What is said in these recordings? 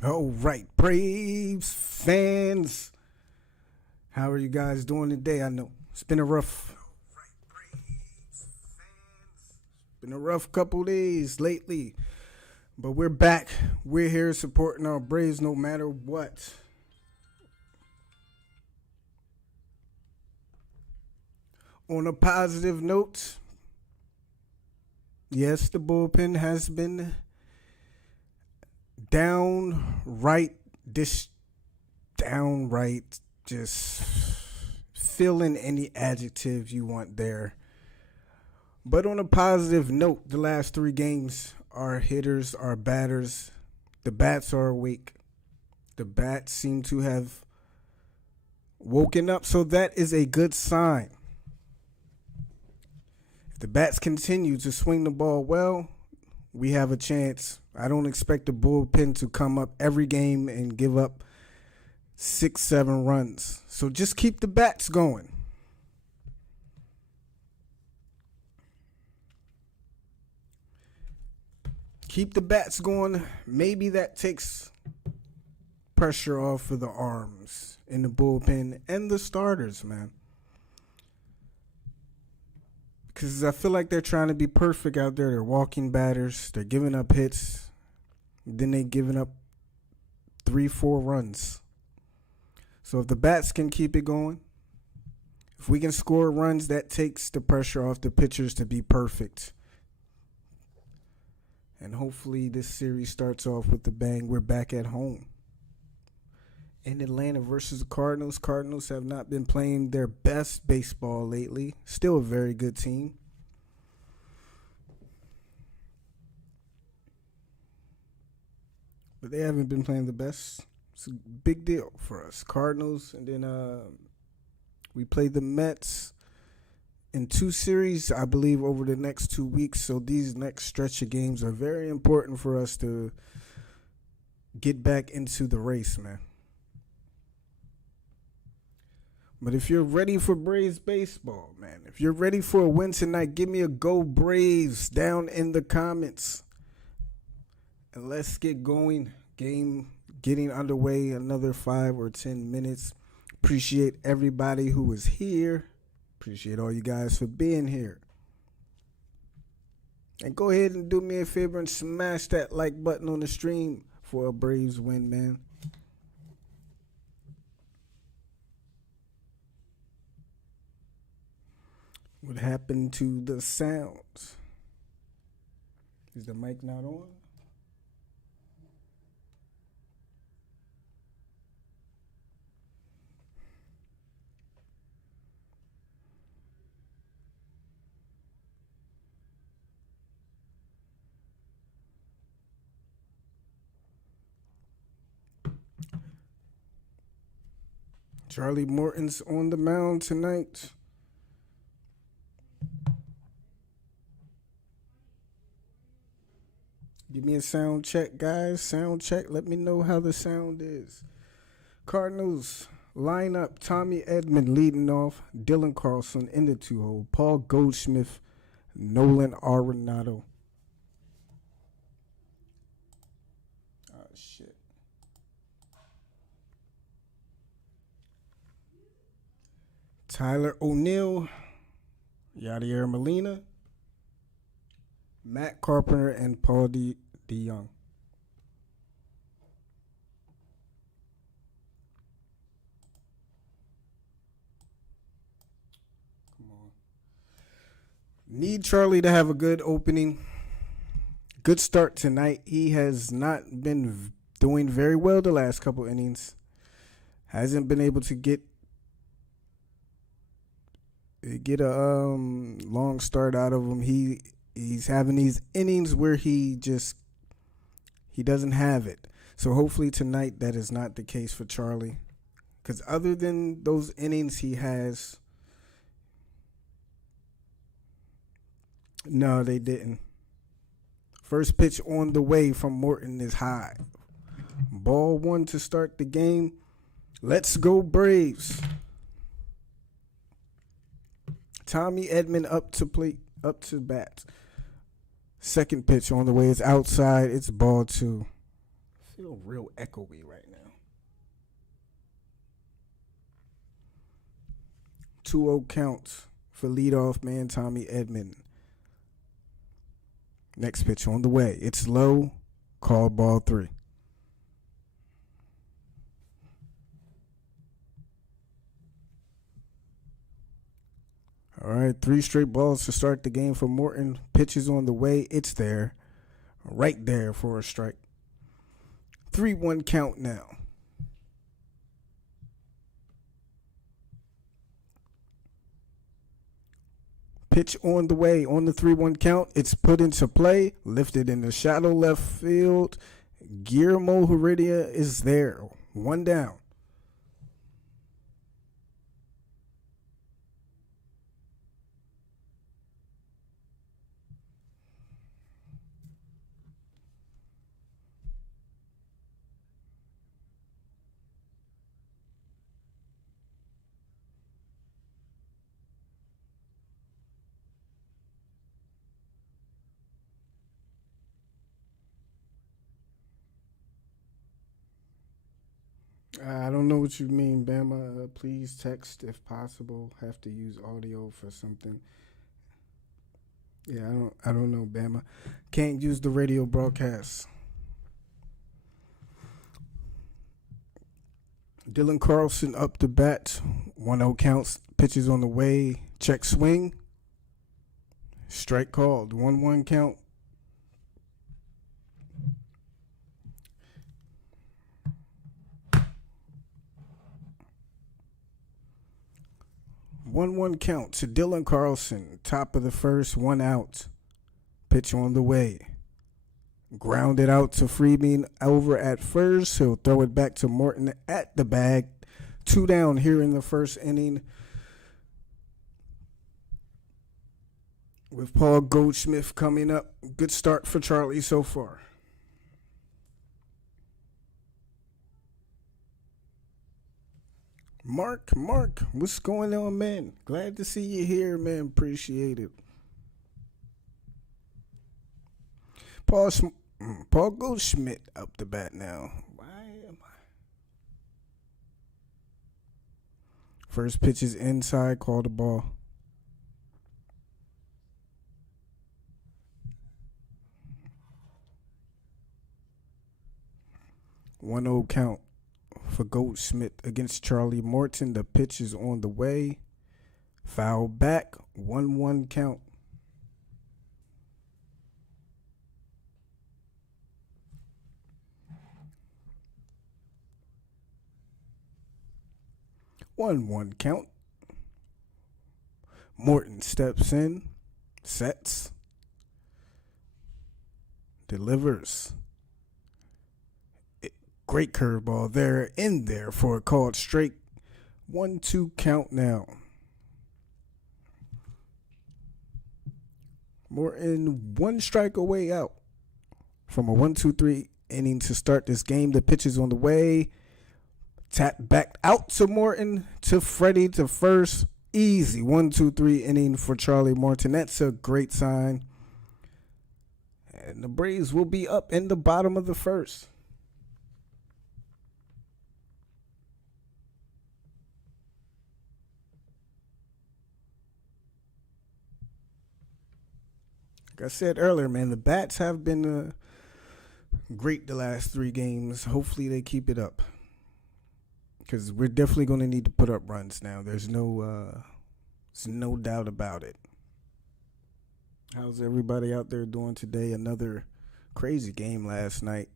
All right, Braves fans, how are you guys doing today? I know it's been a rough couple days lately, but we're back. We're here supporting our Braves no matter what. On a positive note, yes, the bullpen has been downright dis downright just fill in any adjectives you want there. But on a positive note, the last three games, our hitters, our batters, the bats are awake. The bats seem to have woken up, so that is a good sign. If the bats continue to swing the ball well, we have a chance. I don't expect the bullpen to come up every game and give up 6, 7 runs. So just keep the bats going. Keep the bats going. Maybe that takes pressure off of the arms in the bullpen and the starters, man. Because I feel like they're trying to be perfect out there. They're walking batters. They're giving up hits. Then they giving up 3, 4 runs. So if the bats can keep it going, if we can score runs, that takes the pressure off the pitchers to be perfect. And hopefully this series starts off with a bang. We're back at home in Atlanta versus the Cardinals. Cardinals have not been playing their best baseball lately. Still a very good team. But they haven't been playing the best. It's a big deal for us. Cardinals, and then we play the Mets in 2 series, I believe, over the next 2 weeks. So these next stretch of games are very important for us to get back into the race, man. But if you're ready for Braves baseball, man, if you're ready for a win tonight, give me a go Braves down in the comments. And let's get going. Game getting underway, another 5 or 10 minutes. Appreciate everybody who was here. Appreciate all you guys for being here. And go ahead and do me a favor and smash that like button on the stream for a Braves win, man. What happened to the sounds? Is the mic not on? Charlie Morton's on the mound tonight. Give me a sound check, guys. Sound check. Let me know how the sound is. Cardinals lineup: Tommy Edman leading off, Dylan Carlson in the 2-hole, Paul Goldschmidt, Nolan Arenado. Oh, shit. Tyler O'Neill, Yadier Molina, Matt Carpenter, and Paul DeYoung. Come on. Need Charlie to have a good opening. Good start tonight. He has not been doing very well the last couple innings. Hasn't been able to get a long start out of him. He's having these innings where he doesn't have it. So hopefully tonight that is not the case for Charlie. Because other than those innings he has, no, they didn't. First pitch on the way from Morton is high. Ball one to start the game. Let's go Braves. Tommy Edman up to bat. Second pitch on the way is outside. It's ball two. feel real echoey right now. 2-0 counts for leadoff man Tommy Edman. Next pitch on the way. It's low. Called ball 3. All right, 3 straight balls to start the game for Morton. Pitches on the way. It's there. Right there for a strike. 3-1 count now. Pitch on the way on the 3-1 count. It's put into play. Lifted in the shallow left field. Guillermo Heredia is there. 1 down. I don't know what you mean, Bama. Please text if possible. Have to use audio for something. Yeah, I don't know, Bama. Can't use the radio broadcast. Dylan Carlson up to bat. 1-0 counts. Pitches on the way. Check swing. Strike called. 1-1 count. One count to Dylan Carlson. Top of the first, 1 out. Pitch on the way. Grounded out to Freeman over at first. He'll throw it back to Morton at the bag. 2 down here in the first inning. With Paul Goldschmidt coming up. Good start for Charlie so far. Mark, what's going on, man? Glad to see you here, man. Appreciate it. Paul Goldschmidt up the bat now. Why am I? First pitch is inside. Call the ball. One 0 count for Goldschmidt against Charlie Morton. The pitch is on the way. Foul back. 1-1 count. One count. Morton steps in, sets, delivers. Great curveball there, in there for a called strike. 1-2 count now. Morton 1 strike away out from a 1-2-3 inning to start this game. The pitch is on the way. Tap back out to Morton, to Freddie, to first. Easy 1-2-3 inning for Charlie Morton. That's a great sign. And the Braves will be up in the bottom of the first. Like I said earlier, man, the bats have been great the last 3 games. Hopefully they keep it up. Because we're definitely going to need to put up runs now. There's no doubt about it. How's everybody out there doing today? Another crazy game last night.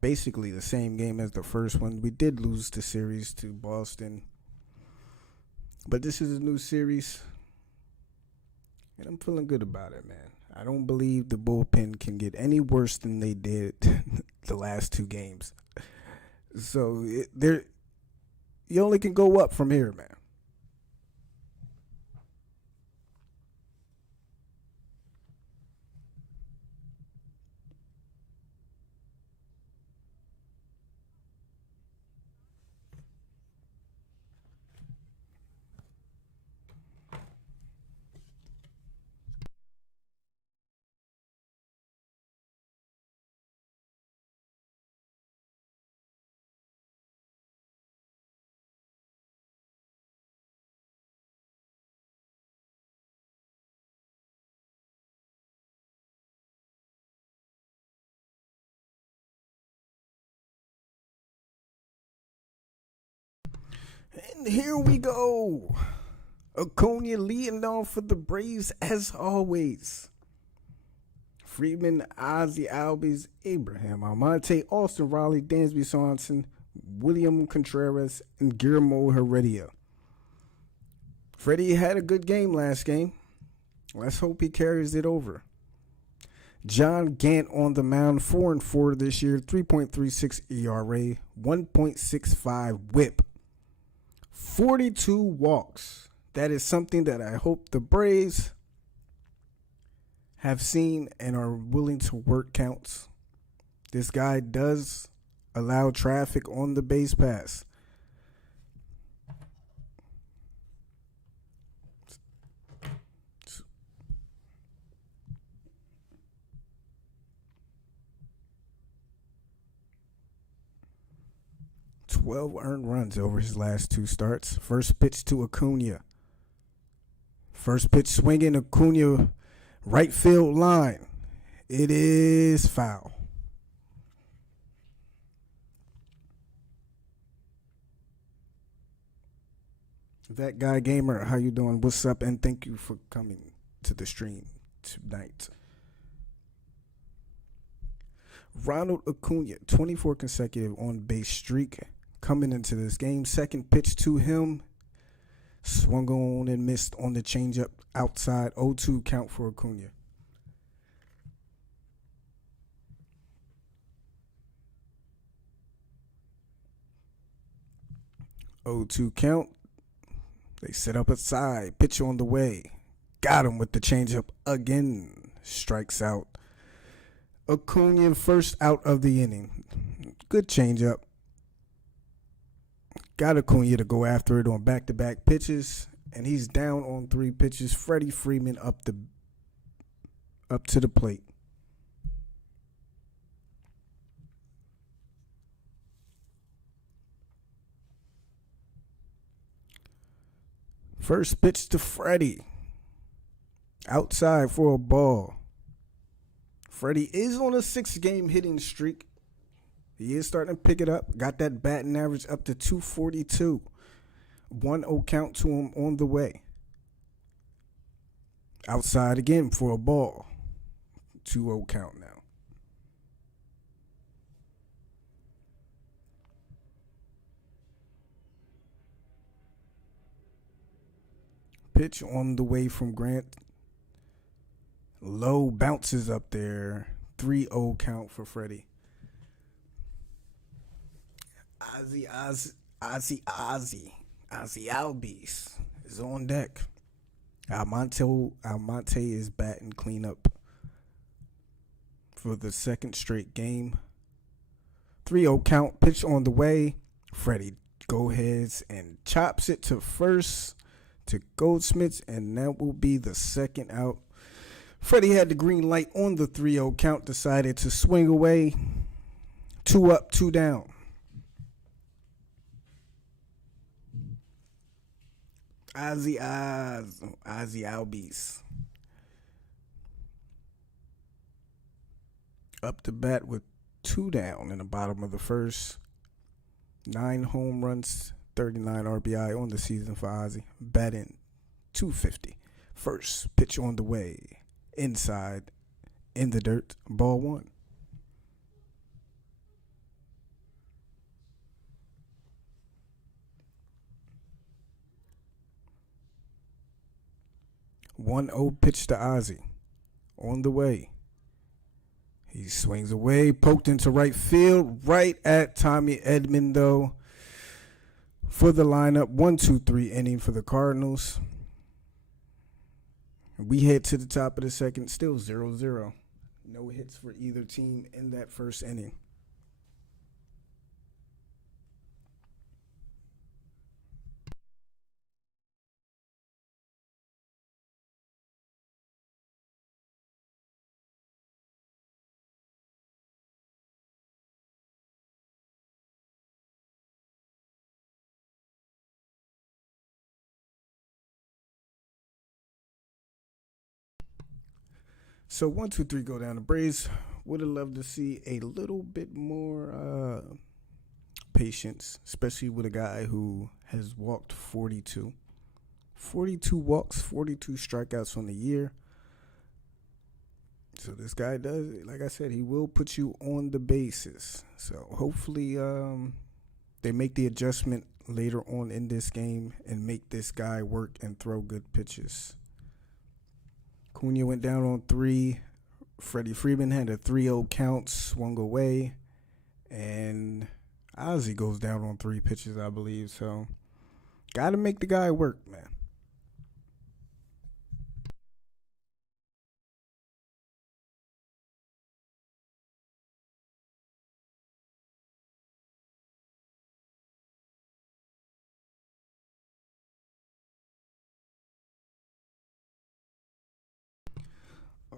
Basically the same game as the first one. We did lose the series to Boston. But this is a new series. And I'm feeling good about it, man. I don't believe the bullpen can get any worse than they did the last 2 games. So you only can go up from here, man. And here we go. Acuna leading off for the Braves as always. Freeman, Ozzy Albies, Abraham Almonte, Austin Riley, Dansby Swanson, William Contreras, and Guillermo Heredia. Freddie had a good game last game. Let's hope he carries it over. John Gant on the mound, 4-4 this year, 3.36 ERA, 1.65 WHIP, 42 walks. That is something that I hope the Braves have seen and are willing to work counts. This guy does allow traffic on the base pass. "12 earned runs over his last 2 starts. First pitch to Acuna. First pitch swinging, Acuna, right field line. It is foul. That guy gamer, how you doing? What's up? And thank you for coming to the stream tonight. Ronald Acuna, 24 consecutive on base streak coming into this game. Second pitch to him, swung on and missed on the changeup outside. 0-2 count for Acuna. Oh, 2 count. They set up a side. Pitch on the way. Got him with the changeup again. Strikes out. Acuna first out of the inning. Good changeup. Got Acuna to go after it on back-to-back pitches, and he's down on 3 pitches. Freddie Freeman up to the plate. First pitch to Freddie. Outside for a ball. Freddie is on a 6-game hitting streak. He is starting to pick it up. Got that batting average up to 242. 1-0 count to him on the way. Outside again for a ball. 2-0 count now. Pitch on the way from Grant. Low bounces up there. 3-0 count for Freddie. Ozzy Albies is on deck. Almonte is batting cleanup for the second straight game. 3-0 count. Pitch on the way. Freddie go ahead and chops it to first to Goldsmiths, and that will be the second out. Freddie had the green light on the 3-0 count, decided to swing away. 2 up, 2 down. Ozzy Albies up to bat with 2 down in the bottom of the first. 9 home runs, 39 RBI on the season for Ozzy. Batting .250. First pitch on the way. Inside, in the dirt, ball 1. One 0 pitch to Ozzy. On the way. He swings away, poked into right field, right at Tommy Edman, though. For the lineup, 1-2-3 inning for the Cardinals. We head to the top of the second, still 0-0. No hits for either team in that first inning. So 1-2-3 go down. The Braves would have loved to see a little bit more patience, especially with a guy who has walked 42. 42 walks, 42 strikeouts on the year. So this guy does, like I said, he will put you on the bases. So hopefully they make the adjustment later on in this game and make this guy work and throw good pitches. Cunha went down on 3. Freddie Freeman had a 3-0 count, swung away. And Ozzie goes down on 3 pitches, I believe. So got to make the guy work, man.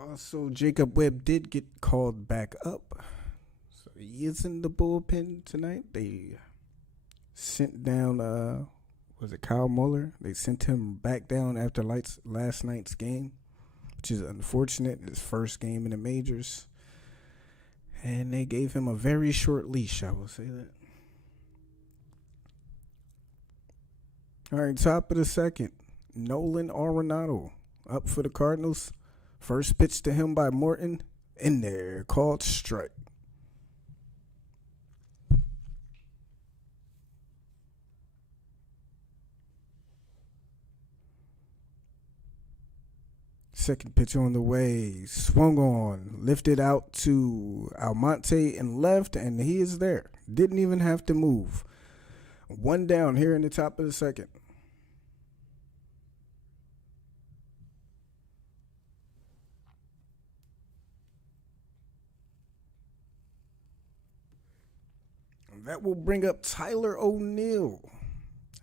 Also, Jacob Webb did get called back up. So he is in the bullpen tonight. They sent down, was it Kyle Muller? They sent him back down after last night's game, which is unfortunate. His first game in the majors. And they gave him a very short leash, I will say that. All right, top of the second. Nolan Arenado up for the Cardinals. First pitch to him by Morton. In there, called strike. Second pitch on the way. Swung on. Lifted out to Almonte and left, and he is there. Didn't even have to move. One down here in the top of the second. That will bring up Tyler O'Neill.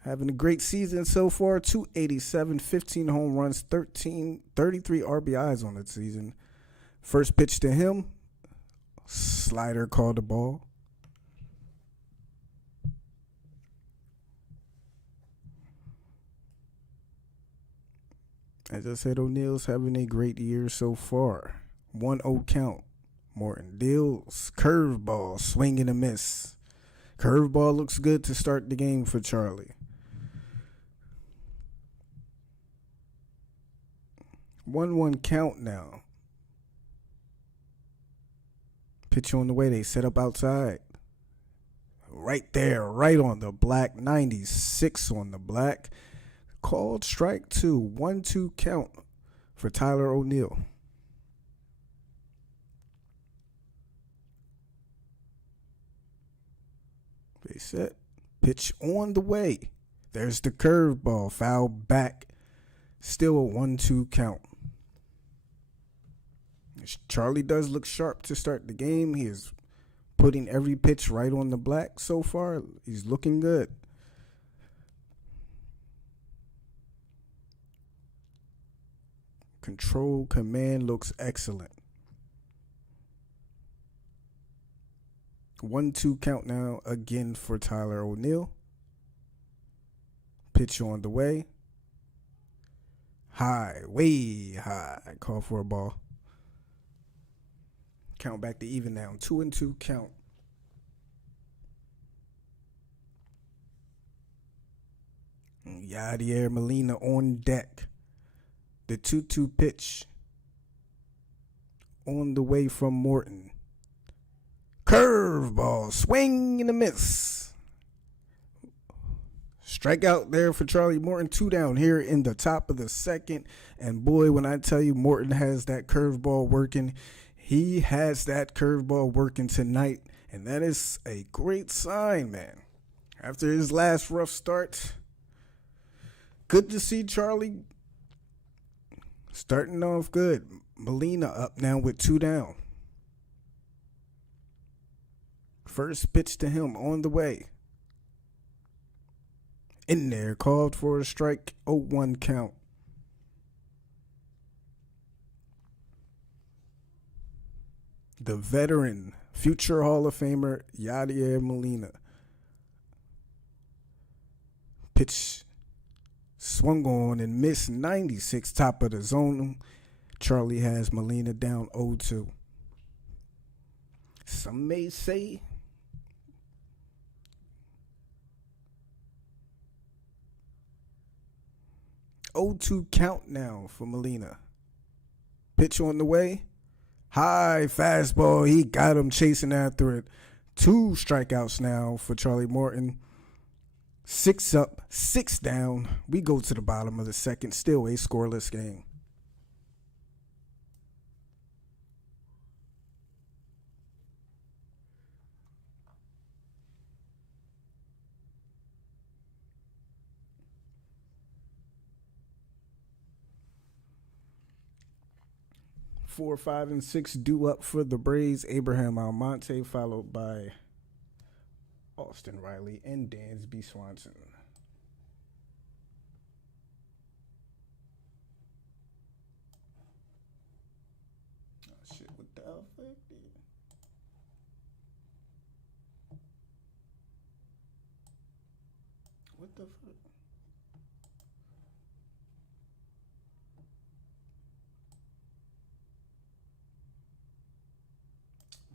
Having a great season so far. 287, 15 home runs, 33 RBIs on the season. First pitch to him. Slider called the ball. As I said, O'Neill's having a great year so far. 1-0 count. Morton deals. Curveball. Swing and a miss. Curveball looks good to start the game for Charlie. 1-1 count now. Pitch on the way. They set up outside. Right there. Right on the black. 96 on the black. Called strike 2. 1-2 count for Tyler O'Neill. They set. Pitch on the way. There's the curveball. Foul back. Still a 1-2 count. Charlie does look sharp to start the game. He is putting every pitch right on the black so far. He's looking good. Control command looks excellent. 1-2 count now again for Tyler O'Neill. Pitch on the way. High, way high. Call for a ball. Count back to even now. 2-2 count. Yadier Molina on deck. The 2-2 pitch. On the way from Morton. Curveball, swing and a miss. Strikeout there for Charlie Morton. 2 down here in the top of the second. And boy, when I tell you Morton has that curveball working, he has that curveball working tonight. And that is a great sign, man. After his last rough start, good to see Charlie starting off good. Molina up now with 2 down. First pitch to him on the way. In there, called for a strike, 0-1 count. The veteran, future Hall of Famer, Yadier Molina. Pitch swung on and missed. 96, top of the zone. Charlie has Molina down 0-2. Some may say 0-2 count now for Molina. Pitch on the way. High fastball. He got him chasing after it. 2 strikeouts now for Charlie Morton. 6 up, 6 down. We go to the bottom of the second. Still a scoreless game. Four, 5, and 6 due up for the Braves. Abraham Almonte, followed by Austin Riley and Dansby Swanson. Oh shit! What the hell? What the fuck?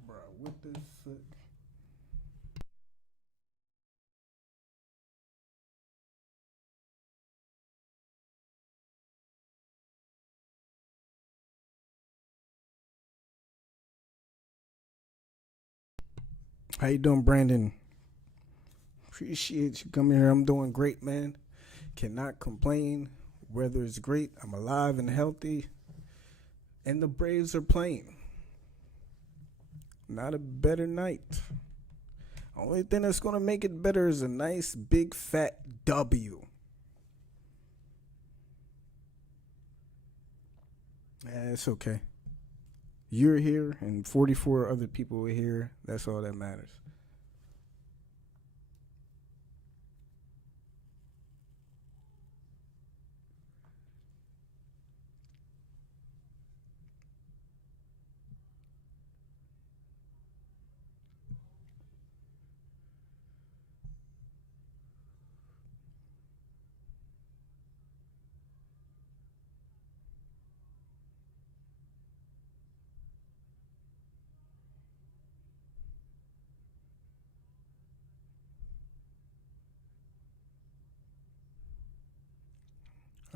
Bro, what the fuck? How you doing, Brandon? Appreciate you coming here. I'm doing great, man. Cannot complain. Weather is great. I'm alive and healthy. And the Braves are playing. Not a better night. Only thing that's going to make it better is a nice big fat W. It's okay. You're here and 44 other people are here. That's all that matters.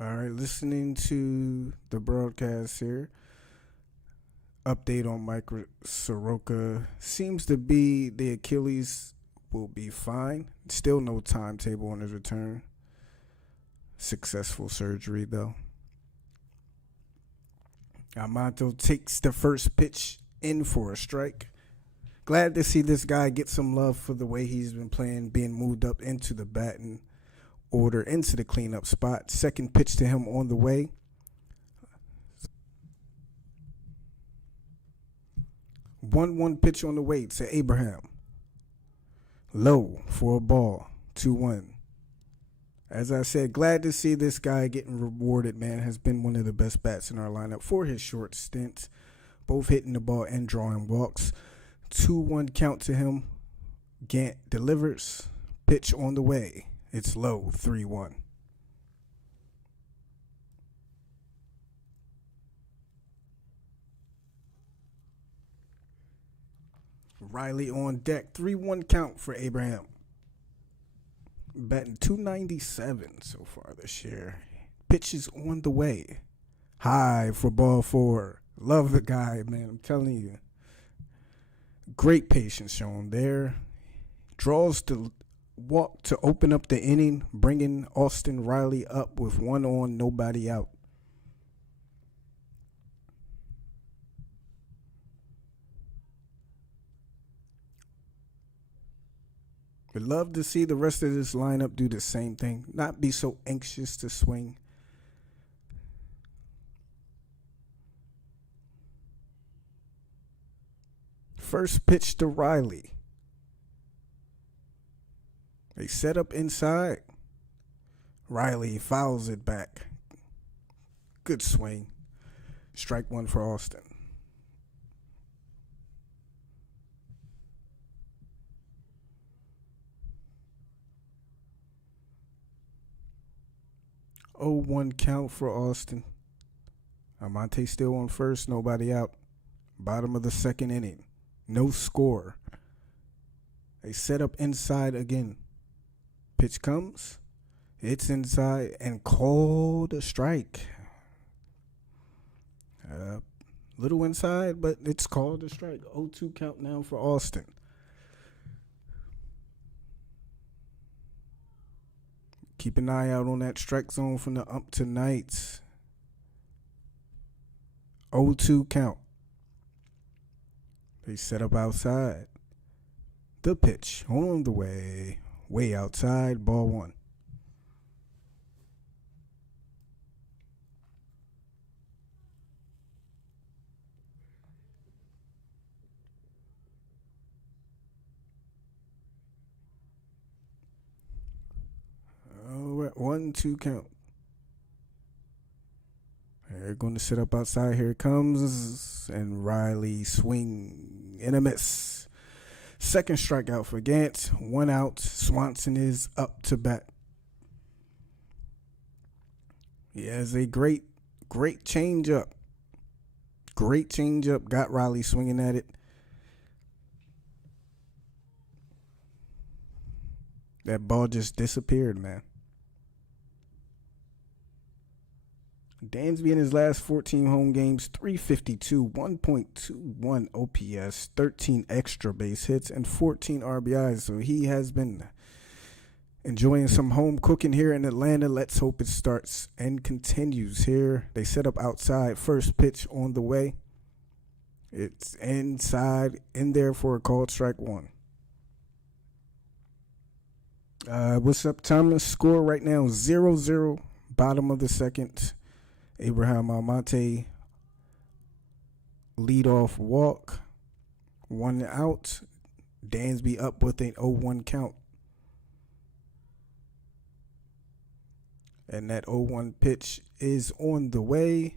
All right, listening to the broadcast here. Update on Mike Soroka. Seems to be the Achilles will be fine. Still no timetable on his return. Successful surgery, though. Almonte takes the first pitch in for a strike. Glad to see this guy get some love for the way he's been playing, being moved up into the batting order, into the cleanup spot. Second pitch to him on the way. 1-1 pitch on the way to Abraham. Low for a ball. 2-1. As I said, glad to see this guy getting rewarded, man. Has been one of the best bats in our lineup for his short stint. Both hitting the ball and drawing walks. 2-1 count to him. Gant delivers. Pitch on the way. It's low. 3-1. Riley on deck. 3-1 count for Abraham. Batting .297 so far this year. Pitch is on the way. High for ball 4. Love the guy, man. I'm telling you. Great patience shown there. Draws the walk to open up the inning, bringing Austin Riley up with 1 on, nobody out. Would love to see the rest of this lineup do the same thing. Not be so anxious to swing. First pitch to Riley. They set up inside. Riley fouls it back. Good swing. Strike 1 for Austin. Oh, 1 count for Austin. Almonte still on first, nobody out. Bottom of the second inning. No score. They set up inside again. Pitch comes. It's inside and called a strike. Little inside, but it's called a strike. 0-2 count now for Austin. Keep an eye out on that strike zone from the ump tonight. 0-2 count. They set up outside. The pitch on the way. Way outside, ball one. All right, 1-2 count. They're going to sit up outside. Here it comes. And Riley swing and a miss. Second strikeout for Gant. 1 out. Swanson is up to bat. He has a great changeup. Great changeup. Got Riley swinging at it. That ball just disappeared, man. Dansby in his last 14 home games, 352, 1.21 OPS, 13 extra base hits, and 14 RBIs. So he has been enjoying some home cooking here in Atlanta. Let's hope it starts and continues here. They set up outside. First pitch on the way. It's inside, in there for a called strike one. What's up, Thomas? Score right now 0-0, bottom of the second. Abraham Almonte leadoff walk, 1 out. Dansby up with an 0-1 count. And that 0-1 pitch is on the way.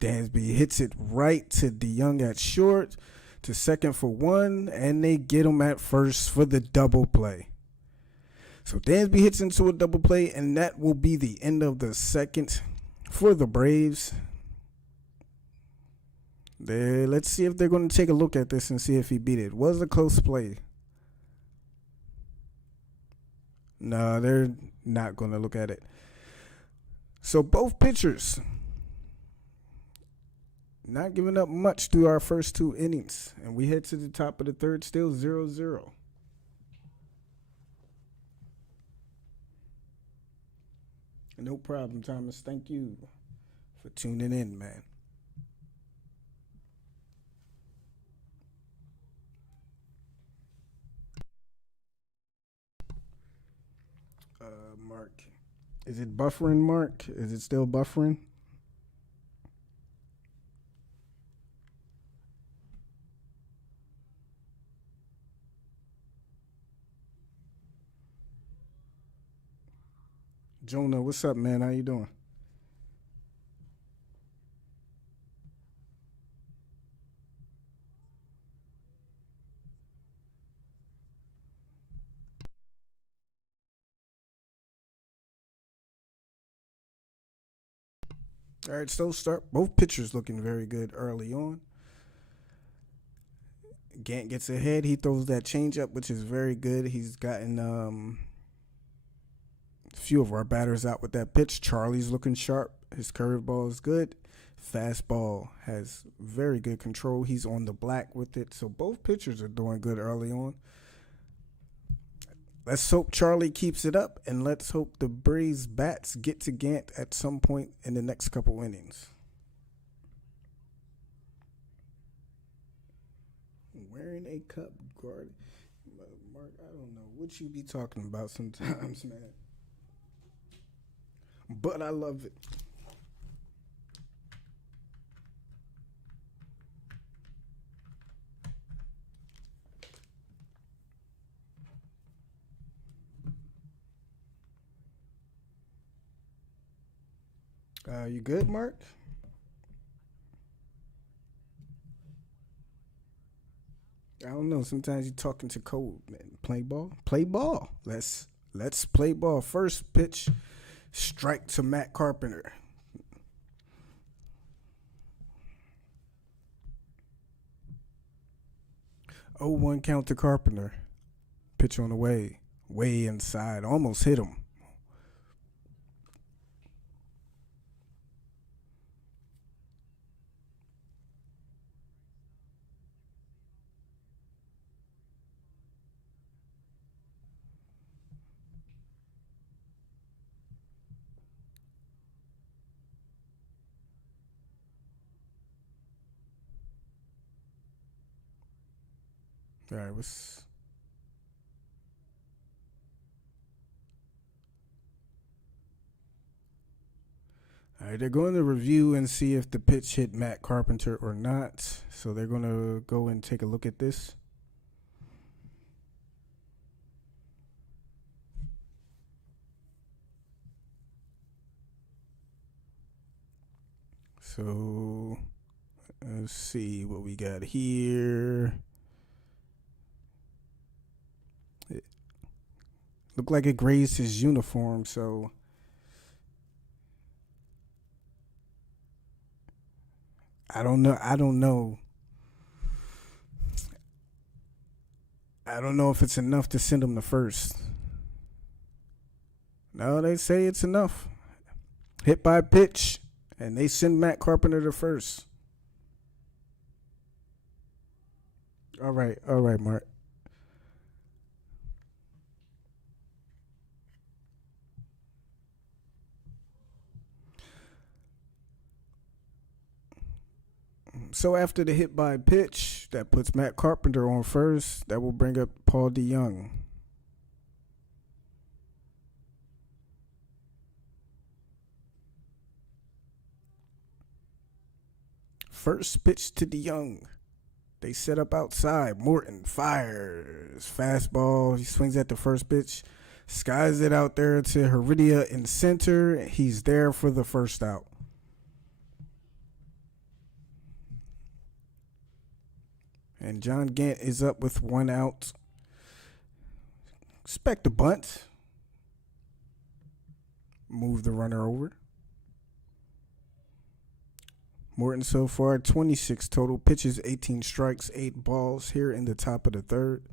Dansby hits it right to DeYoung at short, to second for 1, and they get him at first for the double play. So Dansby hits into a double play, and that will be the end of the second for the Braves. Let's see if they're going to take a look at this and see if he beat it. It was a close play. No, they're not going to look at it. So both pitchers not giving up much through our first 2 innings. And we head to the top of the third, still 0-0. No problem, Thomas. Thank you for tuning in, man. Mark. Is it buffering, Mark? Is it still buffering? Jonah, what's up, man? How you doing? All right, so start. Both pitchers looking very good early on. Gant gets ahead. He throws that changeup, which is very good. He's gotten a few of our batters out with that pitch. Charlie's looking sharp. His curveball is good. Fastball has very good control. He's on the black with it. So both pitchers are doing good early on. Let's hope Charlie keeps it up, and let's hope the Braves bats get to Gant at some point in the next couple innings. Wearing a cup guard. Mark, I don't know what you be talking about sometimes, man. But I love it. You good, Mark? I don't know. Sometimes you're talking to code, man. Play ball. Play ball. Let's play ball. First pitch, strike to Matt Carpenter. Oh, 1 count to Carpenter. Pitch on the way. Way inside. Almost hit him. All right, what's all right? They're going to review and see if the pitch hit Matt Carpenter or not. So they're going to go and take a look at this. So let's see what we got here. It looked like it grazed his uniform, so I don't know. I don't know. I don't know if it's enough to send him to first. No, they say it's enough. Hit by pitch, and they send Matt Carpenter to first. All right, Mark. So after the hit by pitch, that puts Matt Carpenter on first. That will bring up Paul DeYoung. First pitch to DeYoung. They set up outside. Morton fires. Fastball. He swings at the first pitch. Skies it out there to Heredia in center. He's there for the first out. And John Gant is up with 1 out. Expect a bunt. Move the runner over. Morton so far 26 total pitches, 18 strikes, 8 balls here in the top of the third.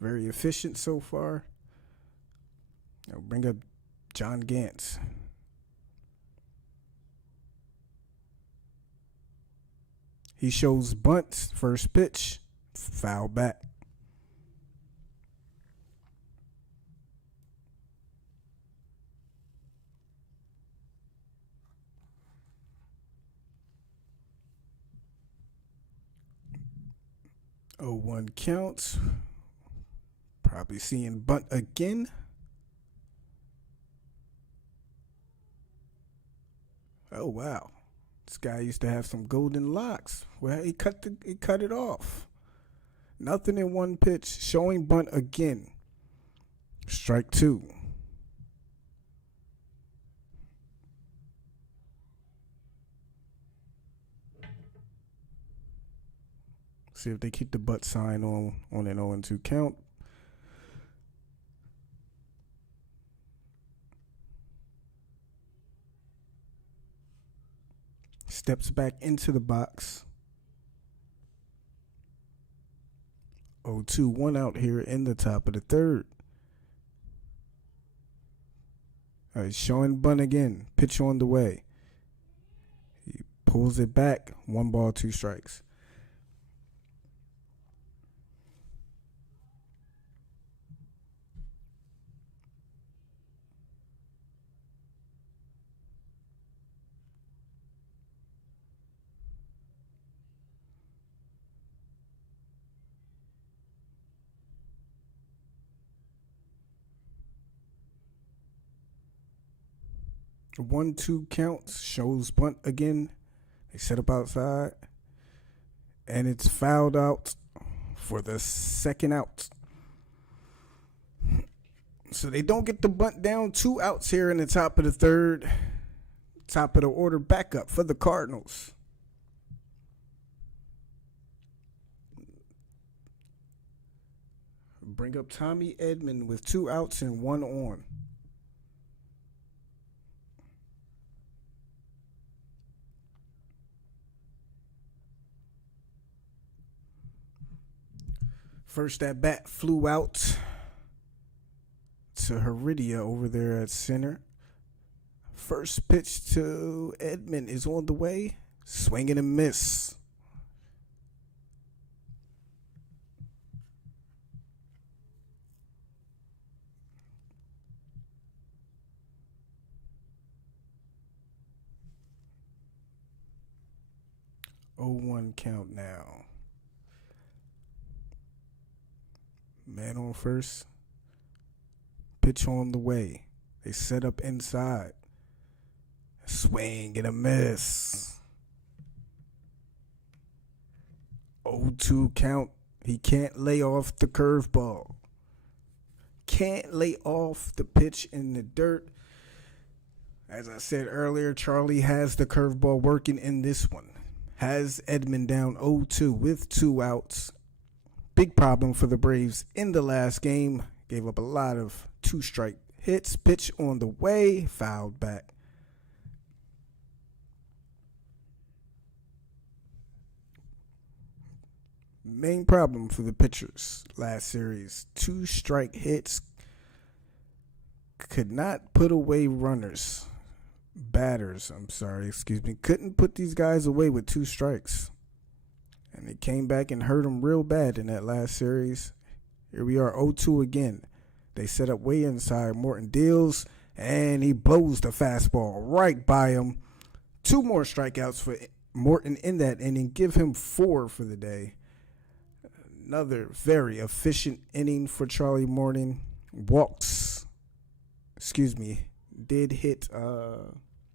Very efficient so far. I'll bring up John Gant. He shows bunt, first pitch, foul back. Oh, 1 count. Probably seeing bunt again. Oh wow. This guy used to have some golden locks. Well, he cut it off. Nothing in 1 pitch. Showing bunt again. Strike 2. See if they keep the butt sign on an 0-2 count. Steps back into the box. 0-2, 1 out here in the top of the third. All right, showing bunt again. Pitch on the way. He pulls it back. 1 ball, 2 strikes. A 1-2 counts. Shows bunt again. They set up outside. And it's fouled out for the second out. So they don't get the bunt down. 2 outs here in the top of the third. Top of the order backup for the Cardinals. Bring up Tommy Edman with 2 outs and 1 on. First at bat flew out to Heredia over there at center. First pitch to Edman is on the way. Swing and a miss. Oh, 1 count now. Man on first. Pitch on the way. They set up inside. Swing and a miss. 0-2 count. He can't lay off the curveball. Can't lay off the pitch in the dirt. As I said earlier, Charlie has the curveball working in this one. Has Edman down 0-2 with 2 outs. Big problem for the Braves in the last game. Gave up a lot of 2-strike hits. Pitch on the way. Fouled back. Main problem for the pitchers last series. 2-strike hits. Could not put away runners. Batters, couldn't put these guys away with 2 strikes. And it came back and hurt them real bad in that last series. Here we are, 0-2 again. They set up way inside. Morton deals, and he blows the fastball right by him. 2 more strikeouts for Morton in that inning. Give him 4 for the day. Another very efficient inning for Charlie Morton. Did hit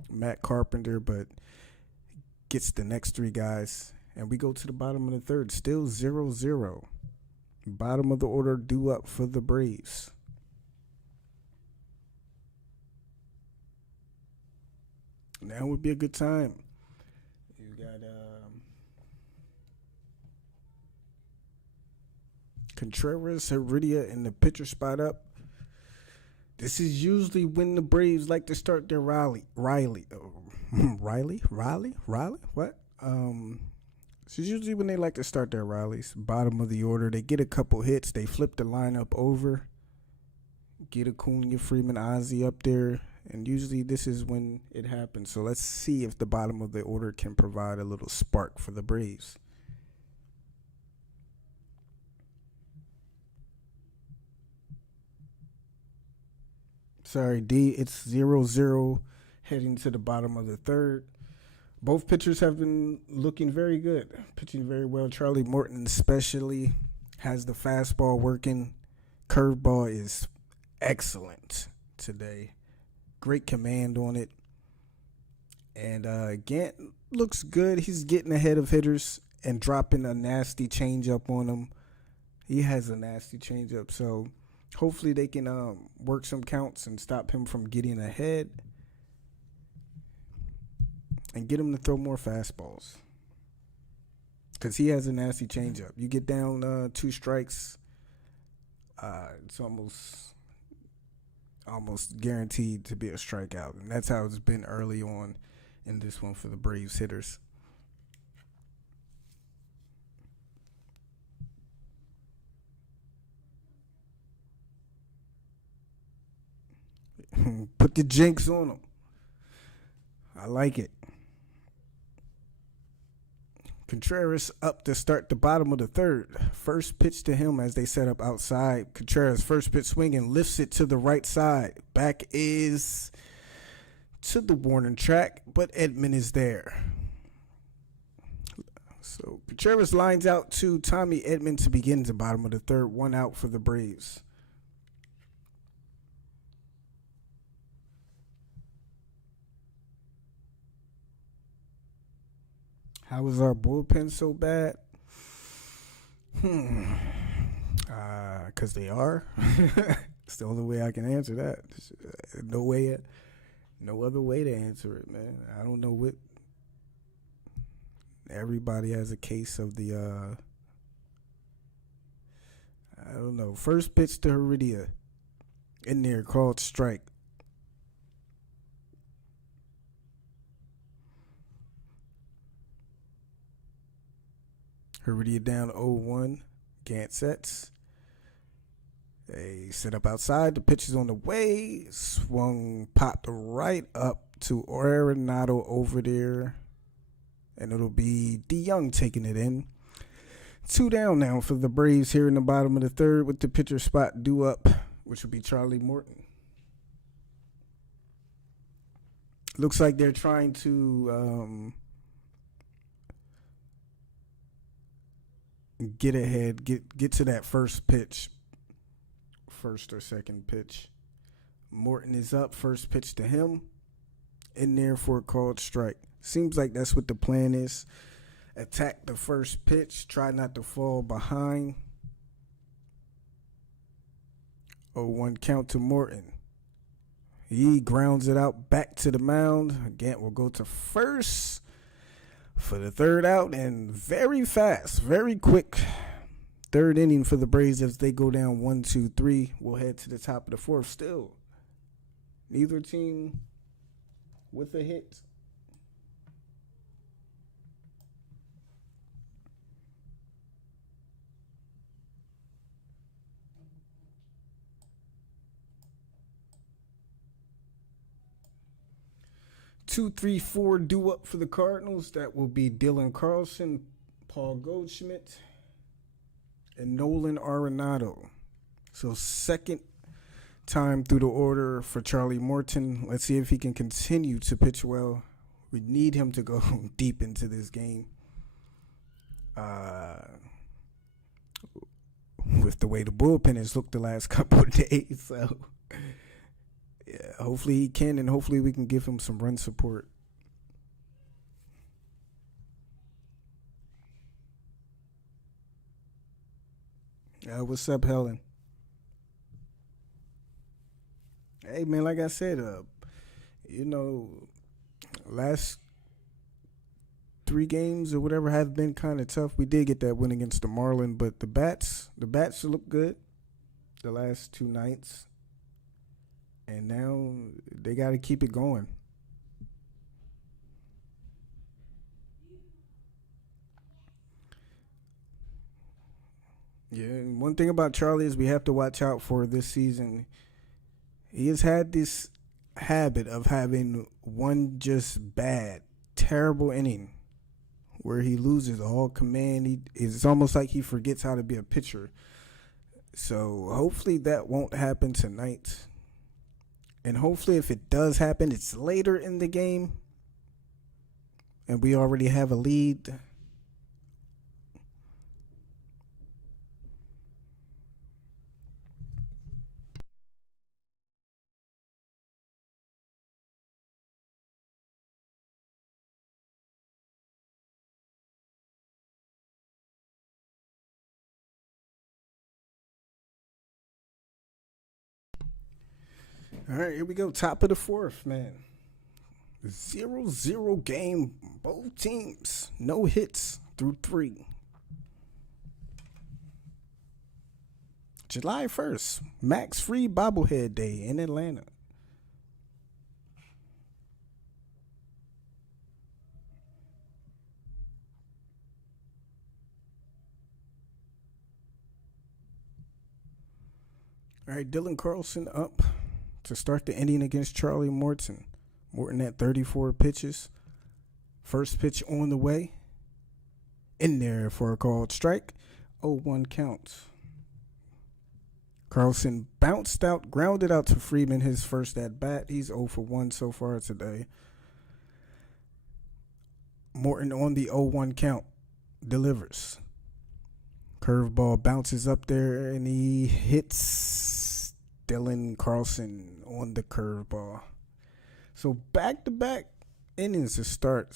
Matt Carpenter, but gets the next 3 guys. And we go to the bottom of the third, still 0-0. Bottom of the order due up for the Braves. Now would be a good time. You got Contreras, Heredia in the pitcher spot up. This is usually when the Braves like to start their Riley? What? This is usually when they like to start their rallies. Bottom of the order. They get a couple hits. They flip the lineup over. Get Acuna, Freeman, Ozzie up there. And usually this is when it happens. So let's see if the bottom of the order can provide a little spark for the Braves. Sorry, D. It's 0-0 heading to the bottom of the third. Both pitchers have been looking very good, pitching very well. Charlie Morton especially has the fastball working. Curveball is excellent today. Great command on it. And Gant looks good. He's getting ahead of hitters and dropping a nasty changeup on them. He has a nasty changeup, so hopefully they can work some counts and stop him from getting ahead and get him to throw more fastballs because he has a nasty changeup. You get down 2 strikes, it's almost guaranteed to be a strikeout, and that's how it's been early on in this one for the Braves hitters. Put the jinx on them. I like it. Contreras up to start the bottom of the third. First pitch to him as they set up outside. Contreras first pitch swinging, lifts it to the right side. Back is to the warning track, but Edman is there. So Contreras lines out to Tommy Edman to begin the bottom of the third. 1 out for the Braves. How is our bullpen so bad? Because they are. It's the only way I can answer that. No other way to answer it, man. I don't know what. Everybody has a case of the, I don't know. First pitch to Heredia in there, called strike. Heredia down 0-1. Gant sets. They set up outside. The pitch is on the way. Swung, popped right up to Arenado over there. And it'll be DeYoung taking it in. 2 down now for the Braves here in the bottom of the third with the pitcher spot due up, which will be Charlie Morton. Looks like they're trying to get ahead, get to that first pitch first or second pitch. Morton is up, first pitch to him. In there for a called strike. Seems like that's what the plan is. Attack the first pitch, try not to fall behind. 0-1 count to Morton. He grounds it out back to the mound. Gant will go to first for the third out, and very fast, very quick third inning for the Braves as they go down 1-2-3. We'll head to the top of the fourth. Still, neither team with a hit. Two, three, four due up for the Cardinals. That will be Dylan Carlson, Paul Goldschmidt, and Nolan Arenado. So second time through the order for Charlie Morton. Let's see if he can continue to pitch well. We need him to go deep into this game. With the way the bullpen has looked the last couple of days. So, yeah, hopefully he can, and hopefully we can give him some run support. What's up, Helen? Hey, man, like I said, last 3 games or whatever have been kind of tough. We did get that win against the Marlins, but the bats look good the last 2 nights. And now they got to keep it going. Yeah, and one thing about Charlie is we have to watch out for this season. He has had this habit of having one just bad, terrible inning where he loses all command. It's almost like he forgets how to be a pitcher. So hopefully that won't happen tonight. And hopefully if it does happen, it's later in the game and we already have a lead. All right, here we go. Top of the fourth, man. 0-0 game. Both teams. No hits through 3. July 1st. Max Free Bobblehead Day in Atlanta. All right, Dylan Carlson up to start the inning against Charlie Morton. Morton at 34 pitches. First pitch on the way. In there for a called strike. 0-1 count. Carlson bounced out, grounded out to Freeman his first at bat. He's 0 for 1 so far today. Morton on the 0-1 count. Delivers. Curveball bounces up there and he hits Dylan Carlson on the curveball. So back-to-back innings to start.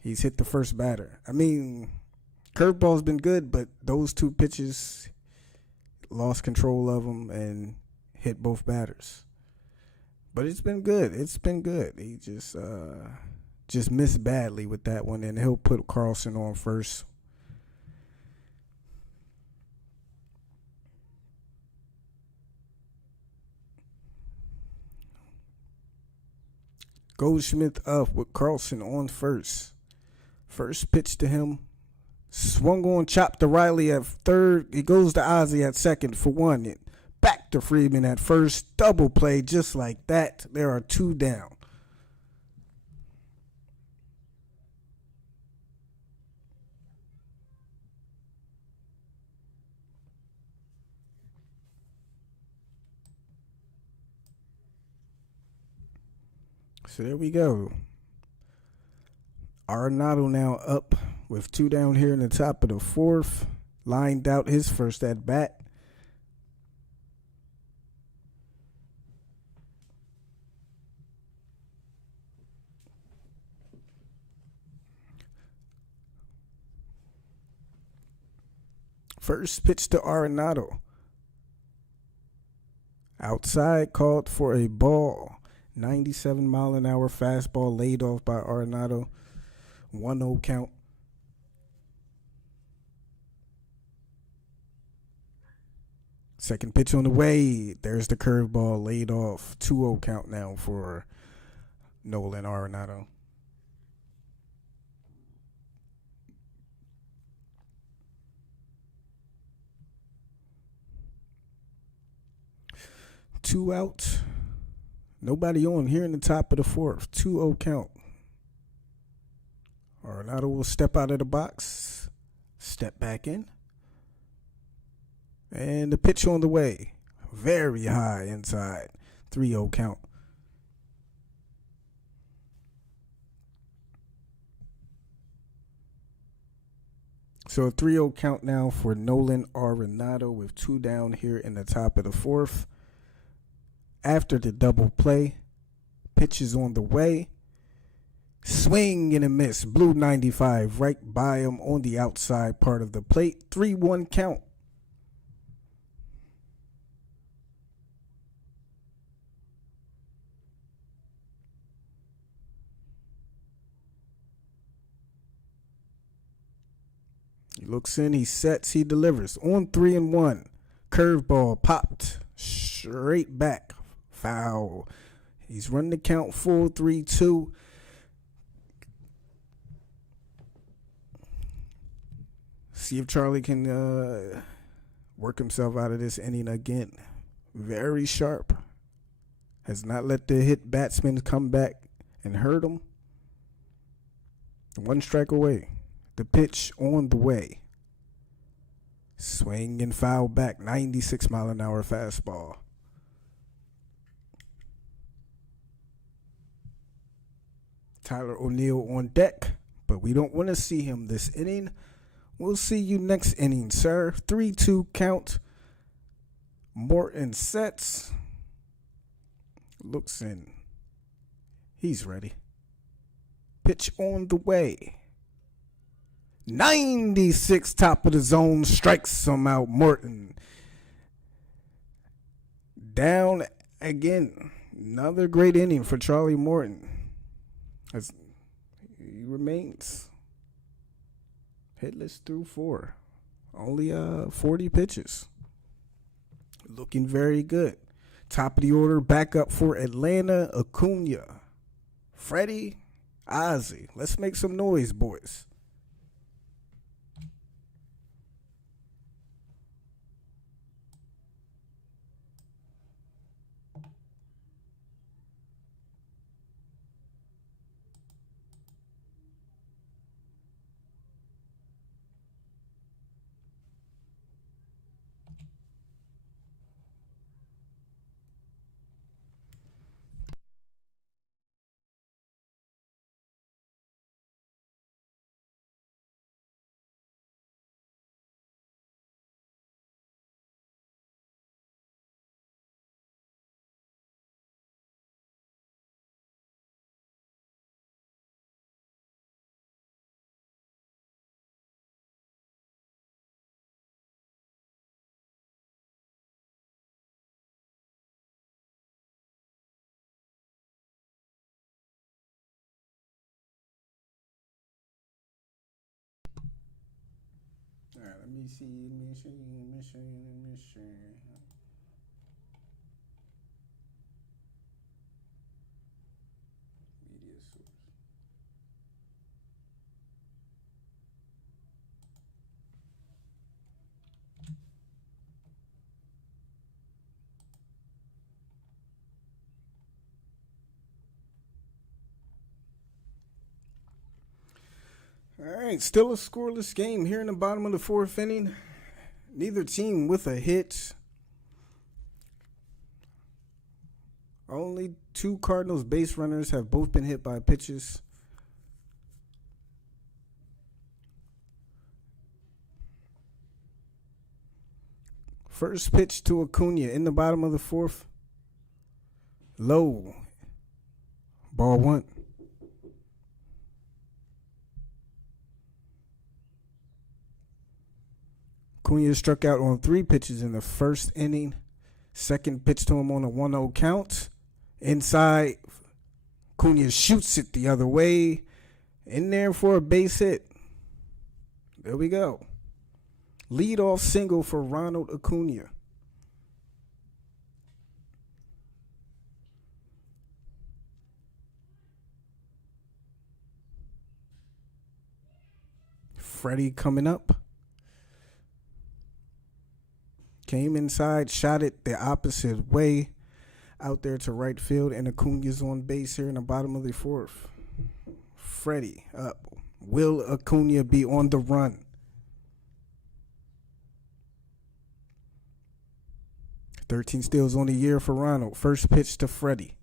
He's hit the first batter. I mean, curveball's been good, but those 2 pitches lost control of them and hit both batters. But it's been good. It's been good. He just missed badly with that one, and he'll put Carlson on first. Goldschmidt up with Carlson on first. First pitch to him. Swung on, chopped to Riley at third. He goes to Ozzie at second for 1. Back to Freeman at first. Double play just like that. There are 2 down. So there we go. Arenado now up with 2 down here in the top of the fourth. Lined out his first at bat. First pitch to Arenado. Outside, called for a ball. 97-mile-an-hour fastball laid off by Arenado. 1-0 count. Second pitch on the way. There's the curveball laid off. 2-0 count now for Nolan Arenado. Two outs. Nobody on here in the top of the fourth. 2-0 count. Arenado will step out of the box. Step back in. And the pitch on the way. Very high inside. 3-0 count. So a 3-0 count now for Nolan Arenado with 2 down here in the top of the fourth. After the double play, pitch is on the way. Swing and a miss. Blue 95 right by him on the outside part of the plate. 3-1 count. He looks in, he sets, he delivers. On 3-1. Curveball popped straight back. Foul. He's running the count full. 3-2. See if Charlie can work himself out of this inning again. Very sharp. Has not let the hit batsman come back and hurt him. 1 strike away. The pitch on the way. Swing and foul back. 96-mile-an-hour fastball. Tyler O'Neill on deck, but we don't want to see him this inning. We'll see you next inning, sir. 3-2 count. Morton sets. Looks in. He's ready. Pitch on the way. 96, top of the zone. Strikes him out. Morton. Down again. Another great inning for Charlie Morton. As he remains hitless through 4. Only 40 pitches. Looking very good. Top of the order, back up for Atlanta, Acuna, Freddie, Ozzie. Let's make some noise, boys. All right, let me see. Media source. All right, still a scoreless game here in the bottom of the 4th inning. Neither team with a hit. Only 2 Cardinals base runners have both been hit by pitches. First pitch to Acuna in the bottom of the 4th. Low. Ball 1. Acuna struck out on 3 pitches in the first inning. Second pitch to him on a 1-0 count. Inside, Acuna shoots it the other way. In there for a base hit. There we go. Leadoff single for Ronald Acuna. Freddie coming up. Came inside, shot it the opposite way. Out there to right field, and Acuna's on base here in the bottom of the 4th. Freddie up. Will Acuna be on the run? $13 steals on the year for Ronald. First pitch to Freddie.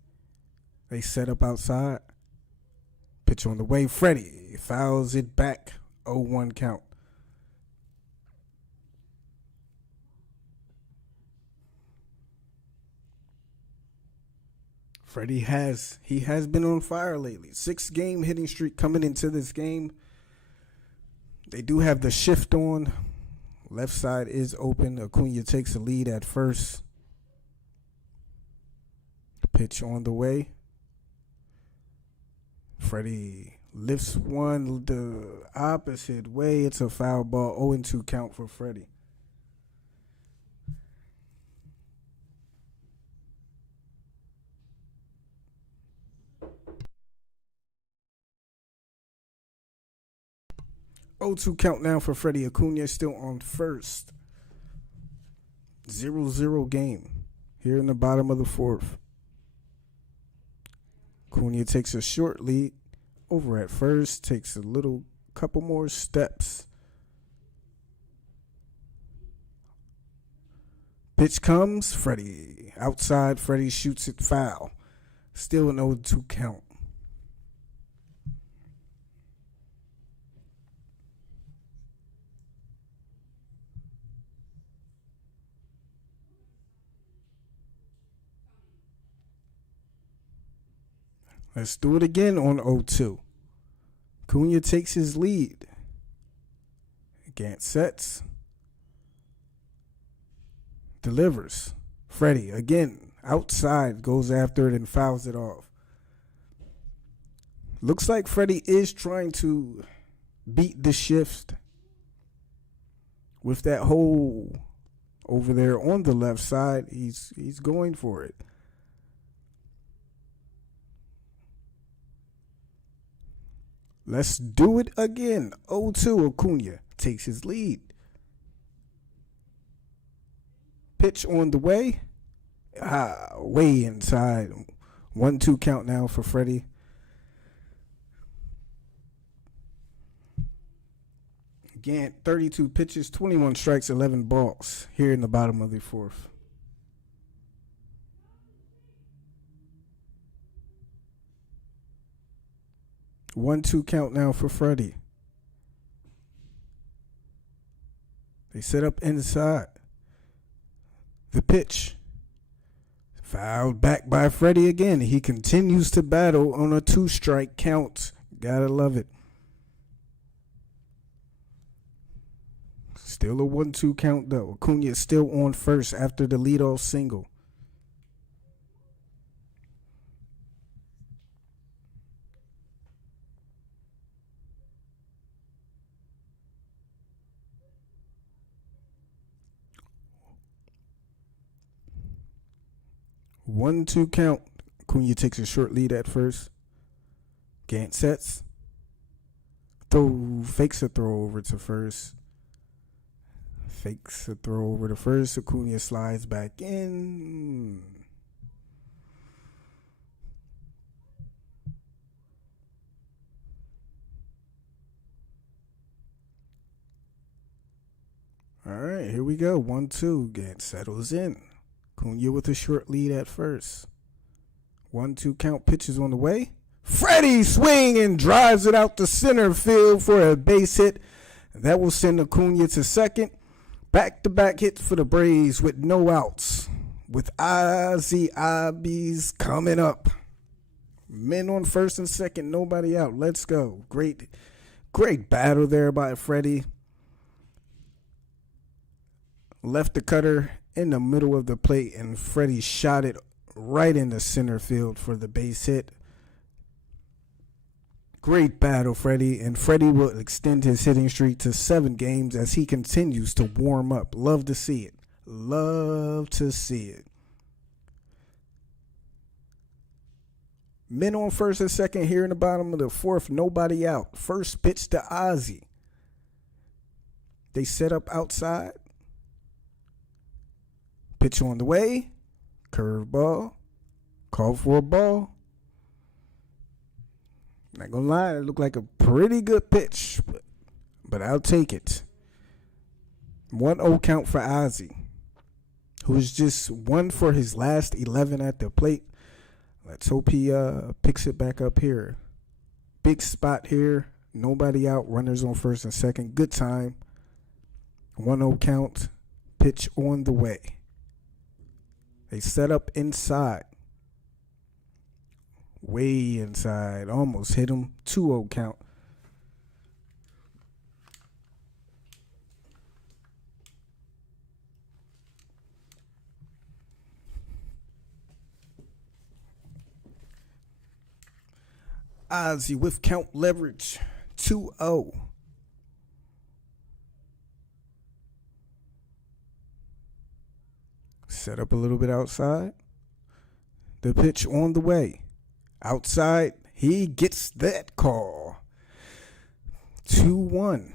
They set up outside. Pitch on the way. Freddie fouls it back. 0-1 count. Freddie has been on fire lately. 6-game hitting streak coming into this game. They do have the shift on. Left side is open. Acuna takes the lead at first. Pitch on the way. Freddie lifts one the opposite way. It's a foul ball. 0-2 count for Freddie. Oh, 2 count now for Freddie. Acuna still on first. 0-0 game here in the bottom of the 4th. Acuna takes a short lead over at first. Takes a couple more steps. Pitch comes. Freddie outside. Freddie shoots it foul. Still an 0-2 count. Let's do it again on 0-2. Acuna takes his lead. Gant sets. Delivers. Freddie again outside, goes after it and fouls it off. Looks like Freddie is trying to beat the shift with that hole over there on the left side. He's going for it. Let's do it again. 0-2. Acuna takes his lead. Pitch on the way. Way inside. 1-2 count now for Freddie. Again, 32 pitches, 21 strikes, 11 balls here in the bottom of the 4th. One-two count now for Freddie. They set up inside. The pitch. Fouled back by Freddie again. He continues to battle on a 2-strike count. Gotta love it. Still a 1-2 count though. Acuna is still on first after the leadoff single. One-two count. Acuna takes a short lead at first. Gant sets. Fakes a throw over to first. Fakes a throw over to first. Acuna slides back in. All right, here we go. 1-2. Gant settles in. Acuna with a short lead at first. 1-2 count, pitches on the way. Freddie swing and drives it out to center field for a base hit. That will send Acuna to second. Back-to-back hits for the Braves with no outs. With Ozzie Albies coming up. Men on first and second, nobody out. Let's go. Great battle there by Freddie. left the cutter in the middle of the plate, and Freddie shot it right in the center field for the base hit. Great battle, Freddie, and Freddie will extend his hitting streak to 7 games as he continues to warm up. Love to see it. Love to see it. Men on first and second here in the bottom of the 4th, nobody out. First pitch to Ozzie. They set up outside. Pitch on the way. Curveball. Call for a ball. Not gonna lie, it looked like a pretty good pitch, but I'll take it. 1-0 count for Ozzie, who's just 1 for his last 11 at the plate. Let's hope he picks it back up here. Big spot here. Nobody out. Runners on first and second. Good time. 1-0 count. Pitch on the way. They set up inside. Way inside. Almost hit him. 2-0 count. Ozzie with count leverage. 2-0. Set up a little bit outside. The pitch on the way. Outside, he gets that call. 2-1.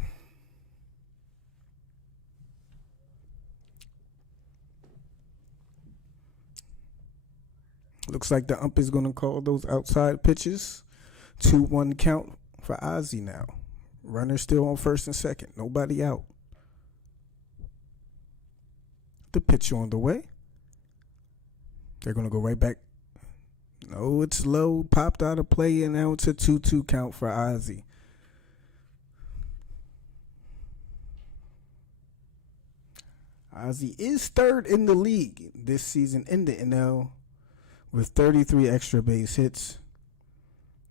Looks like the ump is going to call those outside pitches. 2-1 count for Ozzie now. Runner still on first and second. Nobody out. The pitch on the way. They're going to go right back. No, it's low. Popped out of play, and now it's a 2-2 count for Ozzie. Ozzie is 3rd in the league this season in the NL with 33 extra base hits.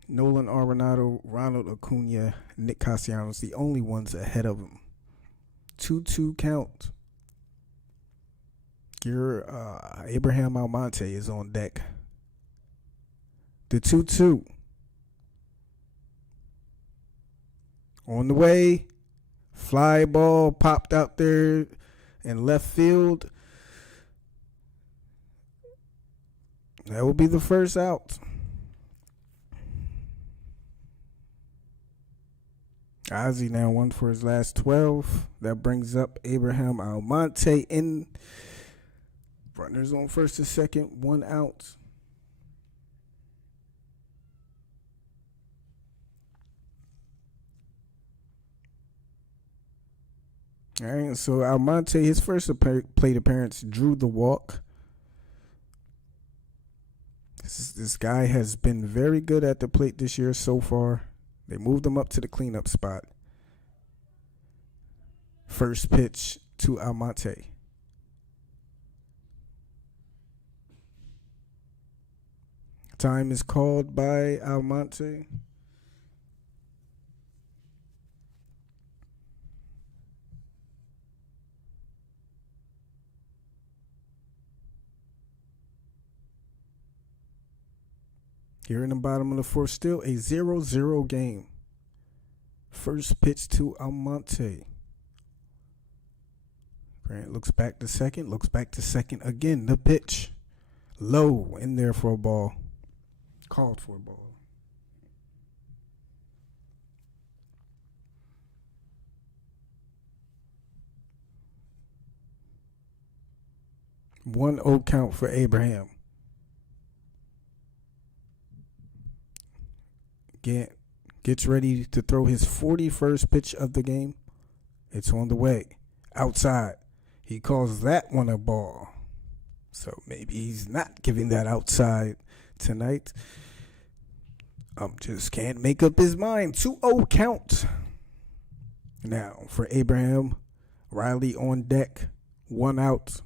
Nolan Arenado, Ronald Acuna, Nick Castellanos, the only ones ahead of him. 2-2 count. Your Abraham Almonte is on deck. The 2-2. On the way. Fly ball popped out there in left field. That will be the first out. Ozzie now 1 for his last 12. That brings up Abraham Almonte in. Runners on first and second, 1 out. All right, so Almonte, his first plate appearance, drew the walk. This guy has been very good at the plate this year so far. They moved him up to the cleanup spot. First pitch to Almonte. Time is called by Almonte. Here in the bottom of the 4th, still a 0-0 game. First pitch to Almonte. Grant looks back to second, again. The pitch. Low in there for a ball. Called for a ball. One 0 count for Abraham. Gets ready to throw his 41st pitch of the game. It's on the way. Outside. He calls that one a ball. So maybe he's not giving that outside tonight. Just can't make up his mind. 2-0 count. Now for Abraham. Riley on deck. 1 out.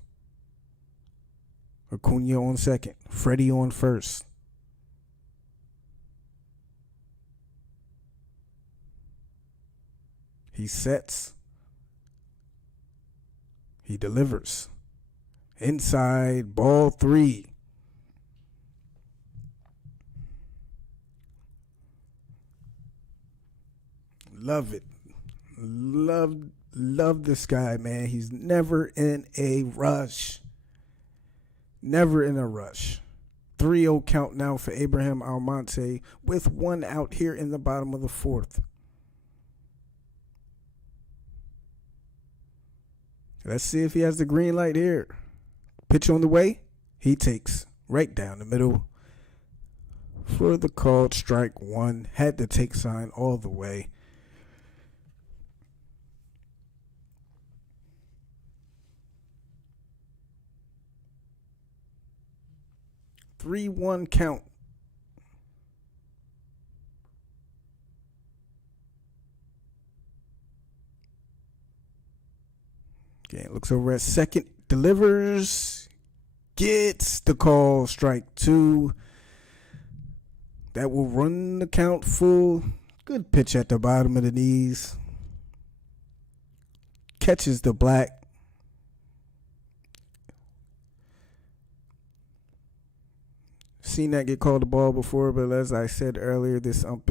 Acuna on second. Freddie on first. He sets. He delivers. Inside, ball 3. Love it. Love this guy, man. He's never in a rush. Never in a rush. 3-0 count now for Abraham Almonte with 1 out here in the bottom of the 4th. Let's see if he has the green light here. Pitch on the way. He takes right down the middle for the called strike 1. Had the take sign all the way. Three-one count. Okay, looks over at second. Delivers. Gets the call. Strike 2. That will run the count full. Good pitch at the bottom of the knees. Catches the black. Seen that get called a ball before, but as I said earlier, this ump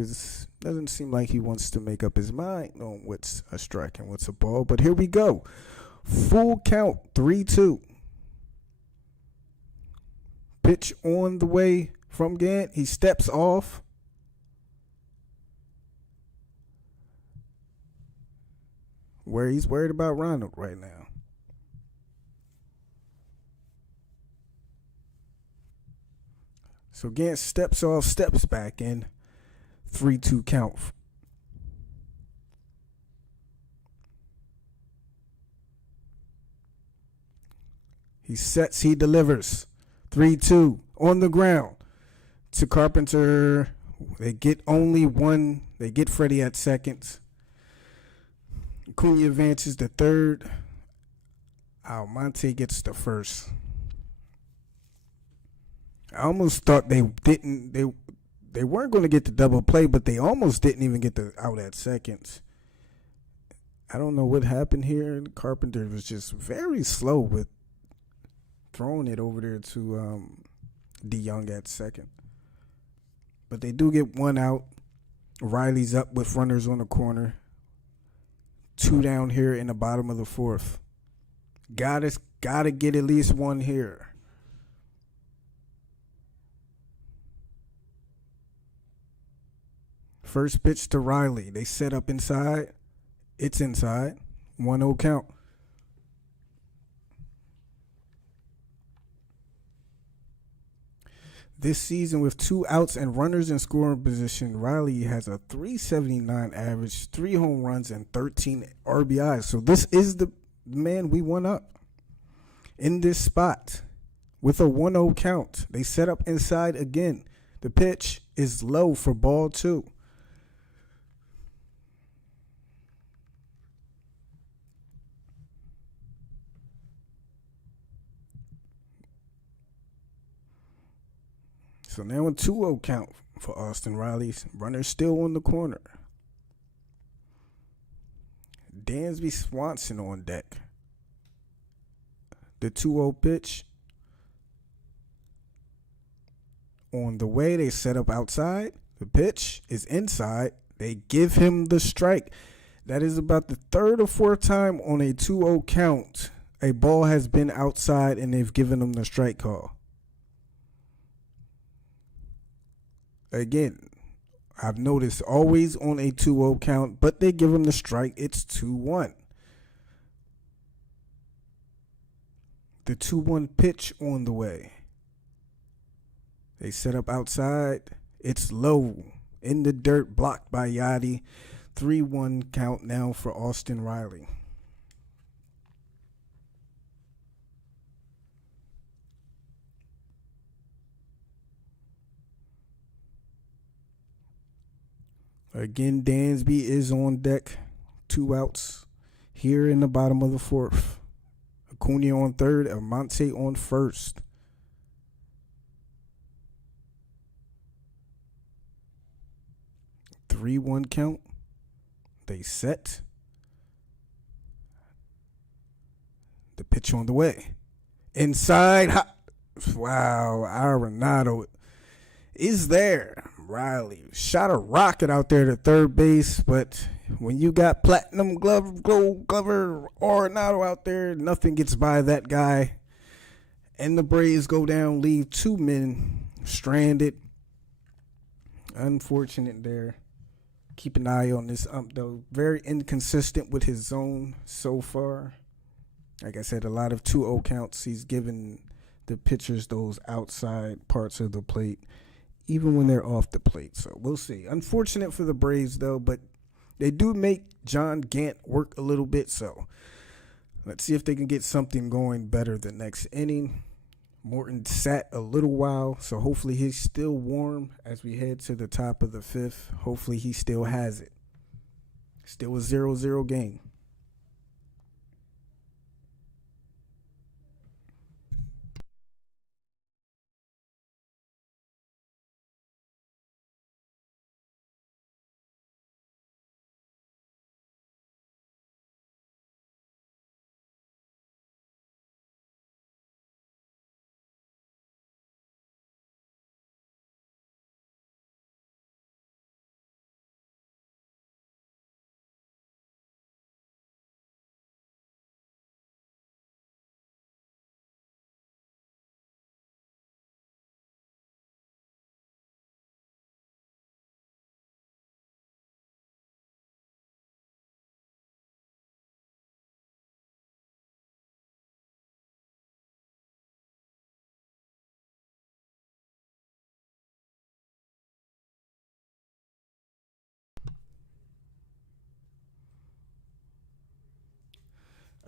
doesn't seem like he wants to make up his mind on what's a strike and what's a ball. But here we go. Full count, 3-2. Pitch on the way from Gant. He steps off. Where he's worried about Ronald right now. So Gant steps off, steps back in. 3-2 count. He sets, he delivers. 3-2 on the ground to Carpenter. They get only one. They get Freddie at second. Acuna advances to third. Almonte gets the first. I almost thought they weren't going to get the double play, but they almost didn't even get the out at second. I don't know what happened here. Carpenter was just very slow with throwing it over there to DeYoung at second. But they do get 1 out. Riley's up with runners on the corner. 2 down here in the bottom of the 4th. Gotta get at least 1 here. First pitch to Riley. They set up inside. It's inside. 1-0 count. This season, with 2 outs and runners in scoring position, Riley has a .379 average, 3 home runs, and 13 RBIs. So this is the man we want up in this spot with a 1-0 count. They set up inside again. The pitch is low for ball 2. So now a 2-0 count for Austin Riley. Runner still on the corner. Dansby Swanson on deck. The 2-0 pitch. On the way, they set up outside. The pitch is inside. They give him the strike. That is about the 3rd or 4th time on a 2-0 count a ball has been outside and they've given him the strike call. Again, I've noticed always on a 2-0 count, but they give him the strike. It's 2-1. The 2-1 pitch on the way. They set up outside. It's low in the dirt, blocked by Yachty. 3-1 count now for Austin Riley. Again, Dansby is on deck. 2 outs here in the bottom of the 4th. Acuna on 3rd, Almonte on 1st. Three-one count. They set. The pitch on the way. Inside. Wow, Arenado is there. Riley shot a rocket out there to third base, but when you got platinum gold glover Arenado out there, nothing gets by that guy. And the Braves go down, leave two men stranded. Unfortunate there. Keep an eye on this though. Very inconsistent with his zone so far. Like I said, a lot of 2-0 counts. He's given the pitchers those outside parts of the plate, even when they're off the plate. So we'll see. Unfortunate for the Braves, though, but they do make John Gant work a little bit. So let's see if they can get something going better the next inning. Morton sat a little while, so hopefully he's still warm as we head to the top of the fifth. Hopefully he still has it. Still a 0-0 game.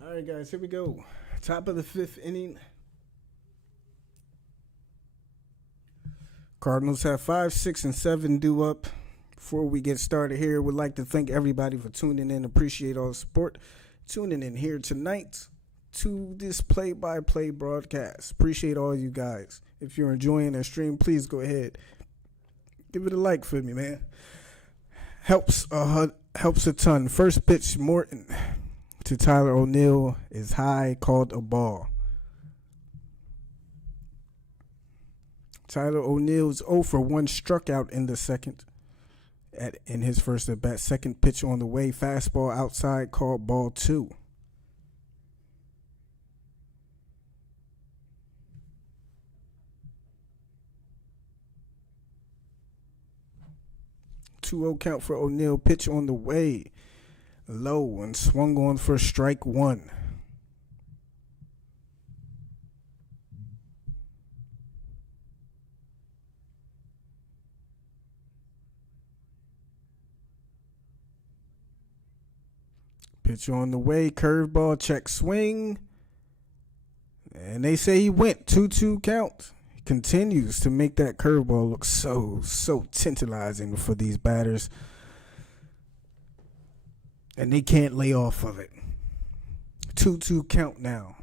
All right, guys, here we go. Top of the fifth inning. Cardinals have 5, 6, and 7 due up. Before we get started here, we'd like to thank everybody for tuning in. Appreciate all the support. Tuning in here tonight to this play-by-play broadcast. Appreciate all you guys. If you're enjoying the stream, please go ahead. Give it a like for me, man. Helps a ton. First pitch, Morton to Tyler O'Neill is high, called a ball. Tyler O'Neill's 0 for 1, struck out in the second in his first at bat. Second pitch on the way, fastball outside, called ball 2. Two-0 count for O'Neill. Pitch on the way, low and swung on for strike 1. Pitch on the way, curveball, check swing. And they say he went 2-2 count. He continues to make that curveball look so tantalizing for these batters. And they can't lay off of it. 2-2 count now.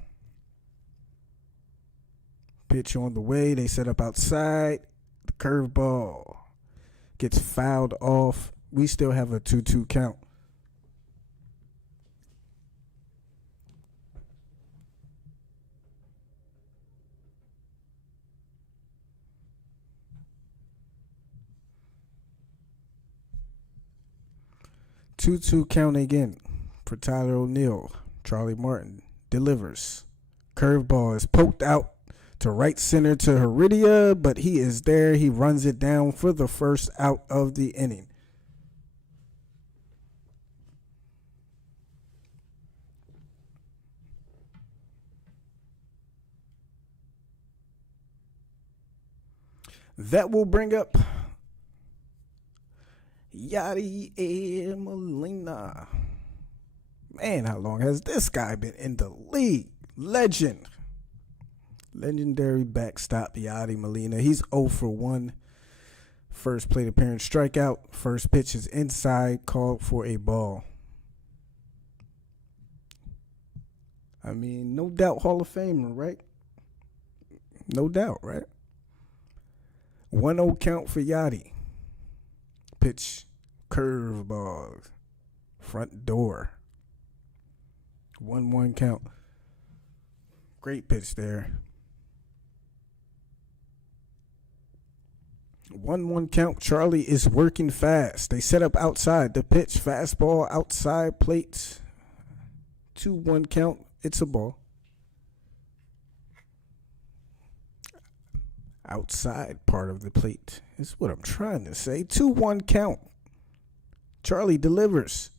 Pitch on the way. They set up outside. The curveball gets fouled off. We still have a 2-2 count. Two count again for Tyler O'Neill. Charlie Martin delivers. Curveball is poked out to right center to Heredia, but he is there. He runs it down for the first out of the inning. That will bring up Yadi Molina. Man, how long has this guy been in the league? Legend. Legendary backstop Yadi Molina. He's 0 for 1. First plate appearance, strikeout. First pitch is inside, called for a ball. I mean, no doubt Hall of Famer, right? No doubt, right? 1-0 count for Yadi. Pitch, curveball, front door. 1-1 count. Great pitch there. 1-1 count. Charlie is working fast. They set up outside. The pitch, fastball, outside plate. 2-1 count. It's a ball. Outside part of the plate is what I'm trying to say. 2-1 count. Charlie delivers.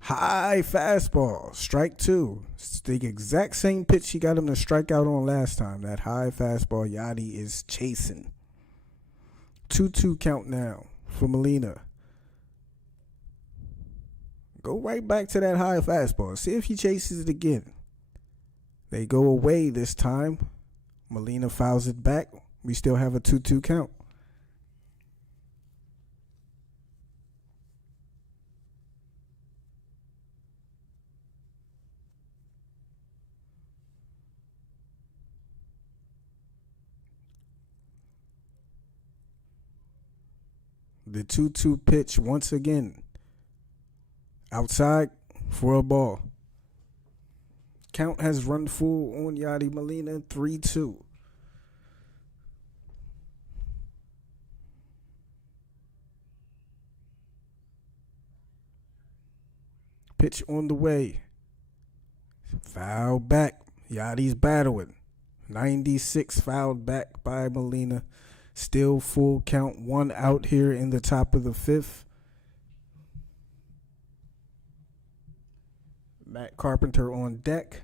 High fastball. Strike two. It's the exact same pitch he got him to strike out on last time. That high fastball Yachty is chasing. 2-2 count now for Molina. Go right back to that high fastball. See if he chases it again. They go away this time. Molina fouls it back. We still have a 2-2 count. The 2-2 pitch once again. Outside for a ball. Count has run full on Yadi Molina. 3-2. Pitch on the way. Foul back. Yadi's battling. 96 fouled back by Molina. Still full count. 1 out here in the top of the 5th. Matt Carpenter on deck.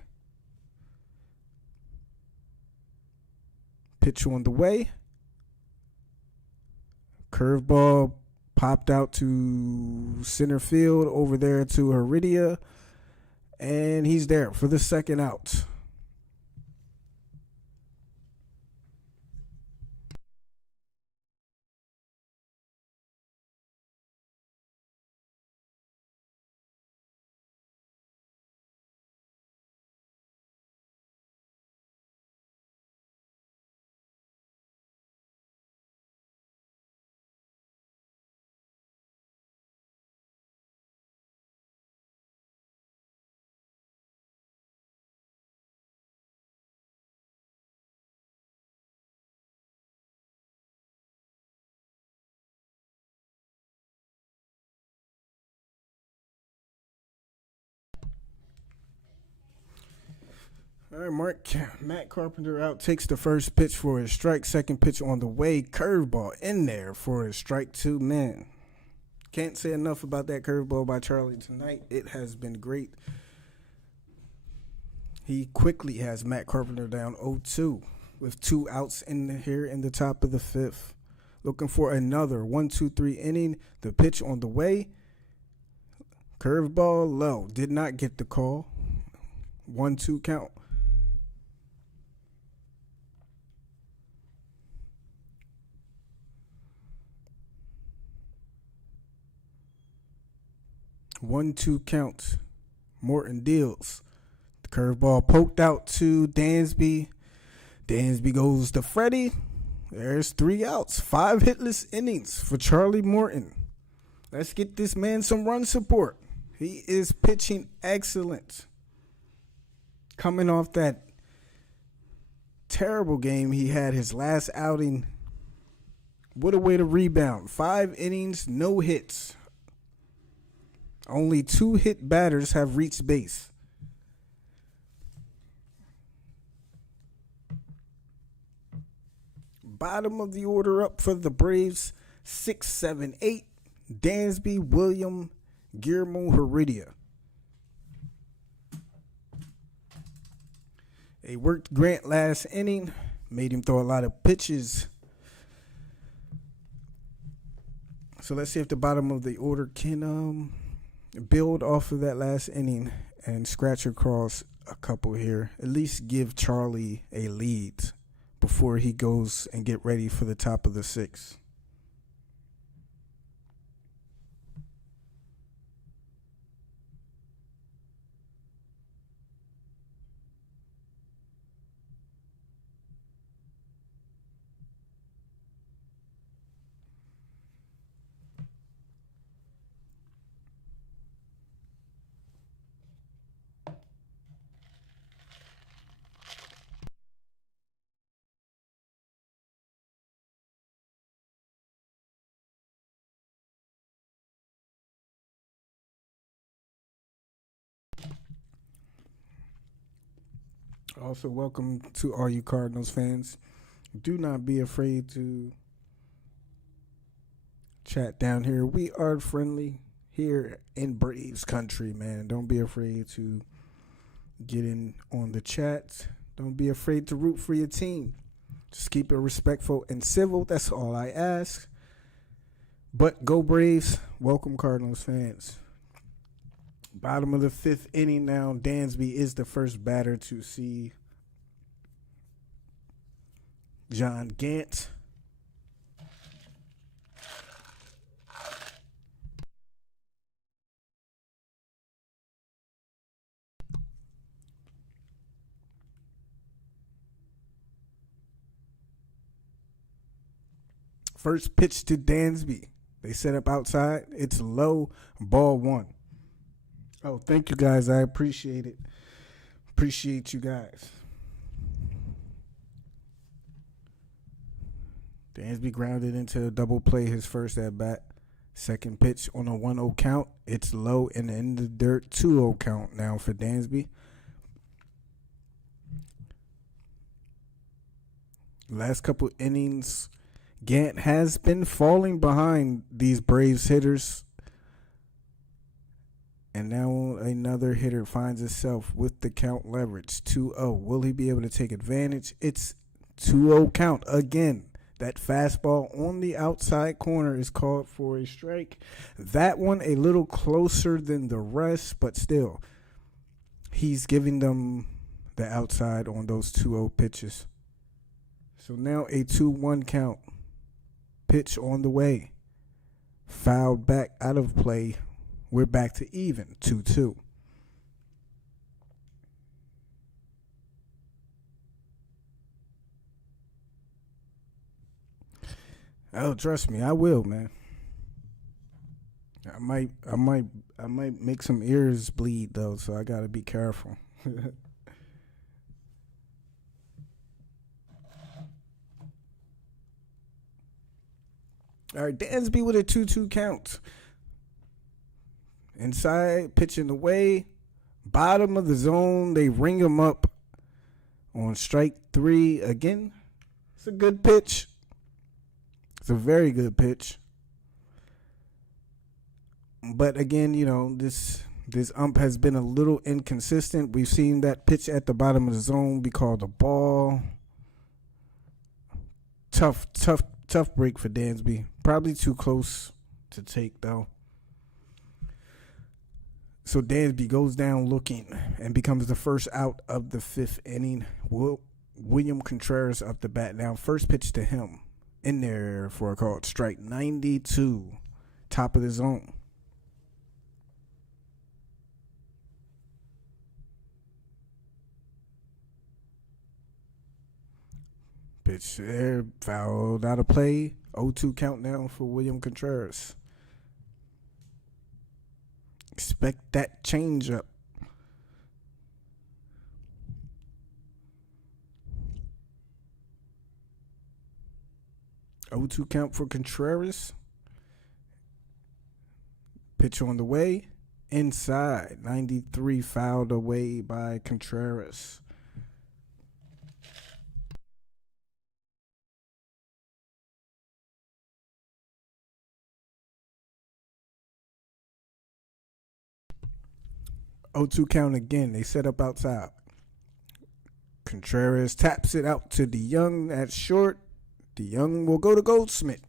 Pitch on the way. Curveball popped out to center field over there to Heredia. And he's there for the second out. All right, Matt Carpenter out, takes the first pitch for his strike. Second pitch on the way. Curveball in there for his strike two. Man, can't say enough about that curveball by Charlie tonight. It has been great. He quickly has Matt Carpenter down 0-2 with 2 outs in here in the top of the 5th. Looking for another 1-2-3 inning. The pitch on the way. Curveball low. Did not get the call. 1-2 count. One-two counts. Morton deals. The curveball poked out to Dansby. Dansby goes to Freddie. There's 3 outs. 5 hitless innings for Charlie Morton. Let's get this man some run support. He is pitching excellent. Coming off that terrible game he had his last outing. What a way to rebound. 5 innings, no hits. Only 2 hit batters have reached base. Bottom of the order up for the Braves. 6, 7, 8. Dansby, William, Guillermo, Heredia. They worked Grant last inning. Made him throw a lot of pitches. So let's see if the bottom of the order can build off of that last inning and scratch across a couple here. At least give Charlie a lead before he goes and get ready for the top of the 6th. Also, welcome to all you Cardinals fans. Do not be afraid to chat down here. We are friendly here in Braves country, man. Don't be afraid to get in on the chats. Don't be afraid to root for your team. Just keep it respectful and civil. That's all I ask. But go Braves. Welcome, Cardinals fans. Bottom of the fifth inning now. Dansby is the first batter to see John Gant. First pitch to Dansby. They set up outside. It's low. Ball one. Oh, thank you guys. I appreciate it. Appreciate you guys. Dansby grounded into a double play his first at bat. Second pitch on a 1-0 count. It's low and in the dirt. 2-0 count now for Dansby. Last couple innings, Gant has been falling behind these Braves hitters. And now another hitter finds itself with the count leverage. 2-0. Will he be able to take advantage? It's 2-0 count again. That fastball on the outside corner is called for a strike. That one a little closer than the rest, but still, he's giving them the outside on those 2-0 pitches. So now a 2-1 count. Pitch on the way. Fouled back out of play. We're back to even, 2-2. Oh, trust me, I will, man. I might make some ears bleed though, so I gotta be careful. All right, Dansby with a 2-2 count. Inside, pitching away, bottom of the zone. They ring him up on strike 3 again. It's a good pitch. It's a very good pitch. But again, you know, this ump has been a little inconsistent. We've seen that pitch at the bottom of the zone be called a ball. Tough break for Dansby. Probably too close to take, though. So Dansby goes down looking and becomes the first out of the fifth inning. William Contreras up the bat now. First pitch to him. In there for a called strike. 92. Top of the zone. Pitch there. Fouled out of play. 0-2 count now for William Contreras. Expect that change up. Oh, 2 count for Contreras. Pitch on the way. Inside. 93 fouled away by Contreras. Oh, 2 count again. They set up outside. Contreras taps it out to DeYoung at short. DeYoung will go to Goldsmith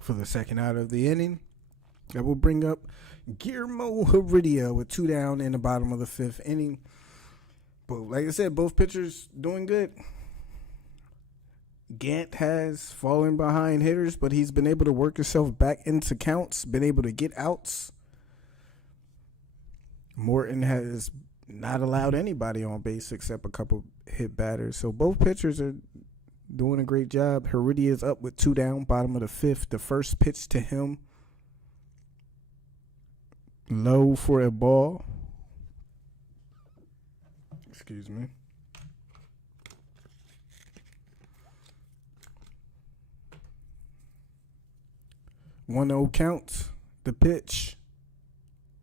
for the second out of the inning. That will bring up Guillermo Heredia with 2 down in the bottom of the fifth inning. But like I said, both pitchers doing good. Gant has fallen behind hitters, but he's been able to work himself back into counts, been able to get outs. Morton has not allowed anybody on base except a couple hit batters. So both pitchers are doing a great job. Heredia is up with 2 down, bottom of the fifth. The first pitch to him. Low for a ball. Excuse me. One 0 count. The pitch.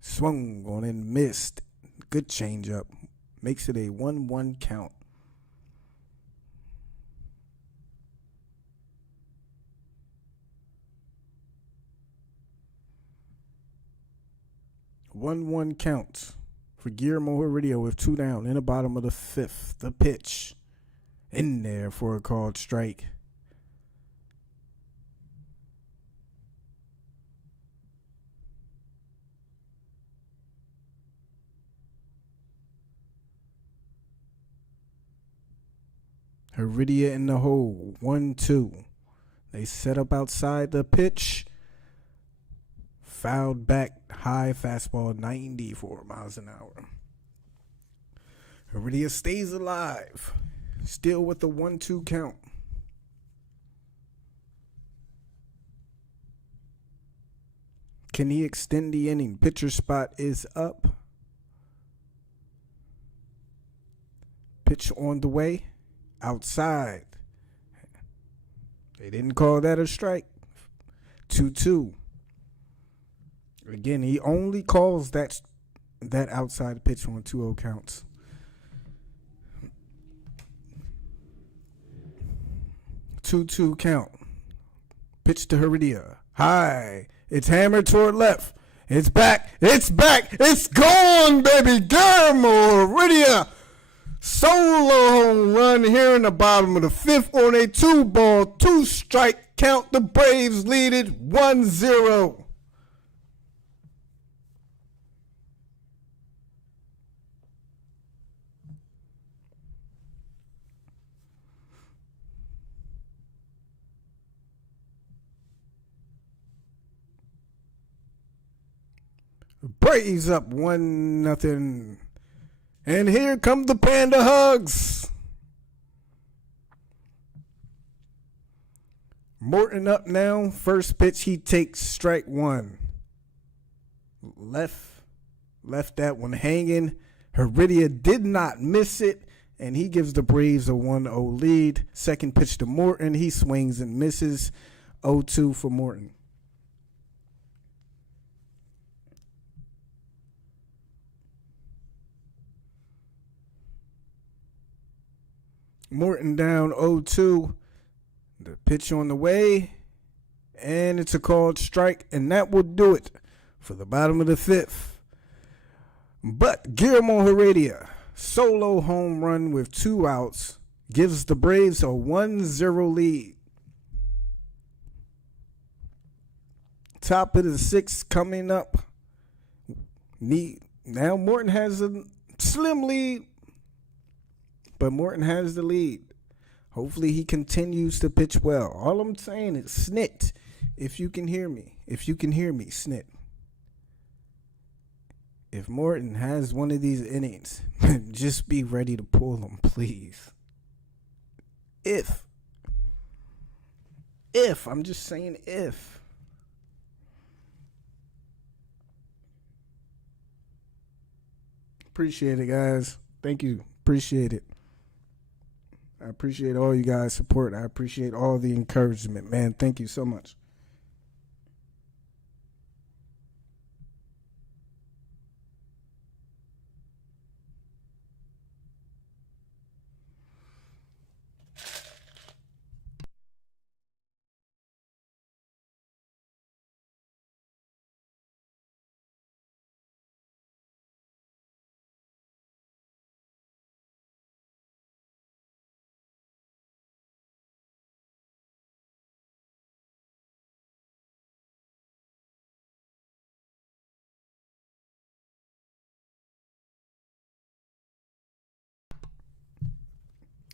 Swung on and missed. Good changeup. Makes it a 1-1 count. 1-1 count for Guillermo Heredia with 2 down in the bottom of the 5th. The pitch in there for a called strike. Heredia in the hole. 1-2. They set up outside the pitch. Fouled back, high fastball, 94 miles an hour. Heredia stays alive. Still with the 1-2 count. Can he extend the inning? Pitcher spot is up. Pitch on the way. Outside. They didn't call that a strike. 2-2. Again, he only calls that outside pitch on 2-0 counts. Two count. Pitch to Heredia. High. It's hammered toward left. It's back. It's back. It's gone, baby. Guillermo Heredia. Solo home run here in the bottom of the 5th on a 2-ball, 2-strike count. The Braves lead it 1-0. Braves up 1-0. And here come the Panda Hugs. Morton up now. First pitch, he takes strike 1. Left that one hanging. Heredia did not miss it, and he gives the Braves a 1-0 lead. Second pitch to Morton. He swings and misses. 0-2 for Morton. Morton down 0-2. The pitch on the way. And it's a called strike. And that will do it for the bottom of the 5th. But Guillermo Heredia, solo home run with 2 outs, gives the Braves a 1-0 lead. Top of the 6th coming up. Now Morton has a slim lead. But Morton has the lead. Hopefully he continues to pitch well. All I'm saying is, Snit, if you can hear me, Snit. If Morton has one of these innings, just be ready to pull him, please. If. I'm just saying if. Appreciate it, guys. Thank you. Appreciate it. I appreciate all you guys' support. I appreciate all the encouragement, man. Thank you so much.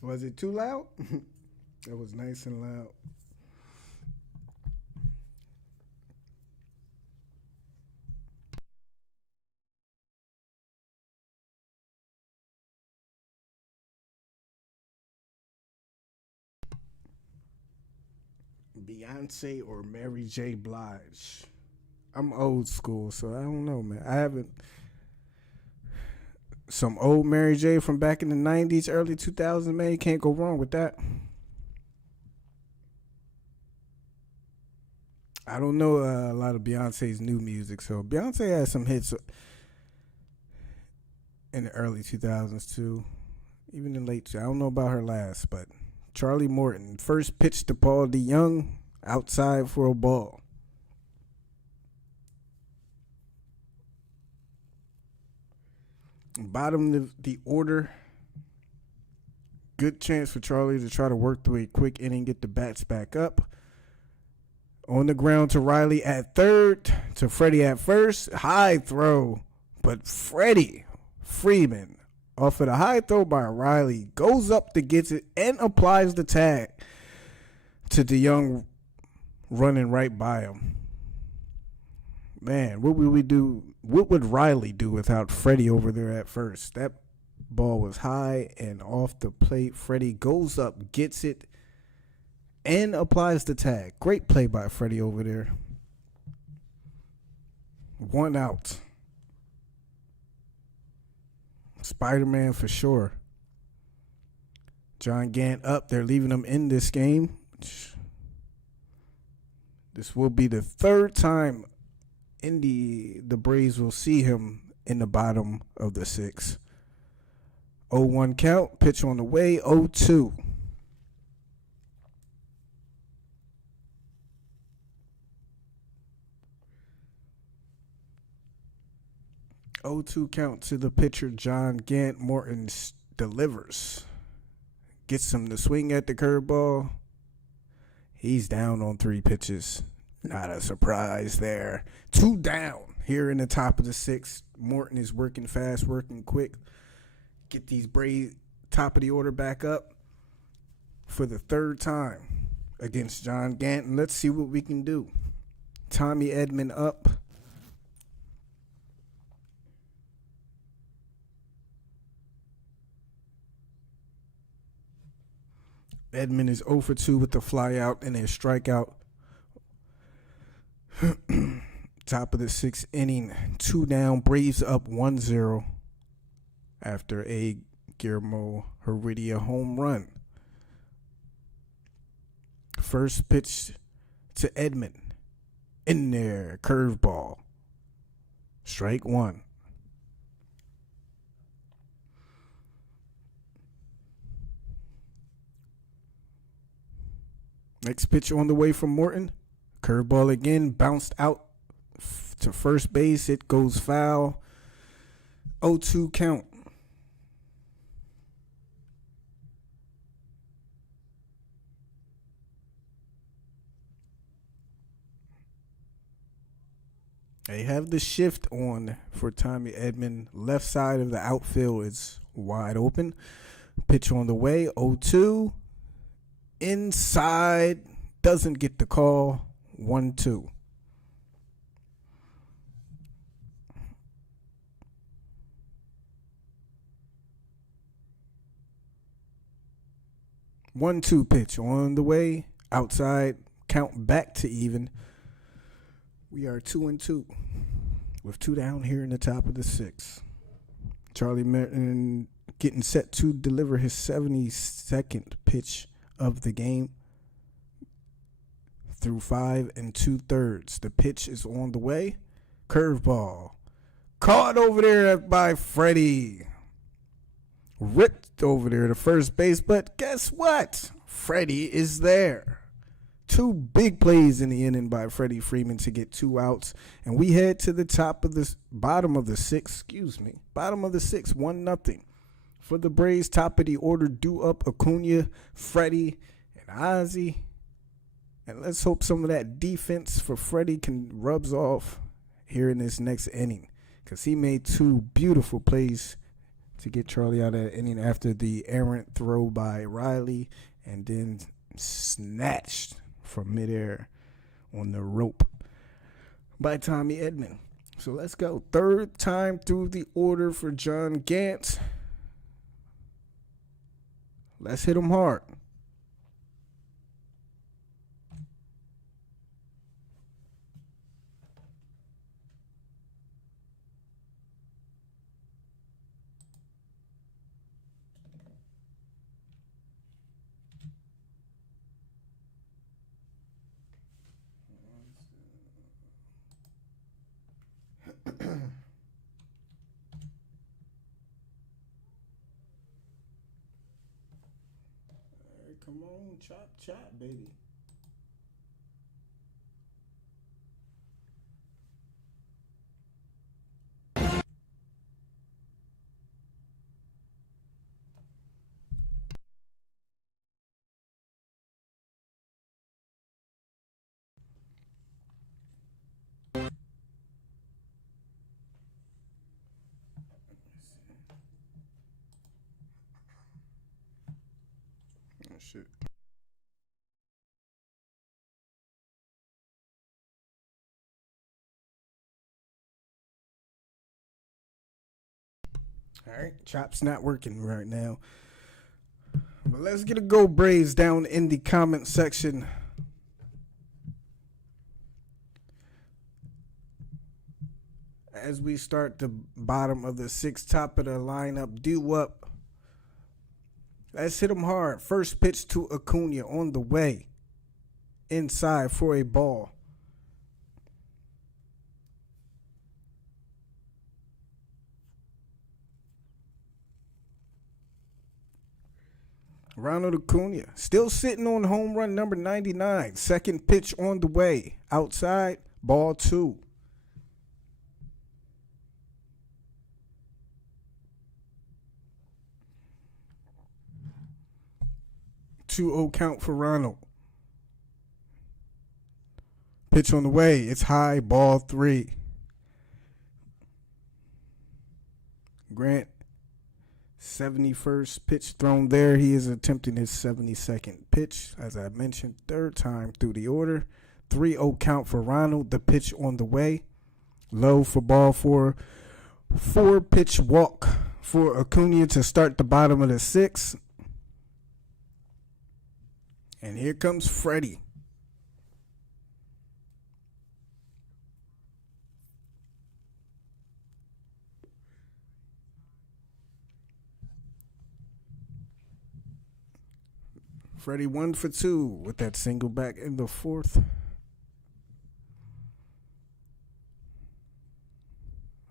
Was it too loud? It was nice and loud. Beyonce or Mary J. Blige? I'm old school, so I don't know, man. I haven't. Some old Mary J. from back in the 90s, early 2000s, man. You can't go wrong with that. I don't know a lot of Beyonce's new music, so Beyonce has some hits in the early 2000s, too. Even in late, I don't know about her last, but Charlie Morton, first pitch to Paul DeYoung, outside for a ball. Bottom of the order. Good chance for Charlie to try to work through a quick inning, get the bats back up. On the ground to Riley at third, to Freddie at first. High throw, but Freddie Freeman, off of the high throw by Riley, goes up to get it and applies the tag to DeYoung running right by him. Man, what would we do? What would Riley do without Freddie over there at first? That ball was high and off the plate. Freddie goes up, gets it, and applies the tag. Great play by Freddie over there. 1 out. Spider-Man for sure. John Gant up. They're leaving him in this game. This will be the third time the Braves will see him in the bottom of the 6th. 0-1 count. Pitch on the way. 0-2. Count to the pitcher, John Gant. Morton delivers. Gets him to swing at the curveball. He's down on 3 pitches. Not a surprise there. 2 down here in the top of the 6th. Morton is working fast, working quick. Get these Braves top of the order back up for the 3rd time against John Gant. And let's see what we can do. Tommy Edman up. Edman is 0 for 2 with the fly out and a strikeout. Top of the 6th inning, 2 down. Braves up 1-0 after a Guillermo Heredia home run. First pitch to Edman. In there, curveball. Strike 1. Next pitch on the way from Morton. Curveball again, bounced out to first base. It goes foul. 0-2 count. They have the shift on for Tommy Edman. Left side of the outfield is wide open. Pitch on the way. 0-2. Inside. Doesn't get the call. 1-2. Pitch on the way. Outside. Count back to even. We are 2-2 with 2 down here in the top of the 6th. Charlie Merton getting set to deliver his 72nd pitch of the game. Through 5 2/3. The pitch is on the way. Curveball. Caught over there by Freddie. Ripped over there to first base, but guess what? Freddie is there. 2 big plays in the inning by Freddie Freeman to get 2 outs. And we head to the bottom of the 6th, Bottom of the 6th, 1-0. For the Braves, top of the order, due up Acuna, Freddie, and Ozzie. And let's hope some of that defense for Freddie rubs off here in this next inning. Because he made 2 beautiful plays to get Charlie out of that inning after the errant throw by Riley. And then snatched from midair on the rope by Tommy Edman. So let's go. 3rd time through the order for John Gant. Let's hit him hard. Come on, chop, baby. shit. All right, Chop's not working right now. But let's get a Go Braves down in the comment section. As we start the bottom of the sixth, top of the lineup, due up. Let's hit him hard. First pitch to Acuna on the way. Inside for a ball. Ronald Acuna still sitting on home run number 99. Second pitch on the way. Outside, ball 2. 2-0 count for Ronald. Pitch on the way. It's high, ball 3. Grant, 71st pitch thrown there. He is attempting his 72nd pitch. As I mentioned, third time through the order. 3-0 count for Ronald. The pitch on the way. Low for ball 4. 4-pitch walk for Acuna to start the bottom of the sixth. And here comes Freddie. Freddie 1 for 2 with that single back in the fourth.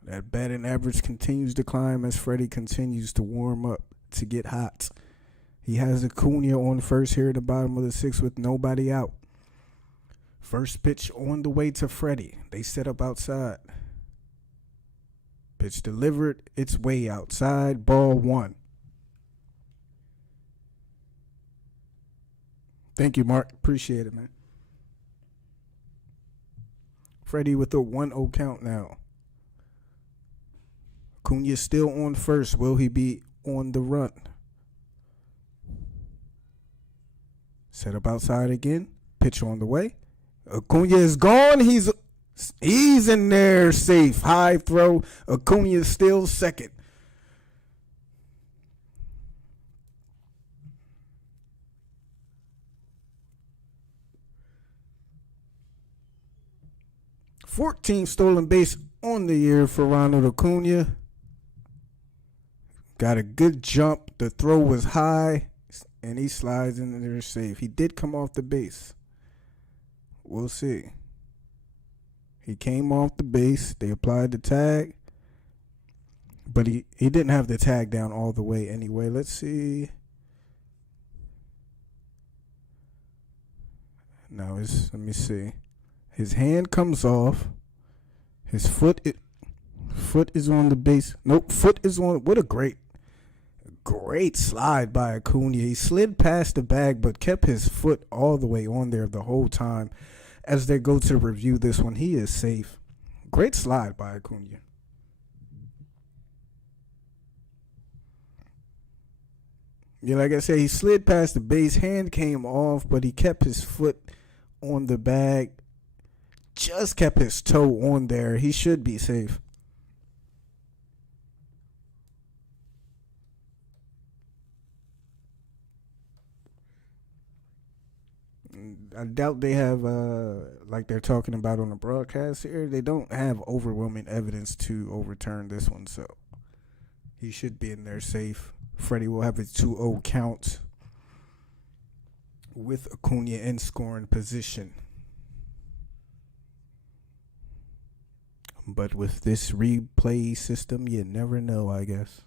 That batting average continues to climb as Freddie continues to warm up to get hot. He has Acuna on first here at the bottom of the sixth with nobody out. First pitch on the way to Freddie. They set up outside. Pitch delivered. It's way outside. Ball 1. Thank you, Mark. Appreciate it, man. Freddie with a 1-0 count now. Acuna still on first. Will he be on the run? Set up outside again. Pitch on the way. Acuna is gone. He's in there safe. High throw. Acuna is still second. $14 stolen base on the year for Ronald Acuna. Got a good jump. The throw was high, and he slides in there safe. He did come off the base. We'll see. He came off the base. They applied the tag, but he didn't have the tag down all the way anyway. Let's see. Now, let me see. His hand comes off. His foot is on the base. Nope, foot is on. What a great slide by Acuna. He slid past the bag but kept his foot all the way on there the whole time. As they go to review this one, he is safe. Great slide by Acuna. Yeah, like I said, he slid past the base. Hand came off, but he kept his foot on the bag. Just kept his toe on there. He should be safe. I doubt they have, like they're talking about on the broadcast here, they don't have overwhelming evidence to overturn this one, so he should be in there safe. Freddie will have a 2-0 count with Acuna in scoring position. But with this replay system, you never know, I guess.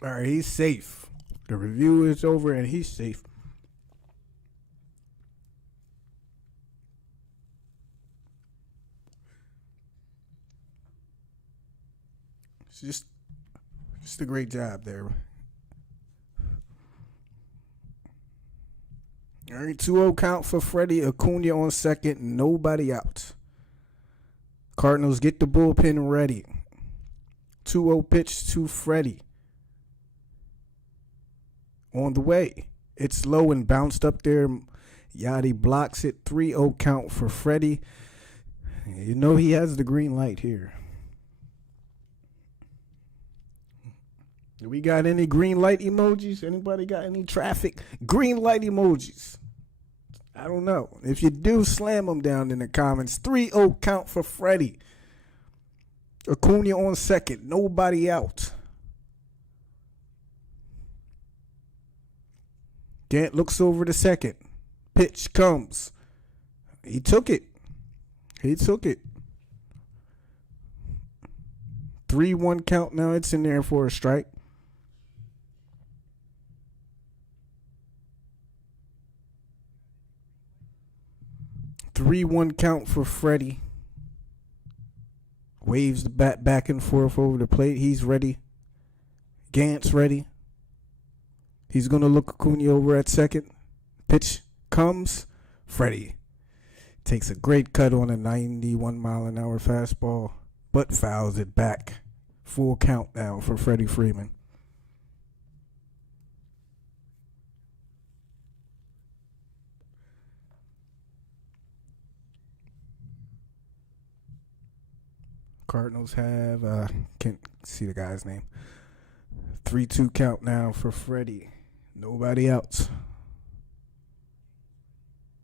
All right, he's safe. The review is over and he's safe. It's just a great job there. All right, 2-0 count for Freddie. Acuna on second. Nobody out. Cardinals get the bullpen ready. 2-0 pitch to Freddie. On the way. It's low and bounced up there. Yachty blocks it. 3-0 count for Freddie. You know he has the green light here. Do we got any green light emojis? Anybody got any traffic green light emojis? I don't know. If you do, slam them down in the comments. 3-0 count for Freddie. Acuna on second. Nobody out. Gant looks over to second. Pitch comes. He took it. 3-1 count now. It's in there for a strike. Three-one count for Freddie. Waves the bat back and forth over the plate. He's ready. Gant's ready. He's going to look Acuna over at second. Pitch comes. Freddie takes a great cut on a 91-mile-an-hour fastball, but fouls it back. Full count now for Freddie Freeman. Cardinals have, can't see the guy's name. 3-2 count now for Freddie. Nobody else.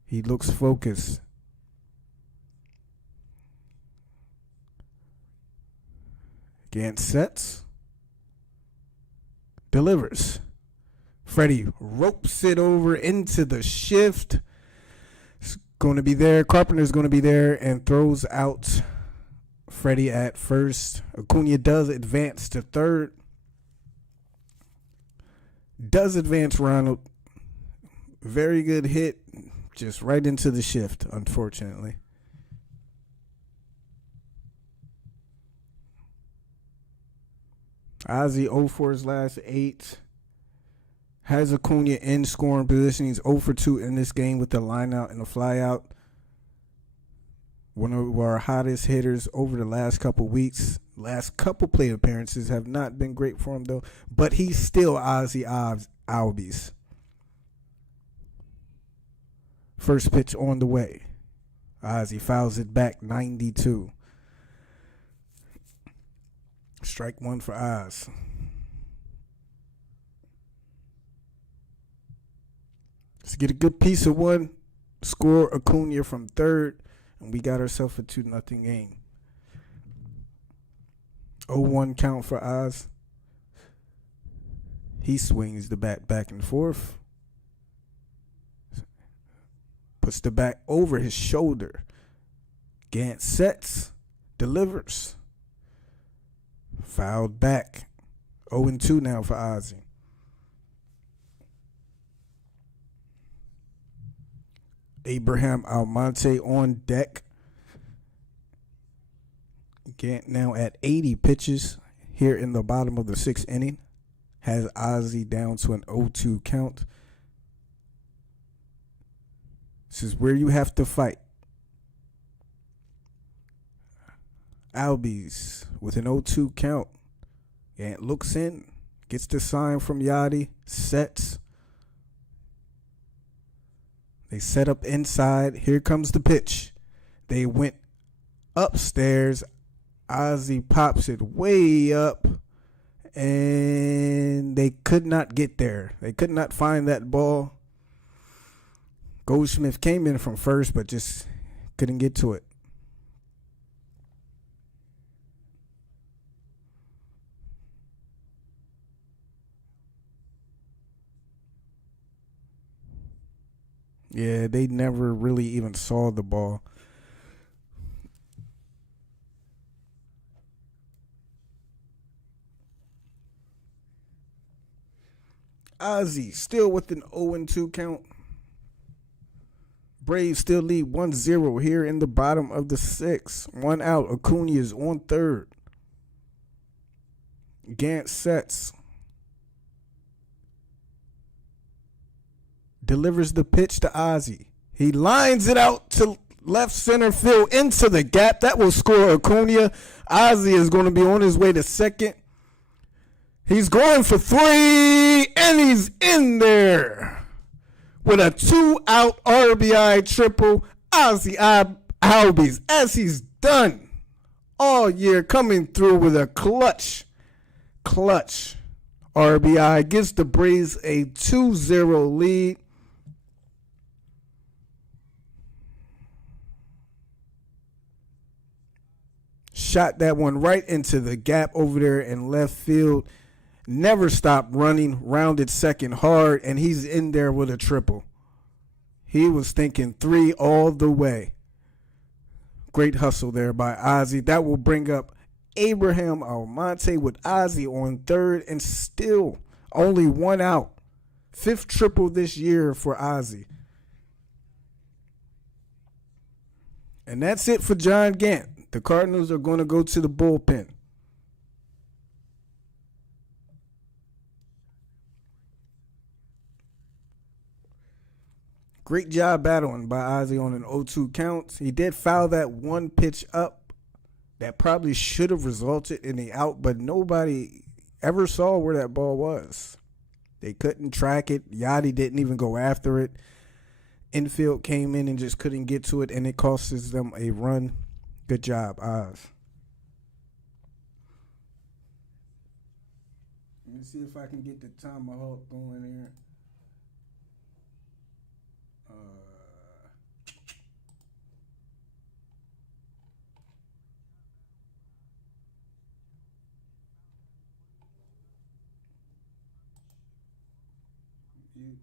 He looks focused. Gant sets. Delivers. Freddie ropes it over into the shift. It's going to be there. Carpenter's going to be there and throws out Freddie at first. Acuna does advance to third. Does advance Ronald. Very good hit. Just right into the shift, unfortunately. Ozzie 0 for his last 8. Has Acuna in scoring position. He's 0 for 2 in this game with the line out and the fly out. One of our hottest hitters over the last couple weeks. Last couple plate appearances have not been great for him, though. But he's still Ozzie Albies. First pitch on the way. Ozzie fouls it back, 92. Strike one for Oz. Let's get a good piece of one. Score Acuna from third. And we got ourselves a 2-0 game. 0-1 count for Oz. He swings the bat back and forth. Puts the bat over his shoulder. Gant sets. Delivers. Fouled back. 0-2 now for Ozzie. Abraham Almonte on deck. Gant now at 80 pitches here in the bottom of the 6th inning. Has Ozzie down to an 0-2 count. This is where you have to fight. Albies with an 0-2 count. Gant looks in. Gets the sign from Yachty. Sets. They set up inside. Here comes the pitch. They went upstairs. Ozzie pops it way up. And they could not get there. They could not find that ball. Goldschmidt came in from first, but just couldn't get to it. Yeah, they never really even saw the ball. Ozzie still with an 0-2 count. Braves still lead 1-0 here in the bottom of the 6th. One out. Acuna is on third. Gant sets. delivers the pitch to Ozzie. He lines it out to left center field into the gap. That will score Acuna. Ozzie is going to be on his way to second. He's going for 3, and he's in there with a 2-out RBI triple. Ozzie Albies, as he's done all year, coming through with a clutch RBI, gives the Braves a 2-0 lead. Shot that one right into the gap over there in left field. Never stopped running, rounded second hard, and he's in there with a triple. He was thinking 3 all the way. Great hustle there by Ozzie. That will bring up Abraham Almonte with Ozzie on third, and still only 1 out. 5th triple this year for Ozzie. And that's it for John Gant. The Cardinals are going to go to the bullpen. Great job battling by Ozzie on an 0-2 count. He did foul that one pitch up that probably should have resulted in the out, but nobody ever saw where that ball was. They couldn't track it. Yachty didn't even go after it. Infield came in and just couldn't get to it, and it costs them a run. Good job, Oz. Let me see if I can get the tomahawk going here. You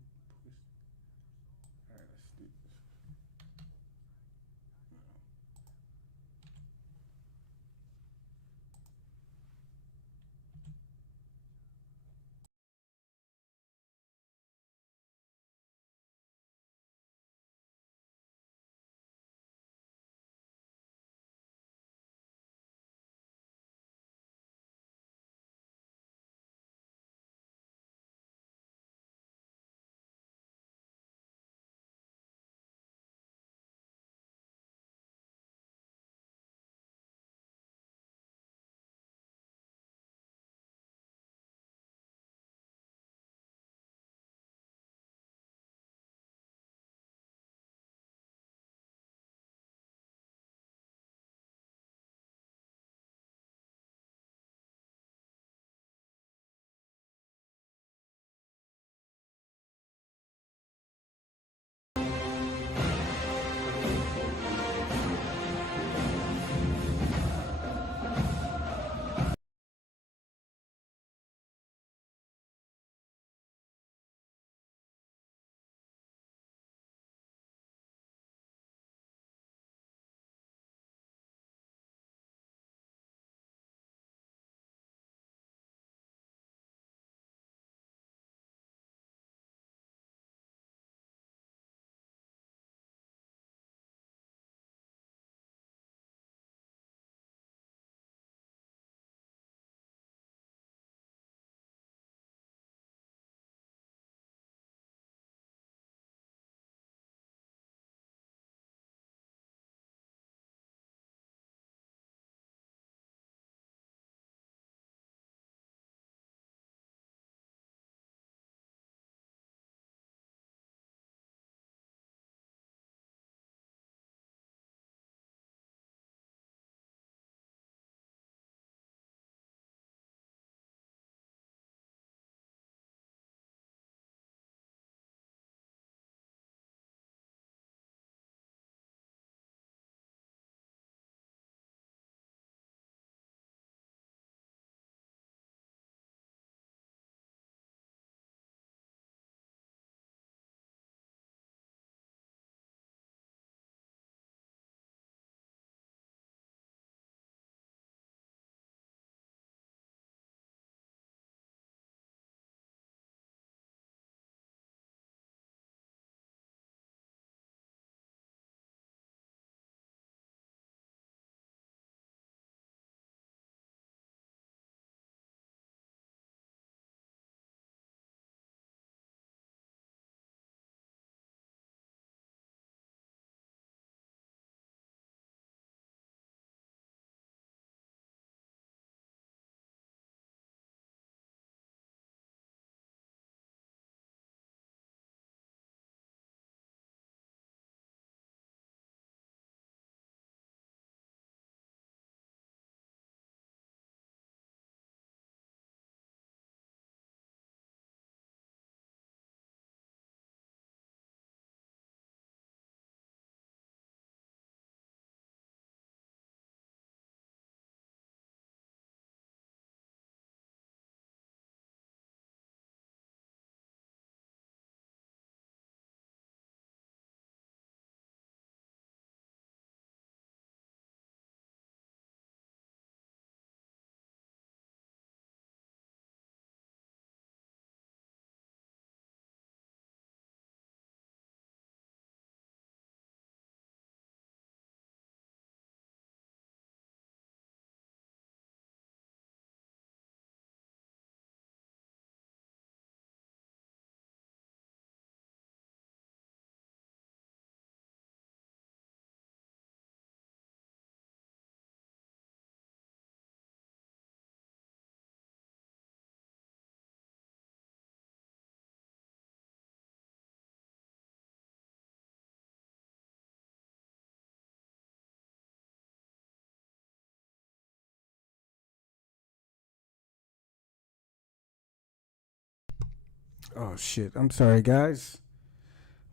Oh shit! I'm sorry, guys.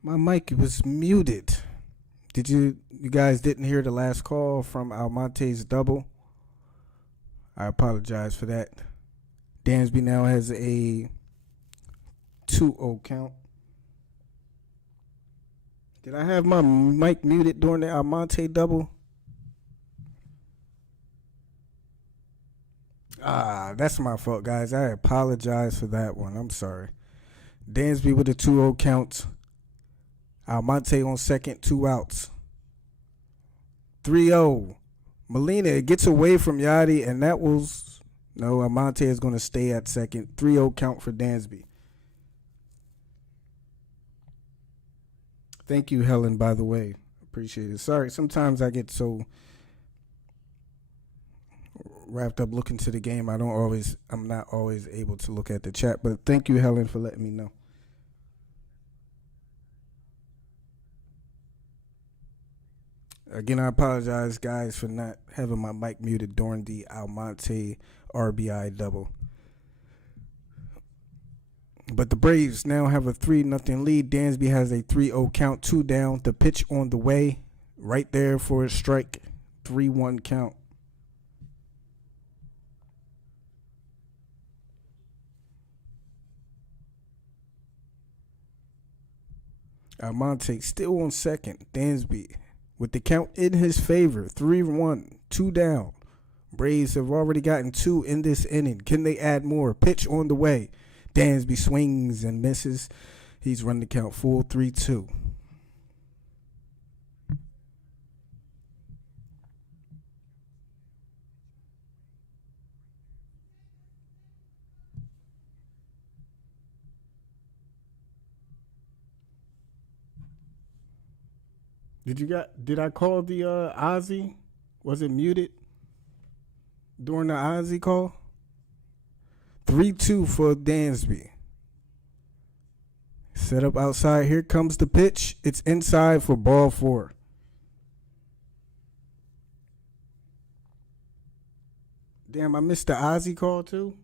My mic was muted. Did you guys didn't hear the last call from Almonte's double? I apologize for that. Dansby now has a 2-0 count. Did I have my mic muted during the Almonte double? That's my fault, guys. I apologize for that one. I'm sorry. Dansby with a 2-0 count. Almonte on second, 2 outs. 3-0. Molina gets away from Yachty, and that was... No, Almonte is going to stay at second. 3-0 count for Dansby. Thank you, Helen, by the way. Appreciate it. Sorry, sometimes I get so wrapped up looking to the game, I'm not always able to look at the chat. But thank you, Helen, for letting me know. Again, I apologize, guys, for not having my mic muted during the Almonte RBI double. But the Braves now have a 3-0 lead. Dansby has a 3-0 count, 2 down. The pitch on the way, right there for a strike, 3-1 count. Almonte still on second. Dansby with the count in his favor, 3-1, 2 down. Braves have already gotten 2 in this inning. Can they add more? Pitch on the way. Dansby swings and misses. He's run the count full, 3-2. Did I call the Ozzy? Was it muted during the Ozzy call? 3-2 for Dansby. Set up outside. Here comes the pitch. It's inside for ball 4. Damn, I missed the Ozzy call too.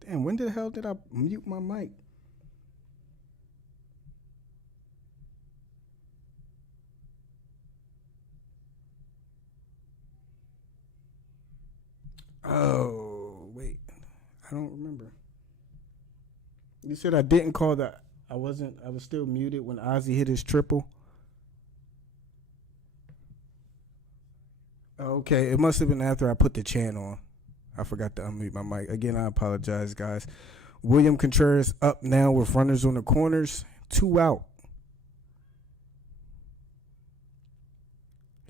Damn, when the hell did I mute my mic? Oh, wait. I don't remember. You said I didn't call the... I was still muted when Ozzy hit his triple. Okay, it must have been after I put the chant on. I forgot to unmute my mic. Again, I apologize, guys. William Contreras up now with runners on the corners. 2 out.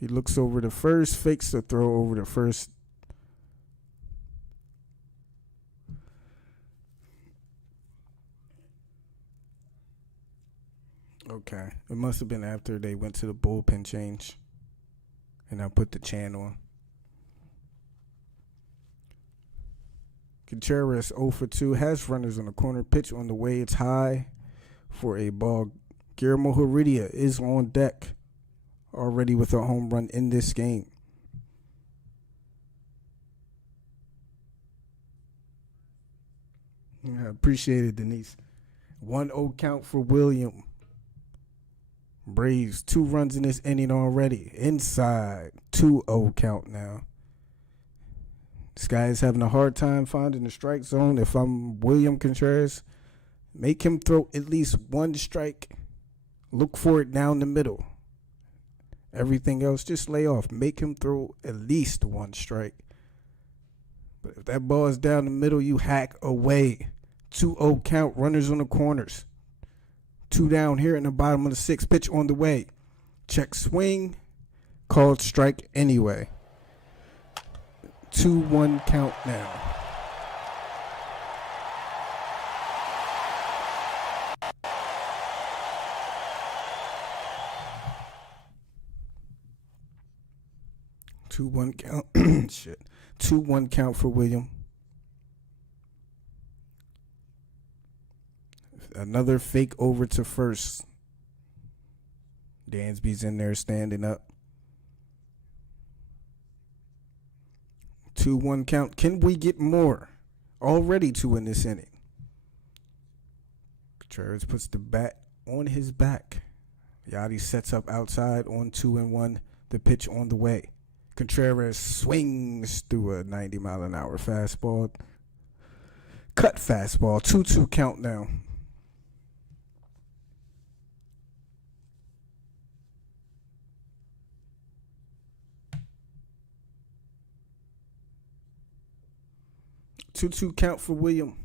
He looks over the first, fakes the throw over the first. Okay. It must have been after they went to the bullpen change. And I put the chant on. Contreras 0 for 2. Has runners on the corner. Pitch on the way. It's high for a ball. Guillermo Heredia is on deck. Already with a home run in this game. I appreciate it, Denise. 1-0 count for William. Braves 2 runs in this inning already. Inside 2-0 count now. This guy is having a hard time finding the strike zone. If I'm William Contreras, make him throw at least 1 strike. Look for it down the middle. Everything else, just lay off. Make him throw at least 1 strike. But if that ball is down the middle, you hack away. 2-0 count, runners on the corners. 2 down here in the bottom of the 6th. Pitch on the way. Check swing. Called strike anyway. 2-1 count now. Two one count. Shit. 2-1 count for William. Another fake over to first. Dansby's in there standing up. 2-1 count. Can we get more? Already 2 in this inning. Contreras puts the bat on his back. Yachty sets up outside on 2-1. The pitch on the way. Contreras swings through a 90-mile-an-hour fastball. Cut fastball. 2-2 count now. Two count for William.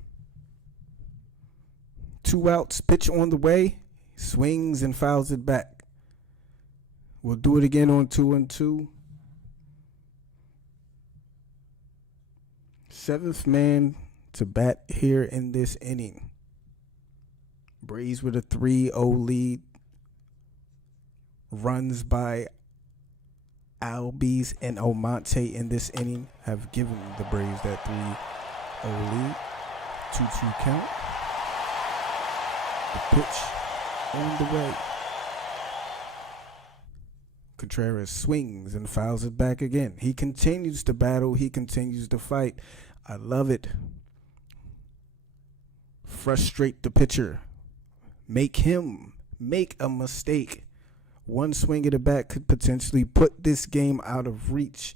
2 outs. Pitch on the way. Swings and fouls it back. We'll do it again on 2-2. 7th man to bat here in this inning. Braves with a 3-0 lead. Runs by Albies and Almonte in this inning have given the Braves that 3-0 lead. 2-2 count. The pitch on the way. Contreras swings and fouls it back again. He continues to battle. He continues to fight. I love it. Frustrate the pitcher. Make him make a mistake. One swing at the bat could potentially put this game out of reach.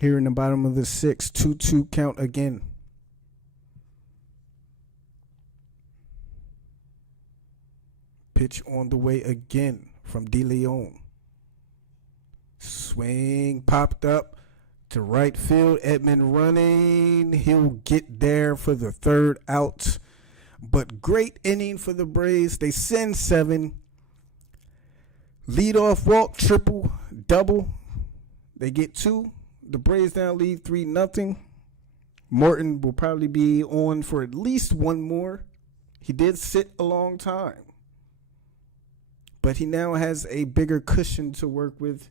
Here in the bottom of the 6th, 2-2 count again. Pitch on the way again from De Leon. Swing popped up to right field. Edman running. He'll get there for the 3rd out. But great inning for the Braves. They send 7. Leadoff walk, triple, double. They get 2. The Braves now lead 3-0. Morton will probably be on for at least one more. He did sit a long time. But he now has a bigger cushion to work with.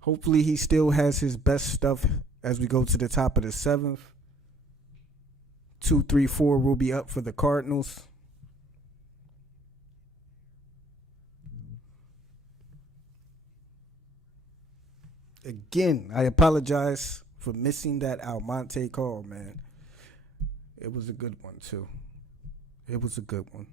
Hopefully he still has his best stuff as we go to the top of the 7th. 2, 3, 4 will be up for the Cardinals. Again, I apologize for missing that Almonte call, man. It was a good one, too. It was a good one.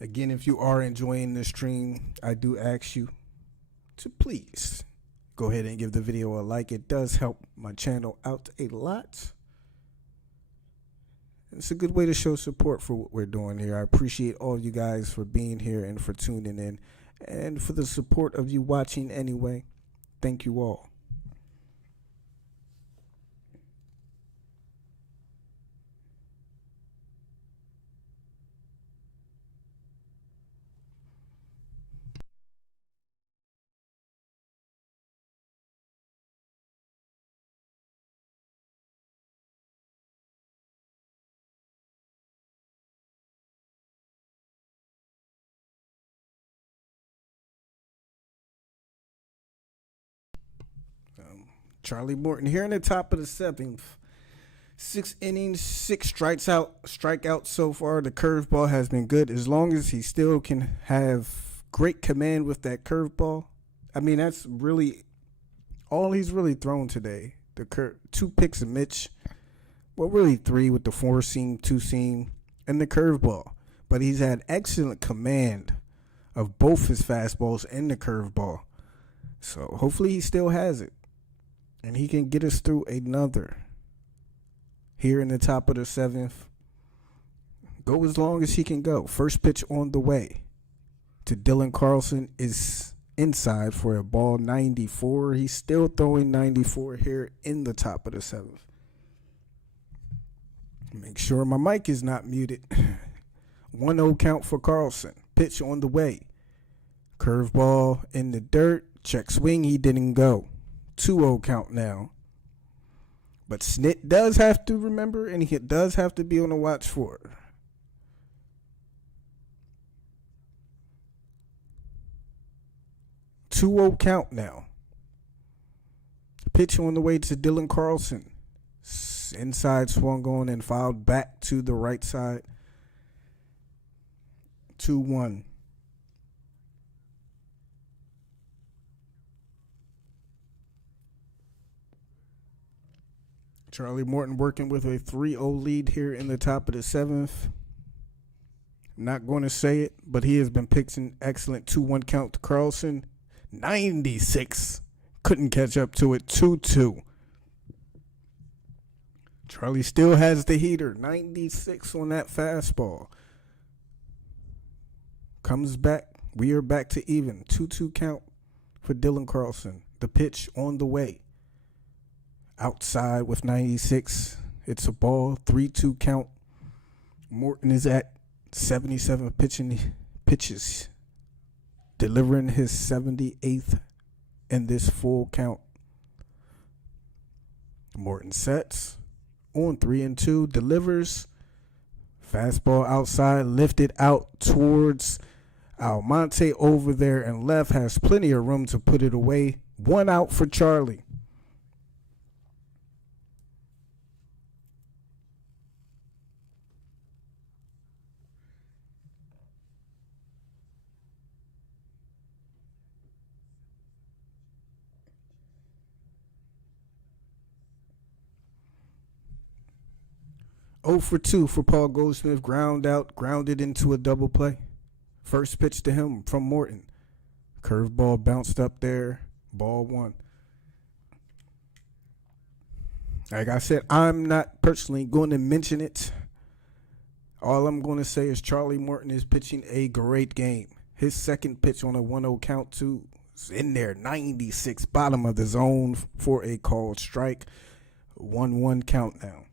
Again, if you are enjoying the stream, I do ask you to please go ahead and give the video a like. It does help my channel out a lot. It's a good way to show support for what we're doing here. I appreciate all you guys for being here and for tuning in and for the support of you watching anyway. Thank you all. Charlie Morton here in the top of the 7th. 6 innings, 6 strikeouts so far. The curveball has been good as long as he still can have great command with that curveball. I mean, that's really all he's really thrown today. The 2 picks of Mitch. Well, really 3 with the 4-seam, 2-seam, and the curveball. But he's had excellent command of both his fastballs and the curveball. So hopefully he still has it. And he can get us through another. Here in the top of the 7th. Go as long as he can go. First pitch on the way to Dylan Carlson is inside for a ball 94. He's still throwing 94 here in the top of the 7th. Make sure my mic is not muted. 1-0 count for Carlson. Pitch on the way. Curveball in the dirt. Check swing. He didn't go. 2-0 count now. But Snit does have to remember, and he does have to be on the watch for it. 2-0 count now. Pitch on the way to Dylan Carlson. Inside swung on and fouled back to the right side. 2-1. Charlie Morton working with a 3-0 lead here in the top of the seventh. Not going to say it, but he has been pitching excellent. 2-1 count to Carlson. 96. Couldn't catch up to it. 2-2. Charlie still has the heater. 96 on that fastball. Comes back. We are back to even. 2-2 count for Dylan Carlson. The pitch on the way. Outside with 96. It's a ball. 3-2 count. Morton is at 77 pitches. Delivering his 78th in this full count. Morton sets. On 3-2. Delivers. Fastball outside. Lifted out towards Almonte over there and left. Has plenty of room to put it away. 1 out for Charlie. Oh for 2 for Paul Goldschmidt. Grounded into a double play. First pitch to him from Morton. Curveball bounced up there. Ball 1. Like I said, I'm not personally going to mention it. All I'm going to say is Charlie Morton is pitching a great game. His second pitch on a 1-0 count to is in there. 96, bottom of the zone for a called strike. 1-1 count now.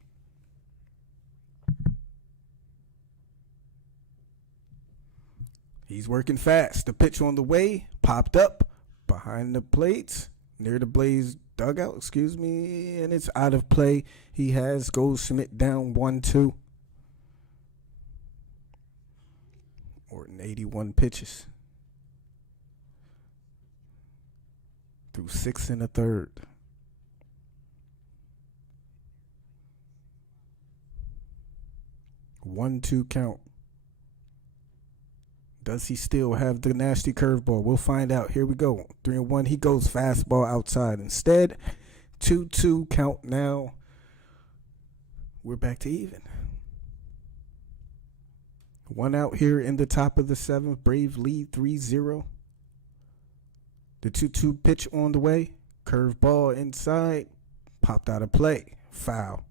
He's working fast. The pitch on the way, popped up behind the plates, near the Blaze dugout, and it's out of play. He has Goldschmidt down 1-2. Morton 81 pitches. Through 6 1/3. 1-2 count. Does he still have the nasty curveball? We'll find out. Here we go. 3-1. He goes fastball outside instead. 2-2 count now. We're back to even. 1 out here in the top of the 7th. Brave lead 3-0. The 2-2 pitch on the way. Curveball inside. Popped out of play. Foul.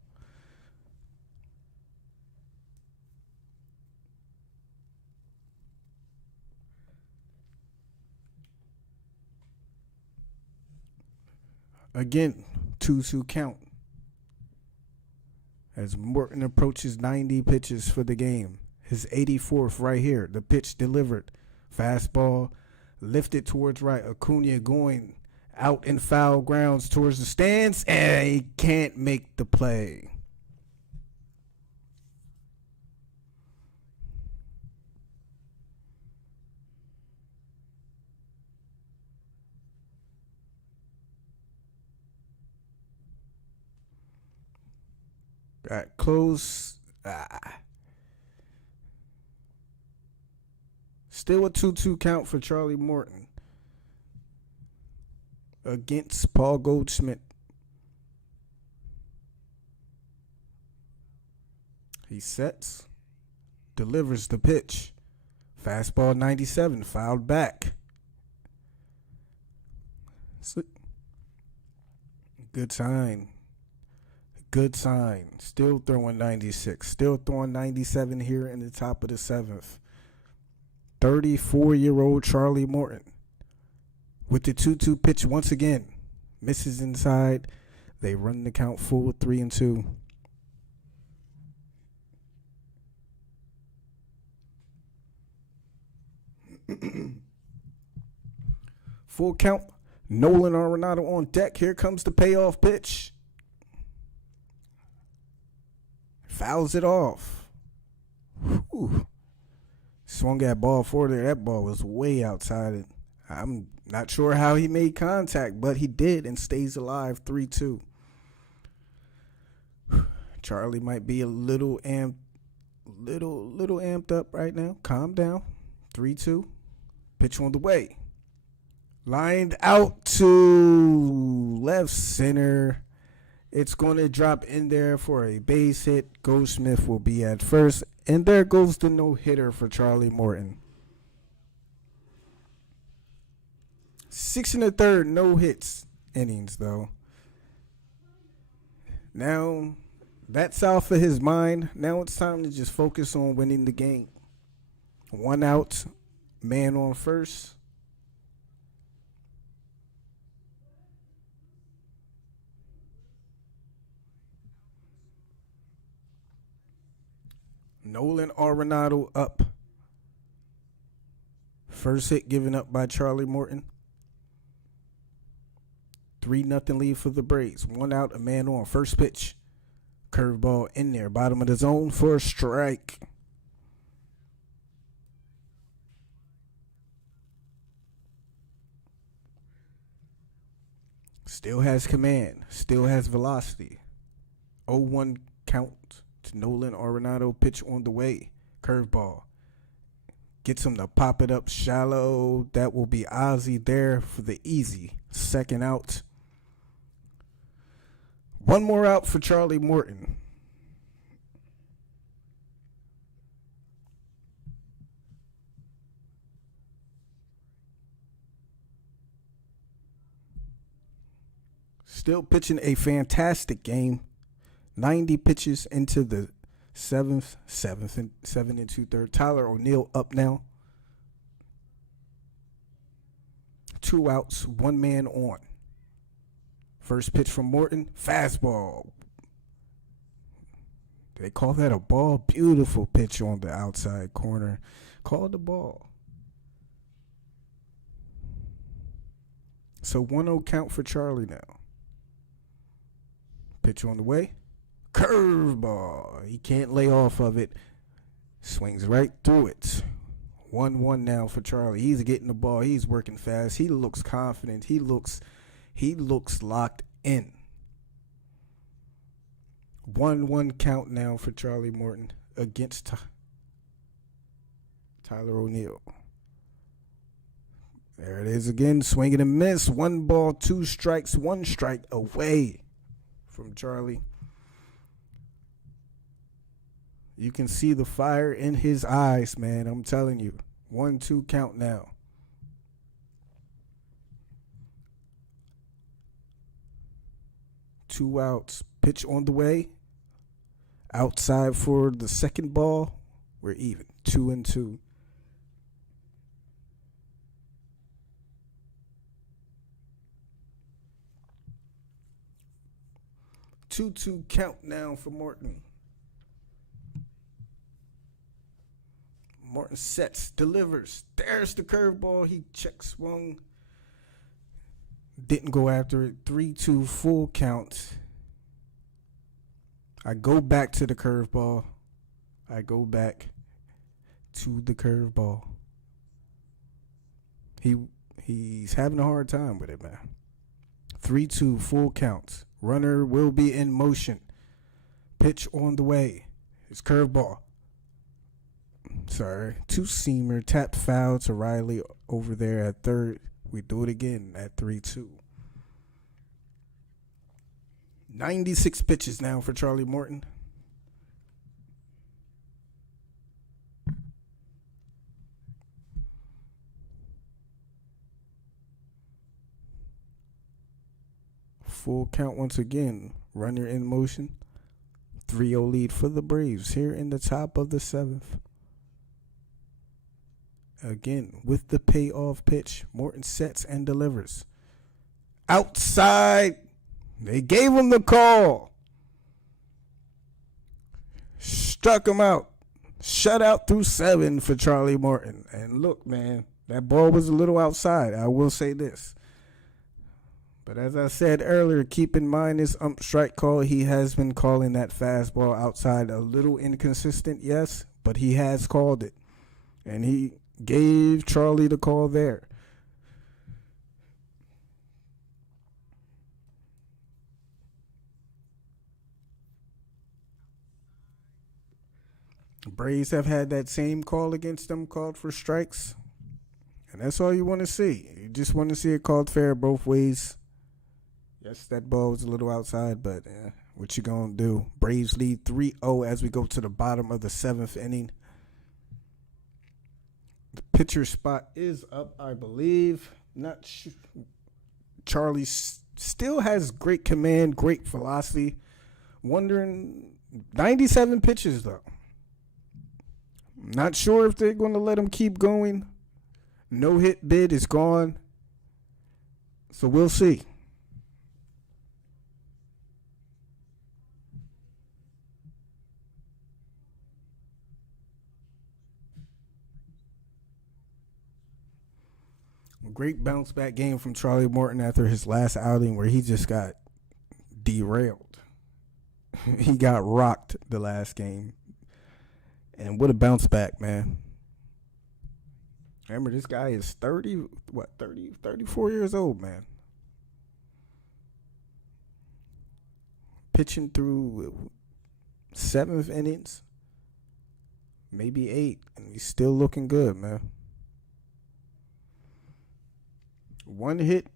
Again, 2-2 count. As Morton approaches 90 pitches for the game. His 84th right here. The pitch delivered. Fastball lifted towards right. Acuna going out in foul grounds towards the stands. And he can't make the play. Got close. Still a 2-2 count for Charlie Morton against Paul Goldschmidt. He sets, delivers the pitch. Fastball 97, fouled back. Good sign. Good sign. Still throwing 96. Still throwing 97 here in the top of the 7th. 34-year-old Charlie Morton with the 2-2 pitch once again. Misses inside. They run the count full 3-2. Full count. Nolan Arenado on deck. Here comes the payoff pitch. Fouls it off. Whew. Swung that ball forward there. That ball was way outside it. I'm not sure how he made contact, but he did and stays alive. 3-2. Charlie might be a little amped up right now. Calm down. 3-2. Pitch on the way. Lined out to left center. It's going to drop in there for a base hit. Goldsmith will be at first. And there goes the no-hitter for Charlie Morton. 6 1/3, no hits innings, though. Now, that's off of his mind. Now it's time to just focus on winning the game. 1 out, man on first. Nolan Arenado up. First hit given up by Charlie Morton. 3-0 lead for the Braves. 1 out, a man on. First pitch. Curveball in there. Bottom of the zone for a strike. Still has command. Still has velocity. 0-1 count to Nolan Arenado. Pitch on the way. Curveball. Gets him to pop it up shallow. That will be Ozzie there for the easy. Second out. One more out for Charlie Morton. Still pitching a fantastic game. 90 pitches into the seventh and 7 2/3. Tyler O'Neill up now. 2 outs, 1 man on. First pitch from Morton, fastball. They call that a ball. Beautiful pitch on the outside corner. Called the ball. So 1-0 count for Charlie now. Pitch on the way. Curveball. He can't lay off of it. Swings right through it. 1-1 now for Charlie. He's getting the ball. He's working fast. He looks confident. He looks locked in. 1-1 count now for Charlie Morton against Tyler O'Neill. There it is again. Swing and a miss. 1 ball, 2 strikes. 1 strike away from Charlie. You can see the fire in his eyes, man. I'm telling you. 1-2 count now. Two outs. Pitch on the way. Outside for the second ball. We're even. 2-2. Two count now for Morton. Morton sets, delivers. There's the curveball. He check swung. Didn't go after it. 3-2 full count. I go back to the curveball. He's having a hard time with it, man. 3-2 full counts. Runner will be in motion. Pitch on the way. His curveball. Two-seamer. Tapped foul to Riley over there at third. We do it again at 3-2. 96 pitches now for Charlie Morton. Full count once again. Runner in motion. 3-0 lead for the Braves here in the top of the 7th. Again, with the payoff pitch, Morton sets and delivers. Outside. They gave him the call. Struck him out. Shutout through 7 for Charlie Morton. And look, man, that ball was a little outside. I will say this. But as I said earlier, keep in mind this strike call. He has been calling that fastball outside a little inconsistent, yes, but he has called it. And he gave Charlie the call there. Braves have had that same call against them, called for strikes. And that's all you want to see. You just want to see it called fair both ways. Yes, that ball was a little outside, but what you gonna do? Braves lead 3-0 as we go to the bottom of the seventh inning. The pitcher spot is up, I believe. Not sure. Charlie still has great command, great velocity. Wondering 97 pitches though. Not sure if they're going to let him keep going. No hit bid is gone. So we'll see. Great bounce back game from Charlie Morton after his last outing where he just got derailed. He got rocked the last game. And what a bounce back, man. Remember, this guy is 34 years old, man. Pitching through seventh innings, maybe 8, and he's still looking good, man. One hit.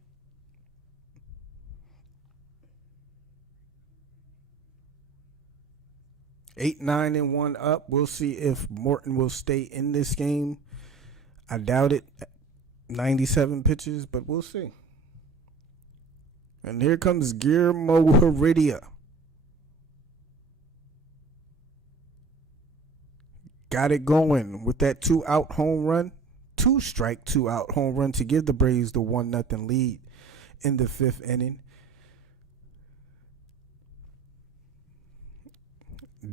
Eight, 9, and 1 up. We'll see if Morton will stay in this game. I doubt it. 97 pitches, but we'll see. And here comes Guillermo Heredia. Got it going with that 2-out home run. 2-strike, 2-out home run to give the Braves the 1-0 lead in the fifth inning.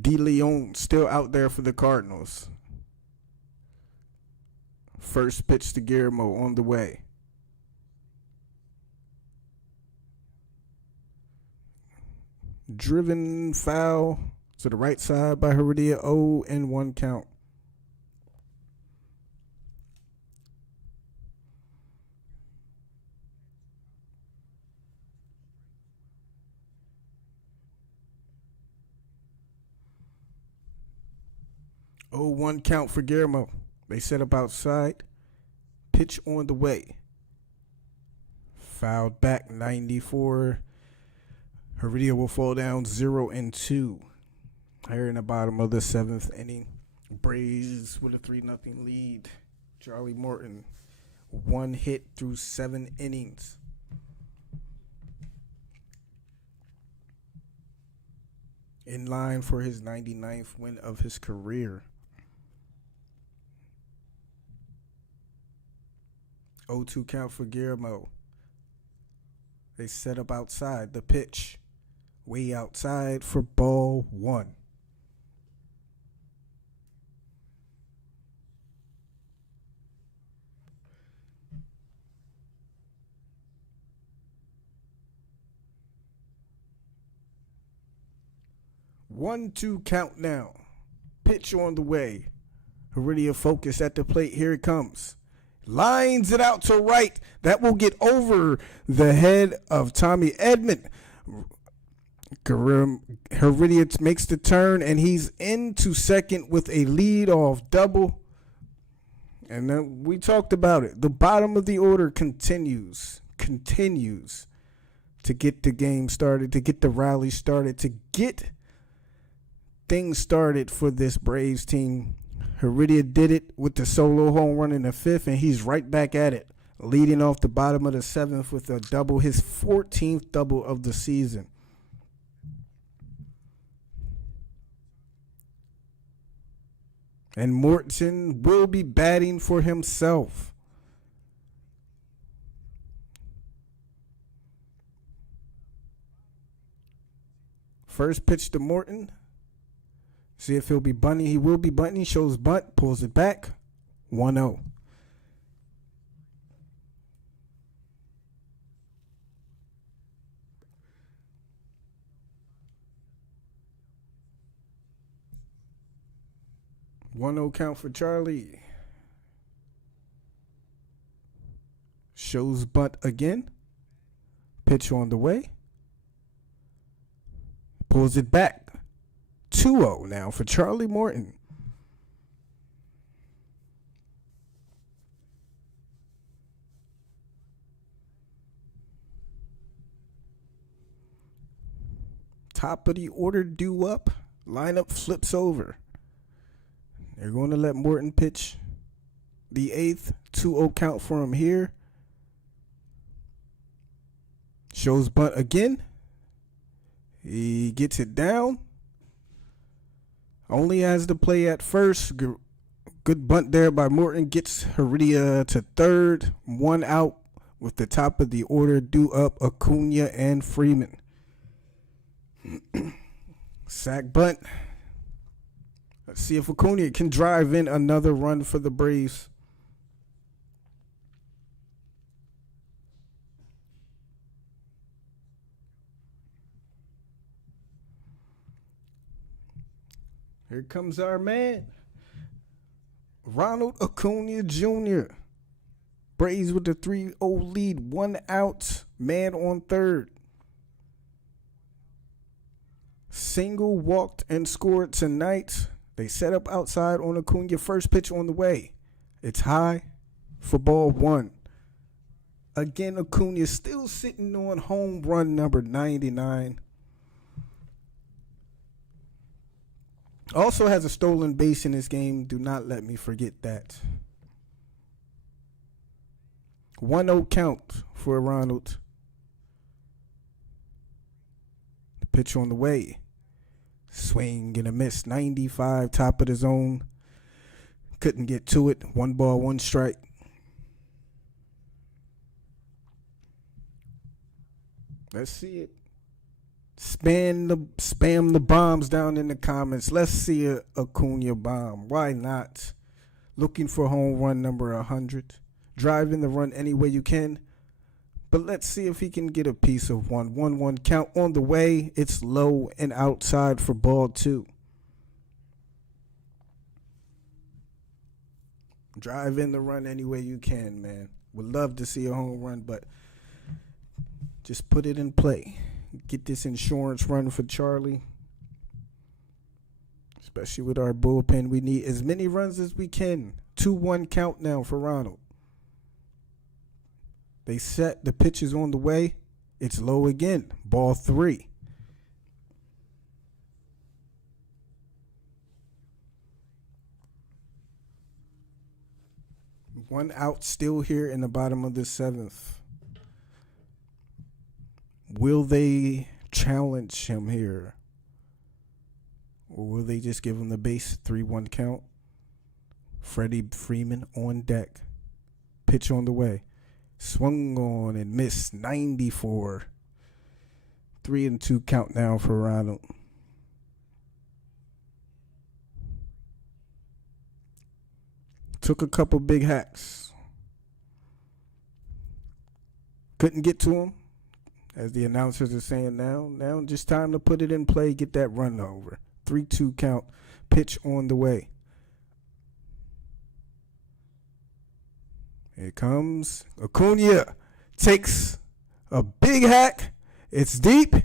De Leon still out there for the Cardinals. First pitch to Guillermo on the way. Driven foul to the right side by Heredia. 0-1 count. Oh, 1 count for Guillermo. They set up outside. Pitch on the way. Fouled back 94. Heredia will fall down 0-2. Here in the bottom of the seventh inning. Braves with a 3-0 lead. Charlie Morton, 1 hit through 7 innings. In line for his 99th win of his career. 0-2 count for Guillermo. They set up outside. The pitch. Way outside for ball 1. One, 2 count now. Pitch on the way. Heredia focus at the plate. Here it comes. Lines it out to right. That will get over the head of Tommy Edman. Heredia makes the turn, and he's into second with a lead-off double. And then we talked about it. The bottom of the order continues to get the game started, to get the rally started, to get things started for this Braves team. Heredia did it with the solo home run in the fifth, and he's right back at it, leading off the bottom of the seventh with a double, his 14th double of the season. And Morton will be batting for himself. First pitch to Morton. See if he'll be bunting. He will be bunting. Shows bunt. Pulls it back. 1-0. Count for Charlie. Shows bunt again. Pitch on the way. Pulls it back. 2-0 now for Charlie Morton. Top of the order due up. Lineup flips over. They're going to let Morton pitch the eighth. 2-0 count for him here. Shows bunt again. He gets it down. Only has the play at first. Good bunt there by Morton. Gets Heredia to third. 1 out with the top of the order due up. Acuna and Freeman. Sack bunt. Let's see if Acuna can drive in another run for the Braves. Here comes our man, Ronald Acuna Jr. Braves with the 3-0 lead. 1 out. Man on third. Single, walked, and scored tonight. They set up outside on Acuna. First pitch on the way. It's high for ball 1. Again, Acuna still sitting on home run number 99. Also has a stolen base in this game. Do not let me forget that. 1-0 count for Ronald. The pitch on the way. Swing and a miss. 95, top of the zone. Couldn't get to it. 1 ball, 1 strike. Let's see it. Spam the bombs down in the comments. Let's see a Acuna bomb. Why not? Looking for home run number 100. Driving the run any way you can. But let's see if he can get a piece of one. 1-1 count on the way. It's low and outside for ball 2. Drive in the run any way you can, man. Would love to see a home run, but just put it in play. Get this insurance run for Charlie. Especially with our bullpen. We need as many runs as we can. 2-1 count now for Ronald. They set. The pitch is on the way. It's low again. Ball 3. One out still here in the bottom of the 7th. Will they challenge him here? Or will they just give him the base 3-1 count? Freddie Freeman on deck. Pitch on the way. Swung on and missed. 94. 3-2 count now for Ronald. Took a couple big hacks. Couldn't get to him. As the announcers are saying now just time to put it in play, get that run over. 3-2 count, pitch on the way. Here comes Acuna. Takes a big hack. It's deep.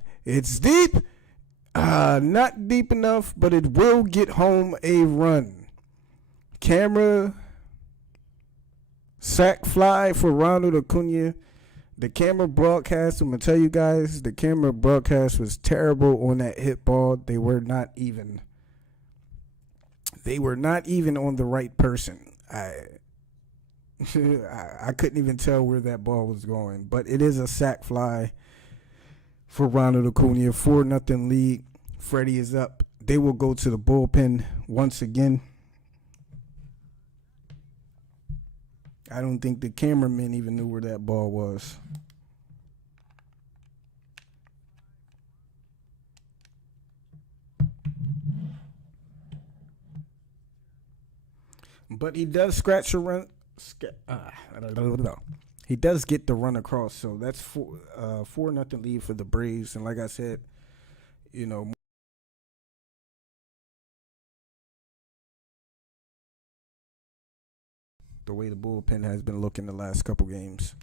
Not deep enough, but it will get home a run. Camera sack fly for Ronald Acuna. The camera broadcast, I'm going to tell you guys, the camera broadcast was terrible on that hit ball. They were not even on the right person. I couldn't even tell where that ball was going. But it is a sack fly for Ronald Acuna. 4-0 lead. Freddie is up. They will go to the bullpen once again. I don't think the cameraman even knew where that ball was. But he does scratch a run. He does get the run across, so that's 4-0 lead for the Braves. And like I said, the way the bullpen has been looking the last couple games.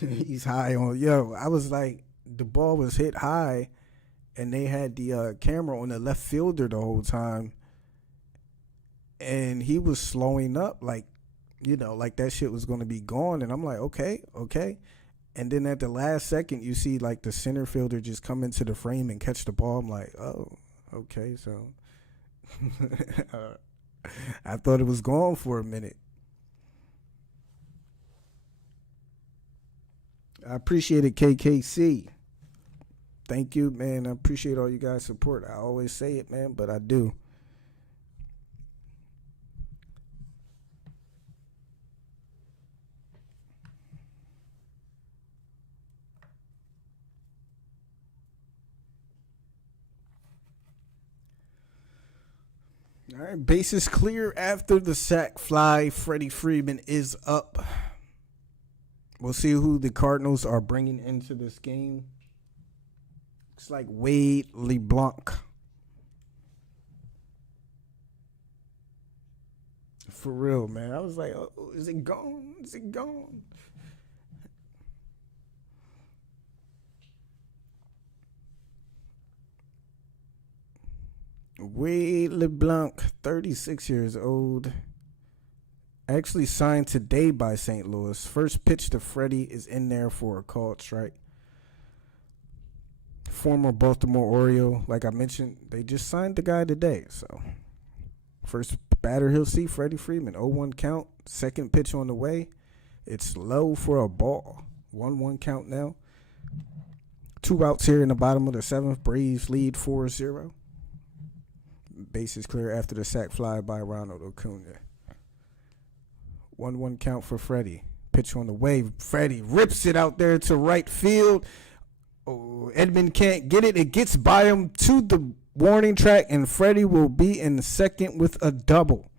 He's high on. I was like, the ball was hit high, and they had the camera on the left fielder the whole time, and he was slowing up like that shit was going to be gone. And I'm like, okay. And then at the last second, you see like the center fielder just come into the frame and catch the ball. I'm like, oh, okay, so I thought it was gone for a minute. I appreciate it, KKC. Thank you, man. I appreciate all you guys' support. I always say it, man, but I do. All right, bases clear after the sac fly. Freddie Freeman is up. We'll see who the Cardinals are bringing into this game. Looks like Wade LeBlanc. For real, man. I was like, oh, is it gone? Is it gone? Wade LeBlanc, 36 years old. Actually signed today by St. Louis. First pitch to Freddie is in there for a called strike. Former Baltimore Oriole, like I mentioned, they just signed the guy today. So, first batter he'll see, Freddie Freeman. 0-1 count, second pitch on the way. It's low for a ball. 1-1 count now. 2 outs here in the bottom of the 7th. Braves lead 4-0. Bases clear after the sac fly by Ronald Acuna. 1-1 count for Freddie. Pitch on the way. Freddie rips it out there to right field. Oh, Edman can't get it. It gets by him to the warning track, and Freddie will be in second with a double.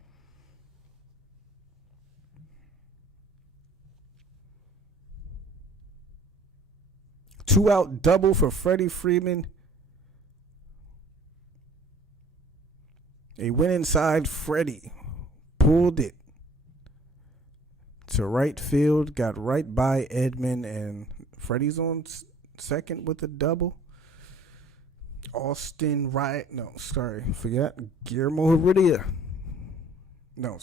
Two-out double for Freddie Freeman. He went inside. Freddie pulled it to right field, got right by Edman, and Freddie's on second with a double. Austin Wright, no, sorry, forgot Guillermo Heredia. No,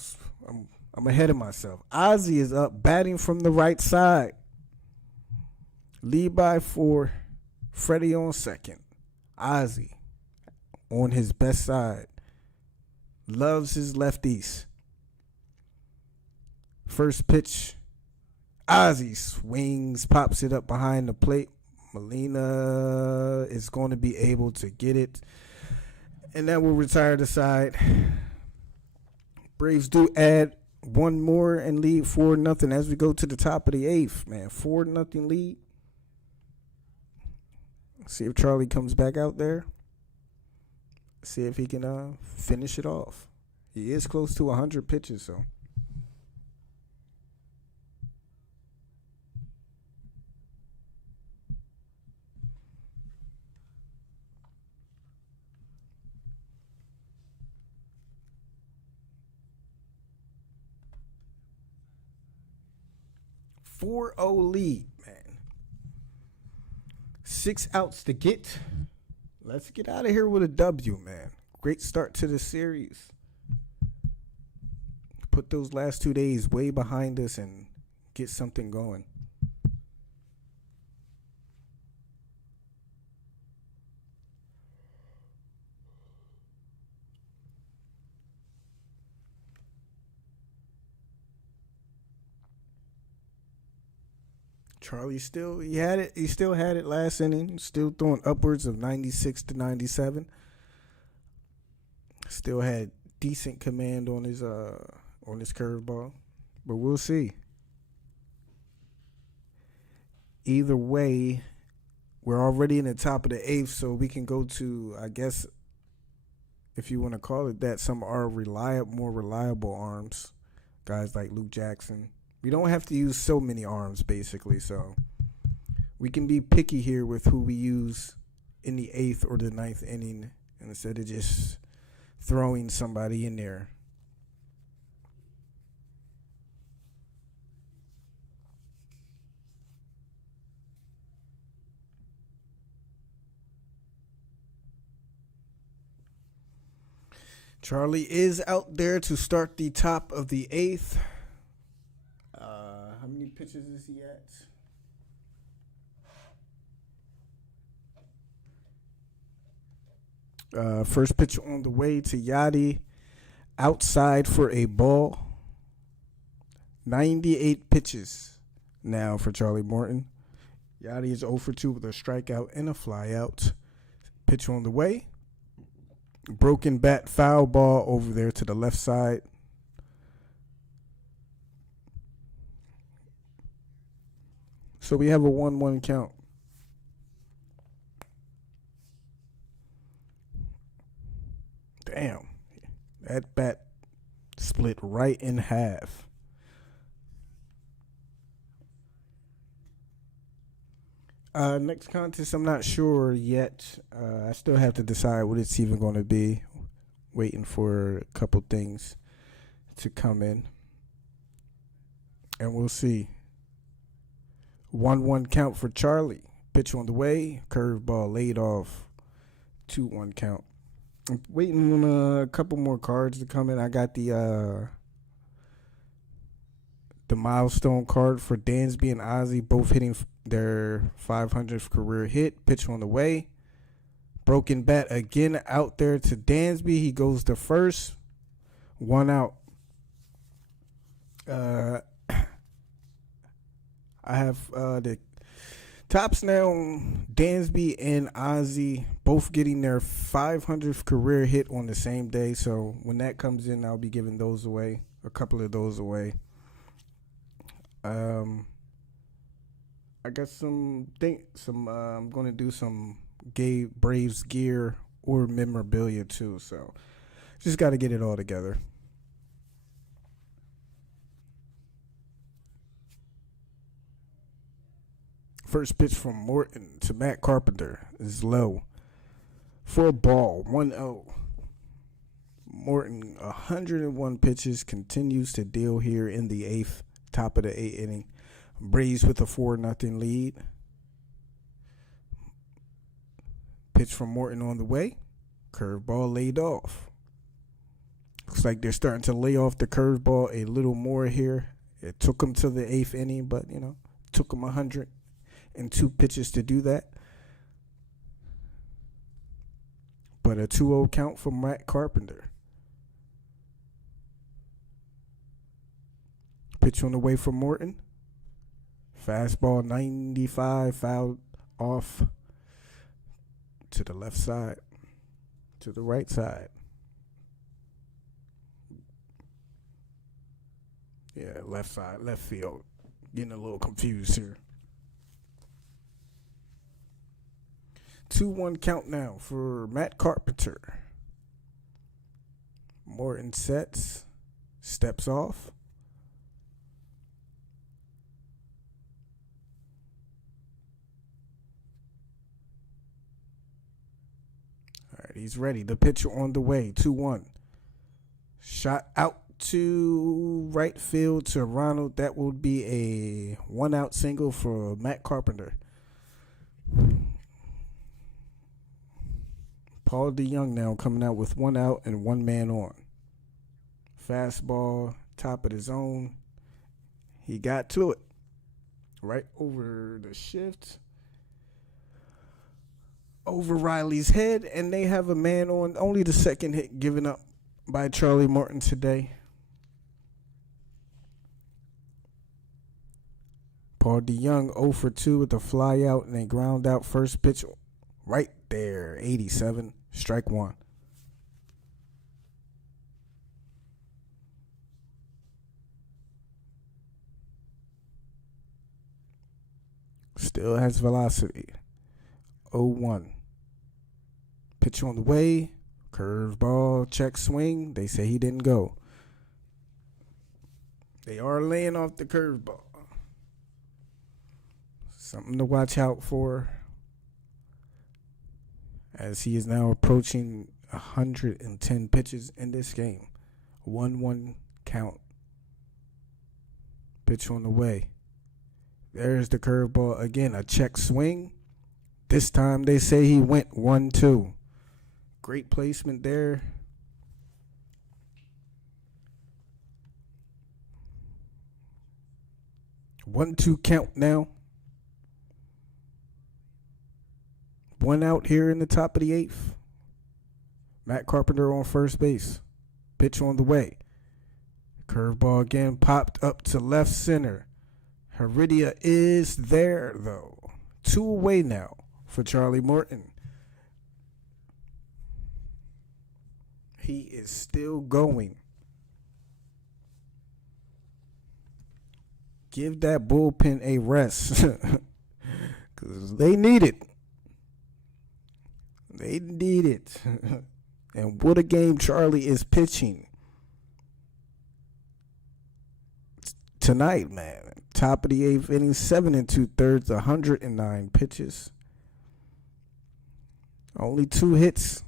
I'm ahead of myself. Ozzie is up, batting from the right side. Lead by 4. Freddie on second. Ozzie on his best side. Loves his lefties. First pitch. Ozzie swings, pops it up behind the plate. Molina is going to be able to get it. And that will retire the side. Braves do add one more and lead 4-0 as we go to the top of the 8th, man. 4-0 lead. See if Charlie comes back out there. See if he can finish it off. He is close to 100 pitches, so. .40 lead, man. 6 outs to get. Let's get out of here with a W, man. Great start to the series. Put those last 2 days way behind us and get something going. Charlie he had it. He still had it last inning. Still throwing upwards of 96 to 97. Still had decent command on his curveball, but we'll see. Either way, we're already in the top of the 8th, so we can go to, I guess, if you want to call it that, some of our more reliable arms, guys like Luke Jackson. We don't have to use so many arms, basically, so we can be picky here with who we use in the 8th or the 9th inning instead of just throwing somebody in there. Charlie is out there to start the top of the 8th. How many pitches is he at? First pitch on the way to Yachty. Outside for a ball. 98 pitches now for Charlie Morton. Yachty is 0 for 2 with a strikeout and a flyout. Pitch on the way. Broken bat, foul ball over there to the left side. So we have a 1-1 count. Damn. That bat split right in half. Next contest, I'm not sure yet. I still have to decide what it's even going to be. Waiting for a couple things to come in. And we'll see. 1-1 count for Charlie. Pitch on the way. Curveball laid off. 2-1 count. I'm waiting on a couple more cards to come in. I got the milestone card for Dansby and Ozzie, both hitting their 500th career hit. Pitch on the way. Broken bat again out there to Dansby. He goes to first. 1 out. I have the tops now. Dansby and Ozzie both getting their 500th career hit on the same day. So when that comes in, I'll be giving those away. A couple of those away. I got I'm going to do some Braves gear or memorabilia too. So just got to get it all together. First pitch from Morton to Matt Carpenter is low. For a ball, 1-0. Morton, 101 pitches, continues to deal here in the eighth. Top of the 8th inning. Braves with a 4-0 lead. Pitch from Morton on the way. Curveball laid off. Looks like they're starting to lay off the curveball a little more here. It took them to the 8th inning, but, took them 102 pitches to do that. But a 2-0 count for Matt Carpenter. Pitch on the way for Morton. Fastball 95, fouled off to the left side, to the right side. Yeah, left side, left field. Getting a little confused here. 2-1 count now for Matt Carpenter. Morton sets, steps off. He's ready. The pitcher on the way. 2-1. Shot out to right field to Ronald. That would be a 1-out single for Matt Carpenter. Paul DeYoung now coming out with 1 out and 1 man on. Fastball, top of the zone. He got to it. Right over the shift. Over Riley's head, and they have a man on. Only the second hit given up by Charlie Morton today. Paul DeYoung 0 for 2 with a fly out and a ground out. First pitch right there, 87, strike 1. Still has velocity. 0-1. Pitch on the way. Curveball, check swing. They say he didn't go. They are laying off the curveball. Something to watch out for, as he is now approaching 110 pitches in this game. 1-1 count. Pitch on the way. There's the curveball again. A check swing. This time they say he went 1-2. Great placement there. One, 2 count now. 1 out here in the top of the 8th. Matt Carpenter on first base. Pitch on the way. Curveball again, popped up to left center. Heredia is there, though. 2 away now for Charlie Morton. He is still going. Give that bullpen a rest. Because they need it. They need it. And what a game Charlie is pitching tonight, man. Top of the 8th inning, 7 2/3, 109 pitches. Only 2 hits.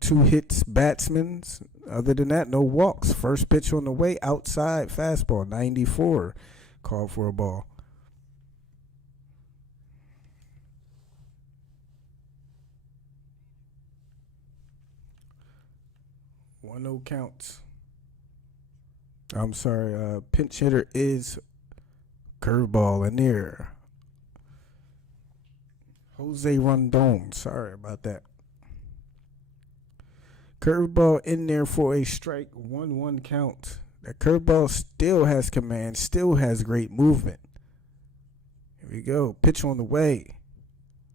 2 hits, batsmen. Other than that, no walks. First pitch on the way, outside, fastball, 94. Called for a ball. One no counts. I'm sorry. Pinch hitter is curveball in there. Jose Rondon. Sorry about that. Curveball in there for a strike. 1-1 count. That curveball still has command. Still has great movement. Here we go. Pitch on the way.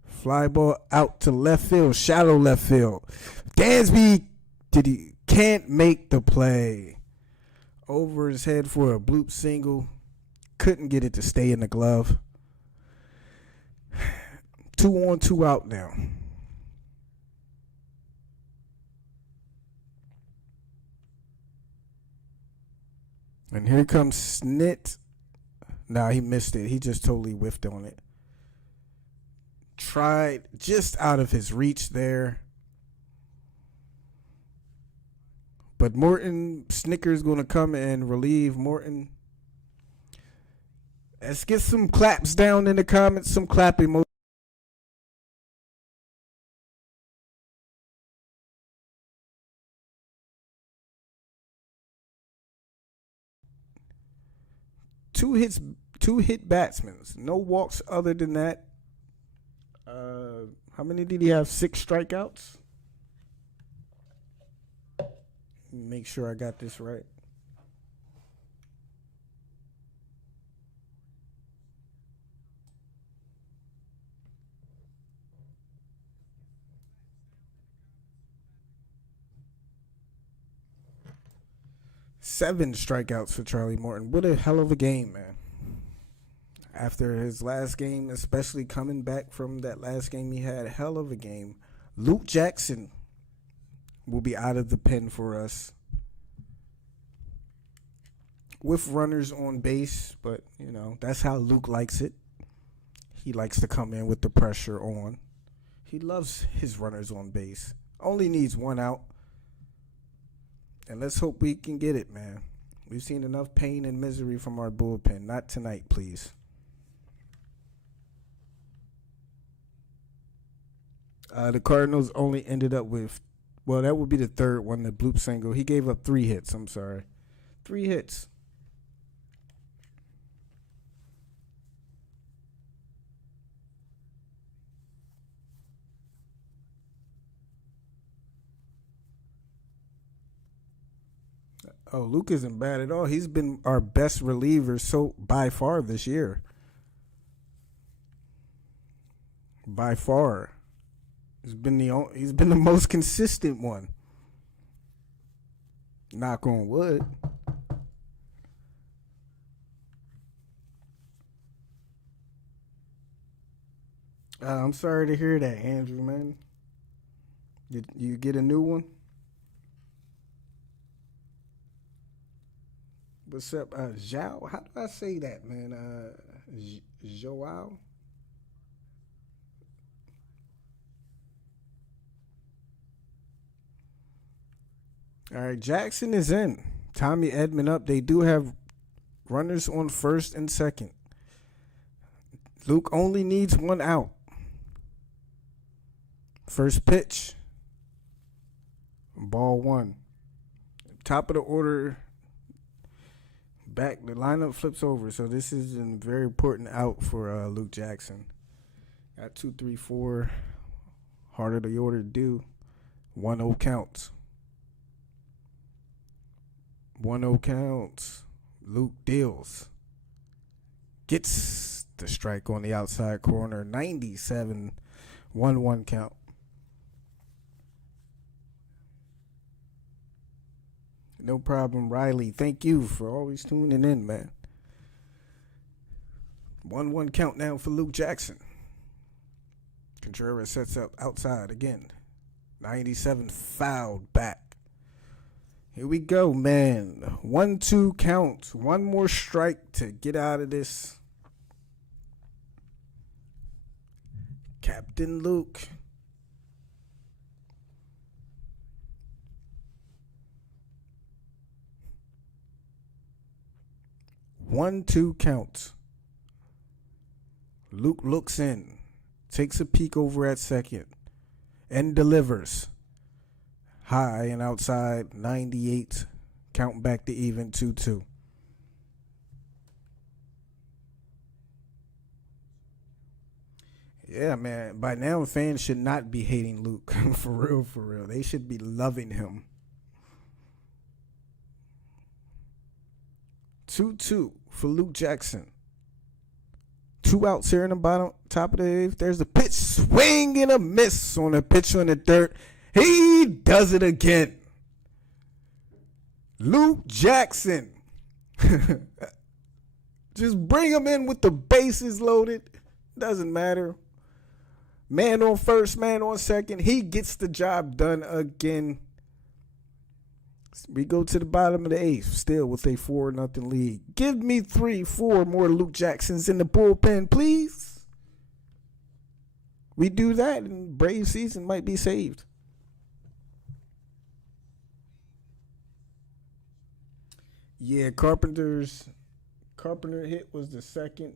Fly ball out to left field. Shallow left field. Dansby can't make the play. Over his head for a bloop single. Couldn't get it to stay in the glove. 2 on, 2 out now. And here comes Snit. Nah, he missed it. He just totally whiffed on it. Tried just out of his reach there. But Morton, Snicker's going to come and relieve Morton. Let's get some claps down in the comments, some clap emojis. Two hit batsmen. No walks other than that. How many did he have? 6 strikeouts? Make sure I got this right. Seven strikeouts for Charlie Morton. What a hell of a game, man. After his last game, especially coming back from that last game he had, hell of a game. Luke Jackson will be out of the pen for us with runners on base, but, you know, that's how Luke likes it. He likes to come in with the pressure on. He loves his runners on base. Only needs 1 out. And let's hope we can get it, man. We've seen enough pain and misery from our bullpen. Not tonight, please. The Cardinals only ended up with, well, that would be the third one, the bloop single. He gave up 3 hits, I'm sorry. 3 hits. Oh, Luke isn't bad at all. He's been our best reliever so by far this year. By far. He's been the most consistent one. Knock on wood. I'm sorry to hear that, Andrew, man. Did you get a new one? What's up, Zhao? How do I say that, man? Joao? All right, Jackson is in. Tommy Edman up. They do have runners on first and second. Luke only needs 1 out. First pitch. Ball 1. Top of the order. Back, the lineup flips over, so this is a very important out for Luke Jackson. Got 2, 3, 4. Harder the order to do. 1-0 counts. 1-0 counts. Luke deals. Gets the strike on the outside corner. 97. 1-1 count. No problem, Riley. Thank you for always tuning in, man. 1-1 count now for Luke Jackson. Contreras sets up outside again. 97 fouled back. Here we go, man. 1-2 count. One more strike to get out of this. Captain Luke. One, two counts. Luke looks in, takes a peek over at second, and delivers. High and outside, 98. Counting back to even, 2-2. Yeah, man. By now, fans should not be hating Luke. For real, for real. They should be loving him. 2-2 for Luke Jackson. 2 outs here in the bottom, top of the 8th. There's a pitch, swing and a miss on a pitch on the dirt. He does it again. Luke Jackson. Just bring him in with the bases loaded. Doesn't matter. Man on first, man on second. He gets the job done again. We go to the bottom of the 8th, still with a 4-0 lead. Give me 3-4 more Luke Jacksons in the bullpen, please. We do that, and Brave season might be saved. Yeah, Carpenter hit was the second.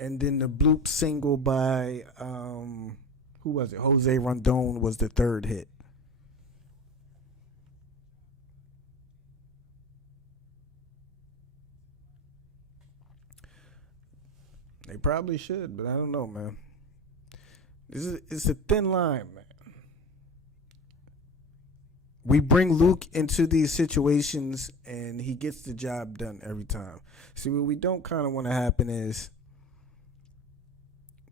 And then the bloop single by, who was it? Jose Rondon was the third hit. They probably should, but I don't know, man. It's a thin line, man. We bring Luke into these situations, and he gets the job done every time. See, what we don't kind of want to happen is,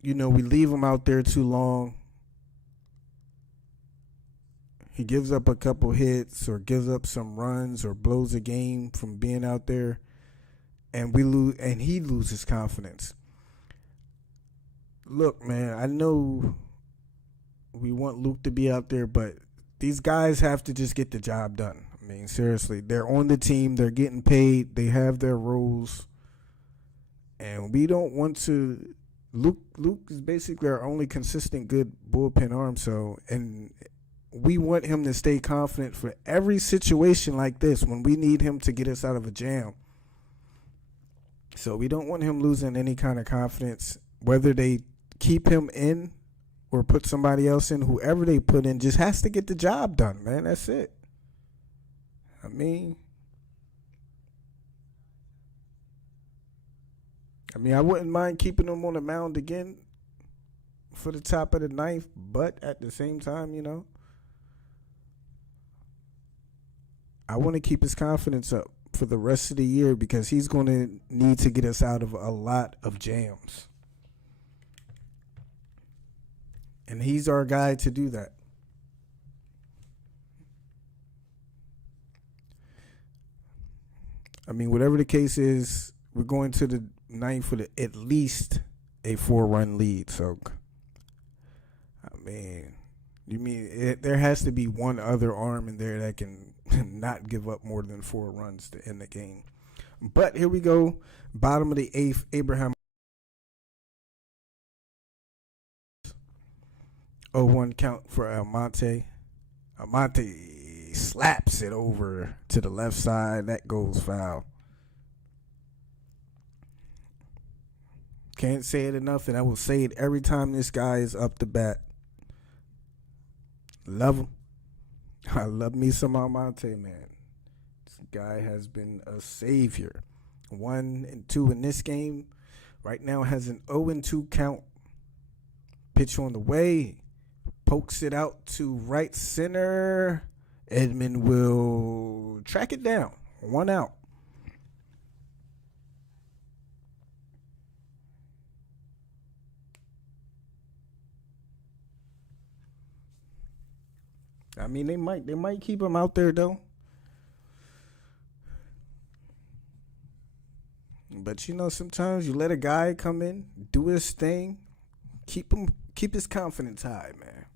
we leave him out there too long. He gives up a couple hits or gives up some runs or blows a game from being out there, and we lose, and he loses confidence. Look, man, I know we want Luke to be out there, but these guys have to just get the job done. I mean, seriously, they're on the team, they're getting paid, they have their roles, and we don't want to. Luke is basically our only consistent good bullpen arm, and we want him to stay confident for every situation like this when we need him to get us out of a jam. So we don't want him losing any kind of confidence, whether they keep him in or put somebody else in. Whoever they put in just has to get the job done, man. That's it. I mean, I wouldn't mind keeping him on the mound again for the top of the 9th, but at the same time, I want to keep his confidence up for the rest of the year because he's going to need to get us out of a lot of jams. And he's our guy to do that. Whatever the case is, we're going to the 9th with at least a 4-run lead. So, there has to be one other arm in there that can not give up more than 4 runs to end the game. But here we go. Bottom of the 8th, Abraham. 0-1 count for Almonte. Almonte slaps it over to the left side. That goes foul. Can't say it enough, and I will say it every time this guy is up to bat. Love him. I love me some Almonte, man. This guy has been a savior. 1-2 in this game. Right now has an 0-2 count. Pitch on the way. Pokes it out to right center. Edman will track it down. 1 out. I mean, they might keep him out there though. But you know, sometimes you let a guy come in, do his thing, keep his confidence high, man.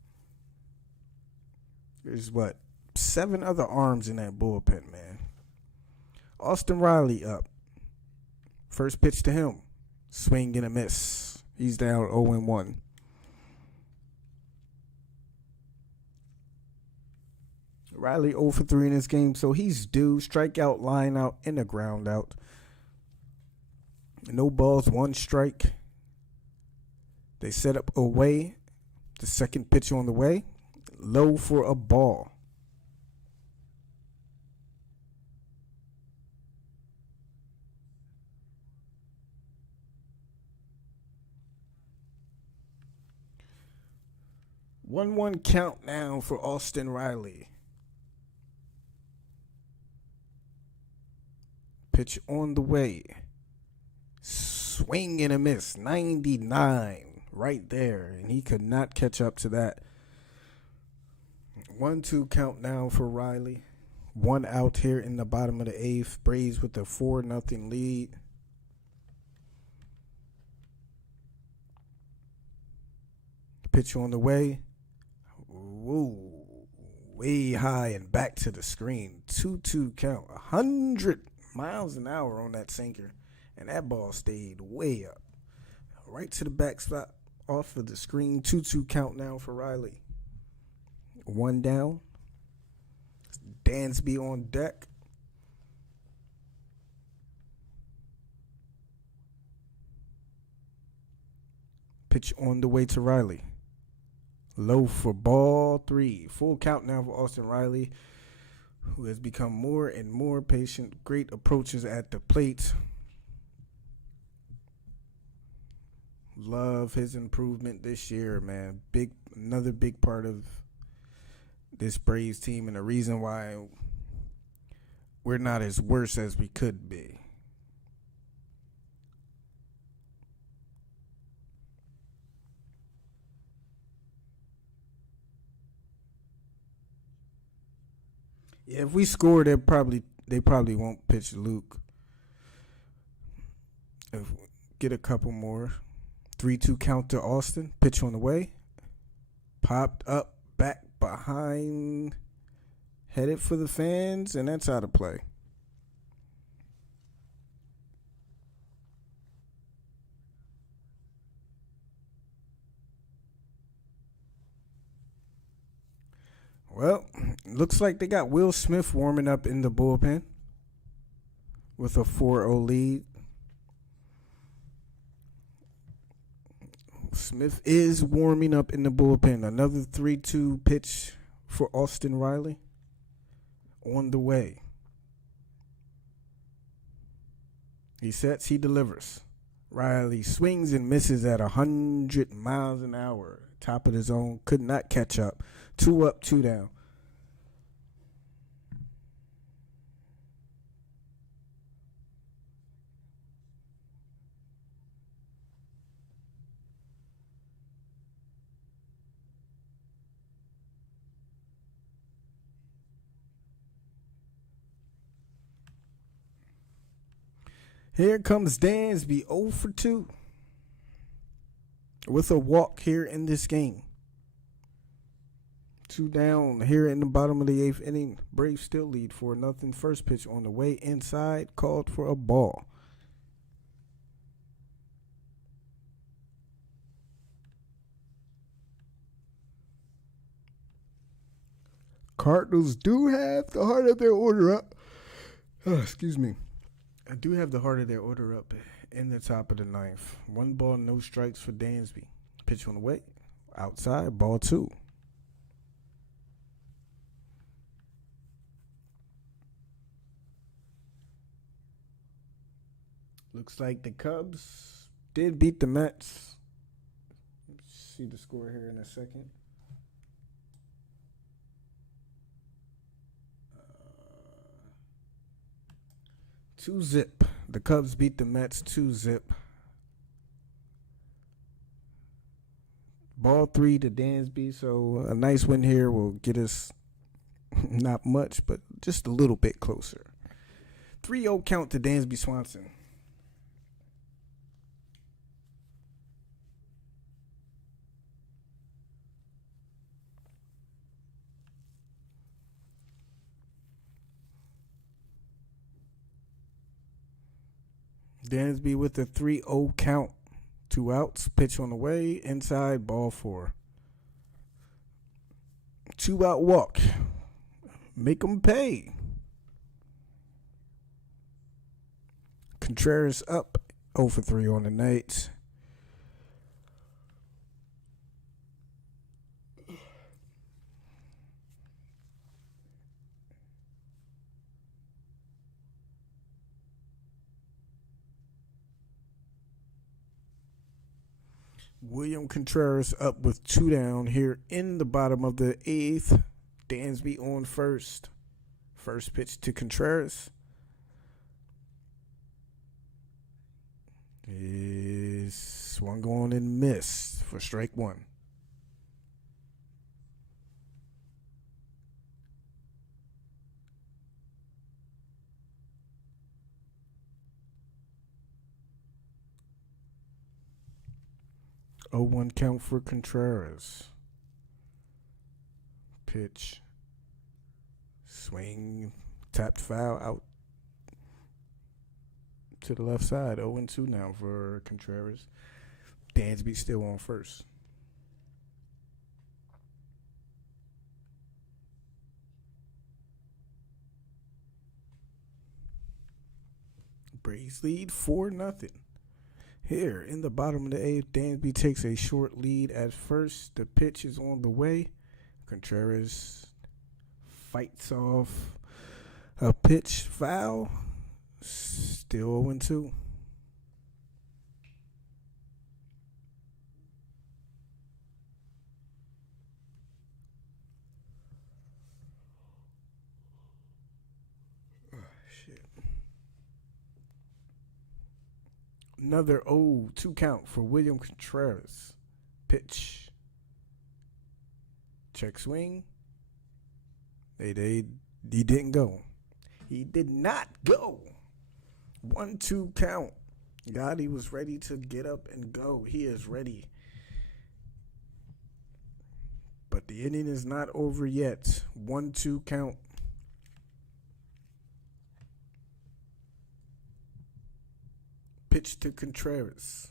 There's what 7 other arms in that bullpen, man. Austin Riley up. First pitch to him, swing and a miss. He's down 0-1. Riley 0 for 3 in this game, so he's due. Strikeout, line out, and a ground out. No balls, 1 strike. They set up away. The second pitch on the way. Low for a ball. One count now for Austin Riley. Pitch on the way. Swing and a miss. 99 right there. And he could not catch up to that. 1-2 count now for Riley. 1 out here in the bottom of the 8th. Braves with a 4-0 lead. Pitch on the way. Whoa. Way high and back to the screen. 2-2 count. 100 miles an hour on that sinker. And that ball stayed way up. Right to the backstop off of the screen. 2-2 count now for Riley. 1 down. Dansby on deck. Pitch on the way to Riley. Low for ball 3. Full count now for Austin Riley, who has become more and more patient. Great approaches at the plate. Love his improvement this year, man. Another big part of this Braves team and the reason why we're not as worse as we could be. Yeah, if we score, they probably won't pitch Luke. If we get a couple more. 3-2 count to Austin. Pitch on the way. Popped up, back behind. Headed for the fans, and that's out of play. Well, looks like they got Will Smith warming up in the bullpen with a 4-0 lead. Smith is warming up in the bullpen. Another 3-2 pitch for Austin Riley on the way. He sets, he delivers. Riley swings and misses at 100 miles an hour. Top of the zone, could not catch up. 2 up, 2 down. Here comes Dansby 0 for 2 with a walk here in this game. 2 down here in the bottom of the 8th inning. Braves still lead 4-0. First pitch on the way inside, called for a ball. Cardinals do have the heart of their order up. Oh, excuse me. I do have the heart of their order up in the top of the 9th. 1 ball, no strikes for Dansby. Pitch on the way. Outside, ball 2. Looks like the Cubs did beat the Mets see the score here in a second. 2-zip. The Cubs beat the Mets 2-zip. Ball 3 to Dansby. So a nice win here will get us not much, but just a little bit closer. 3-0 count to Dansby Swanson. Dansby with a 3-0 count. 2 outs, pitch on the way, inside, ball 4. 2-out walk. Make them pay. Contreras up 0 for 3 on the night. William Contreras up with 2 down here in the bottom of the 8th. Dansby on first. First pitch to Contreras is swung on and missed for strike 1. Oh, 1 count for Contreras. Pitch. Swing. Tapped foul out to the left side. 0-2 now for Contreras. Dansby still on first. Braves lead 4-0. Here in the bottom of the 8th, Dansby takes a short lead at first. The pitch is on the way. Contreras fights off a pitch foul. Still 0-2. Another 0-2 count for William Contreras. Pitch. Check swing. He didn't go. He did not go. 1-2 count. Gotti was ready to get up and go. He is ready. But the inning is not over yet. 1-2 count. Pitch to Contreras.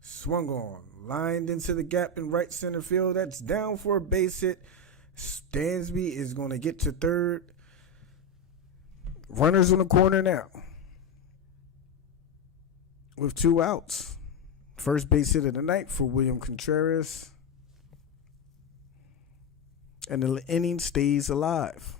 Swung on. Lined into the gap in right center field. That's down for a base hit. Dansby is going to get to third. Runners on the corner now. With 2 outs. First base hit of the night for William Contreras. And the inning stays alive.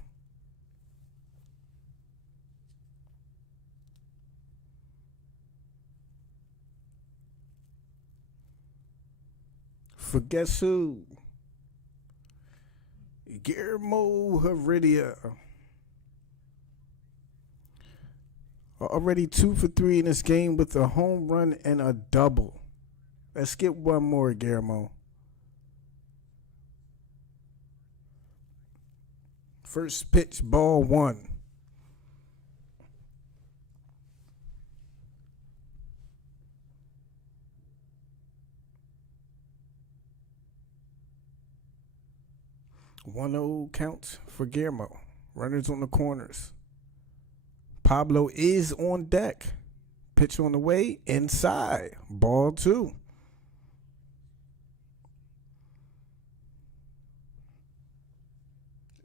For guess who? Guillermo Heredia. Already 2 for 3 in this game with a home run and a double. Let's get one more, Guillermo. First pitch, ball 1. One-0 count for Guillermo. Runners on the corners. Pablo is on deck. Pitch on the way, inside. Ball 2.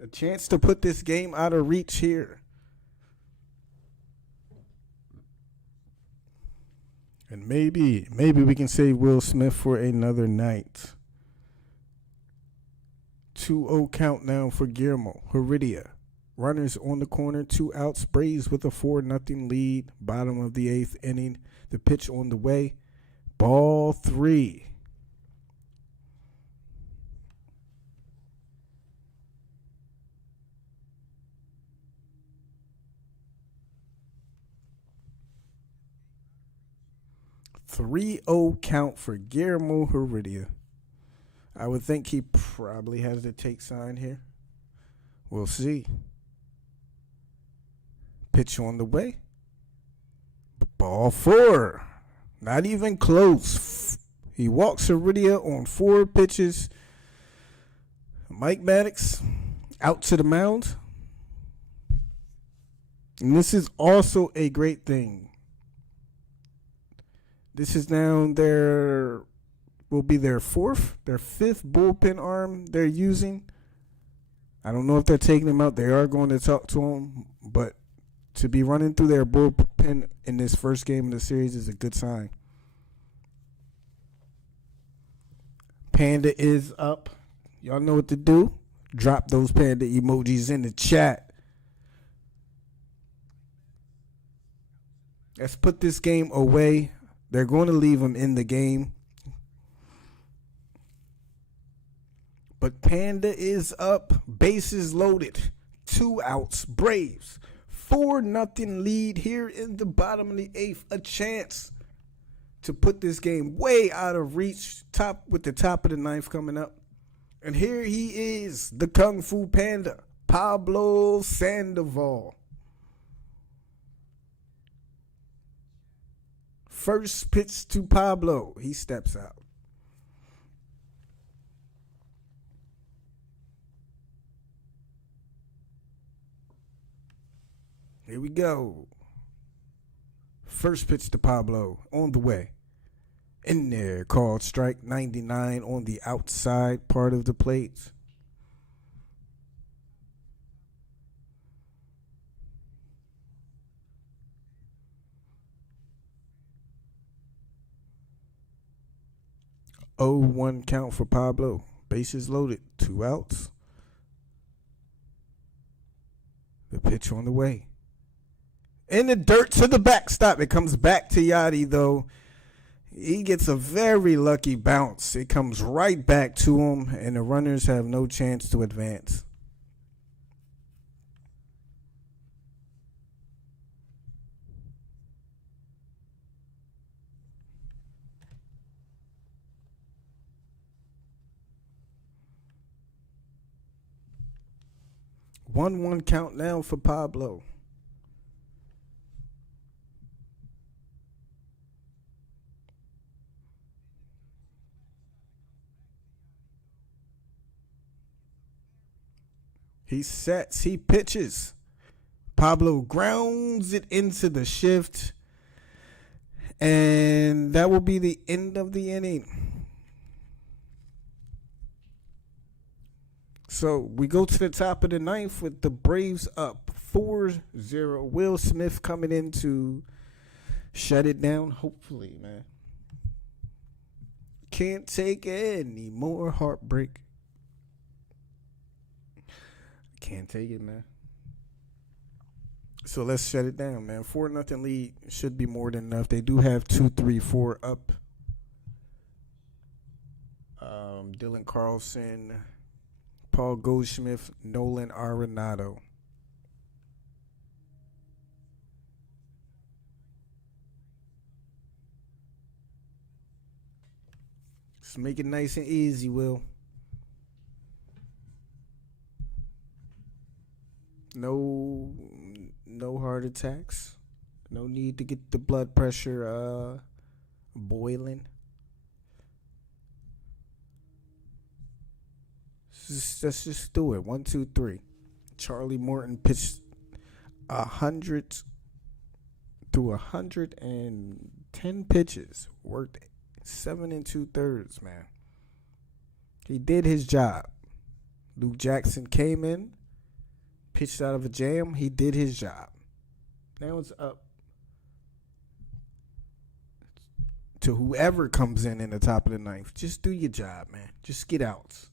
A chance to put this game out of reach here. And maybe we can save Will Smith for another night. 2-0 count now for Guillermo Heredia. Runners on the corner, 2 outs. Braves with a 4-0 lead. Bottom of the 8th inning. The pitch on the way. Ball 3. Three-zero count for Guillermo Heredia. I would think he probably has the take sign here. We'll see. Pitch on the way. Ball 4. Not even close. He walks Heredia on 4 pitches. Mike Maddox out to the mound. And this is also a great thing. This is now will be their 5th bullpen arm they're using. I don't know if they're taking him out. They are going to talk to him, but to be running through their bullpen in this first game of the series is a good sign. Panda is up. Y'all know what to do. Drop those panda emojis in the chat. Let's put this game away. They're going to leave him in the game. But Panda is up. Bases loaded. 2 outs. Braves. 4-0 lead here in the bottom of the 8th. A chance to put this game way out of reach. With the top of the 9th coming up. And here he is. The Kung Fu Panda. Pablo Sandoval. First pitch to Pablo. He steps out. Here we go. First pitch to Pablo on the way. In there, called strike 99 on the outside part of the plate. Oh, 1 count for Pablo. Bases loaded. 2 outs. The pitch on the way. In the dirt to the backstop. It comes back to Yachty, though. He gets a very lucky bounce. It comes right back to him, and the runners have no chance to advance. One count now for Pablo. He sets, he pitches. Pablo grounds it into the shift. And that will be the end of the inning. So we go to the top of the 9th with the Braves up 4-0. Will Smith coming in to shut it down, hopefully, man. Can't take any more heartbreak. Can't take it, man. So let's shut it down, man. 4-0 lead should be more than enough. They do have 2-3-4 up. Dylan Carlson, Paul Goldschmidt, Nolan Arenado. Just make it nice and easy, Will. No heart attacks. No need to get the blood pressure boiling. Let's just do it. 1, 2, 3. Charlie Morton pitched 100 through 110 pitches. Worked 7 2/3, man. He did his job. Luke Jackson came in, pitched out of a jam. He did his job. Now it's up to whoever comes in the top of the 9th. Just do your job, man. Just get outs.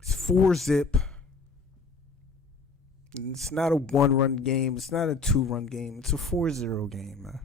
It's 4-zip. It's not a 1-run game. It's not a 2-run game. It's a 4-0 game, man.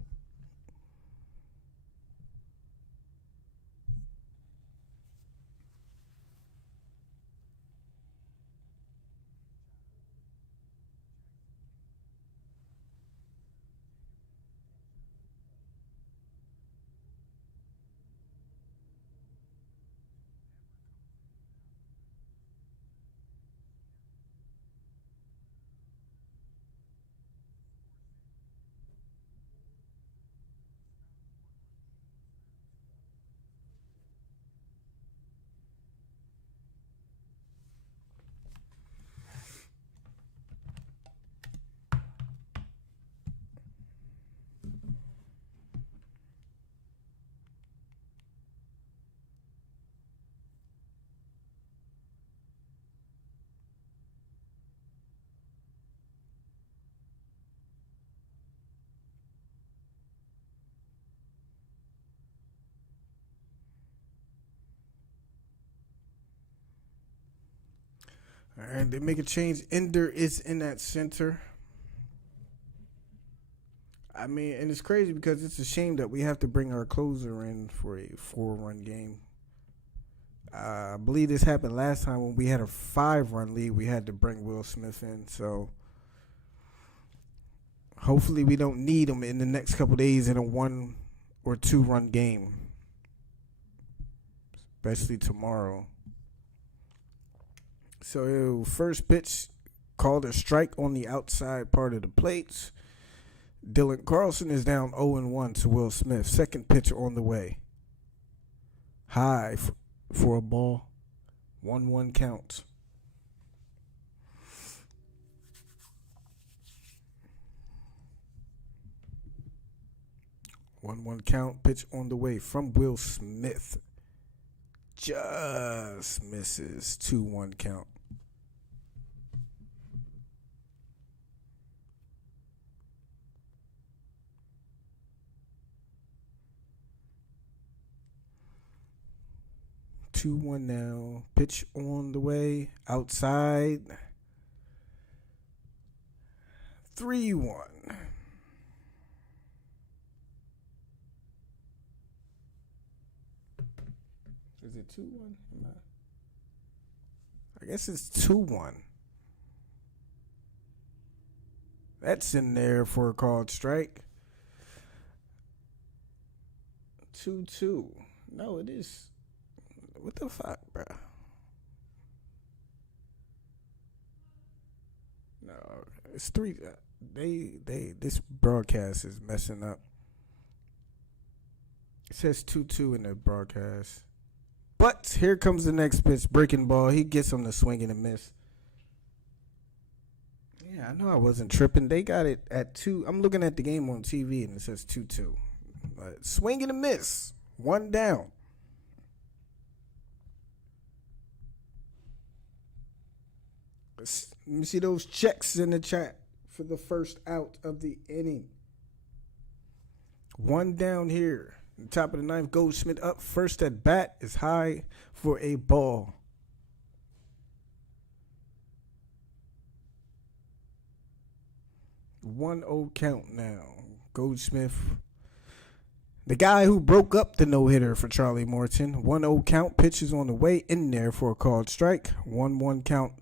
All right, they make a change. Ender is in that center. I mean, and it's crazy because it's a shame that we have to bring our closer in for a 4-run game. I believe this happened last time when we had a 5-run lead. We had to bring Will Smith in. So hopefully we don't need him in the next couple of days in a 1 or 2-run game, especially tomorrow. So first pitch called a strike on the outside part of the plates. Dylan Carlson is down 0-1 to Will Smith. Second pitch on the way. High for a ball. 1-1 count. One count. Pitch on the way from Will Smith. Just misses. 2-1 count. Two one now. Pitch on the way. Outside. 3-1. Is it 2-1? I guess it's 2-1. That's in there for a called strike. 2-2. No, it is. What the fuck, bro? No, it's 3. This broadcast is messing up. It says 2-2 in the broadcast. But here comes the next pitch, breaking ball. He gets him to swing and a miss. Yeah, I know I wasn't tripping. They got it at 2. I'm looking at the game on TV and it says 2-2. Swing and a miss. 1 down. Let me see those checks in the chat for the first out of the inning. 1 down here. Top of the 9th, Goldschmidt up first at bat is high for a ball. One 0 count now. Goldsmith, the guy who broke up the no-hitter for Charlie Morton. 1-0 count. Pitches on the way in there for a called strike. 1-1 count.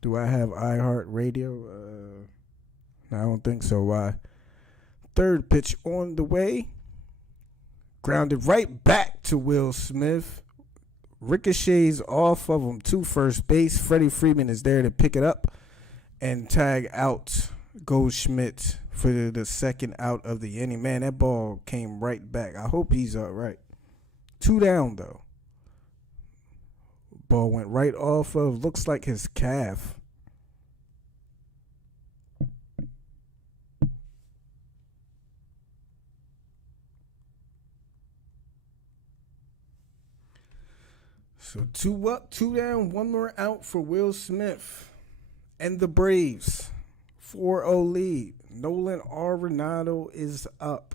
Do I have iHeartRadio? No, I don't think so. Why? Third pitch on the way. Grounded right back to Will Smith. Ricochets off of him to first base. Freddie Freeman is there to pick it up and tag out Goldschmidt for the second out of the inning. Man, that ball came right back. I hope he's all right. 2 down, though. Ball went right off of, looks like his calf. So 2 up, 2 down, 1 more out for Will Smith. And the Braves, 4-0 lead. Nolan Arenado is up.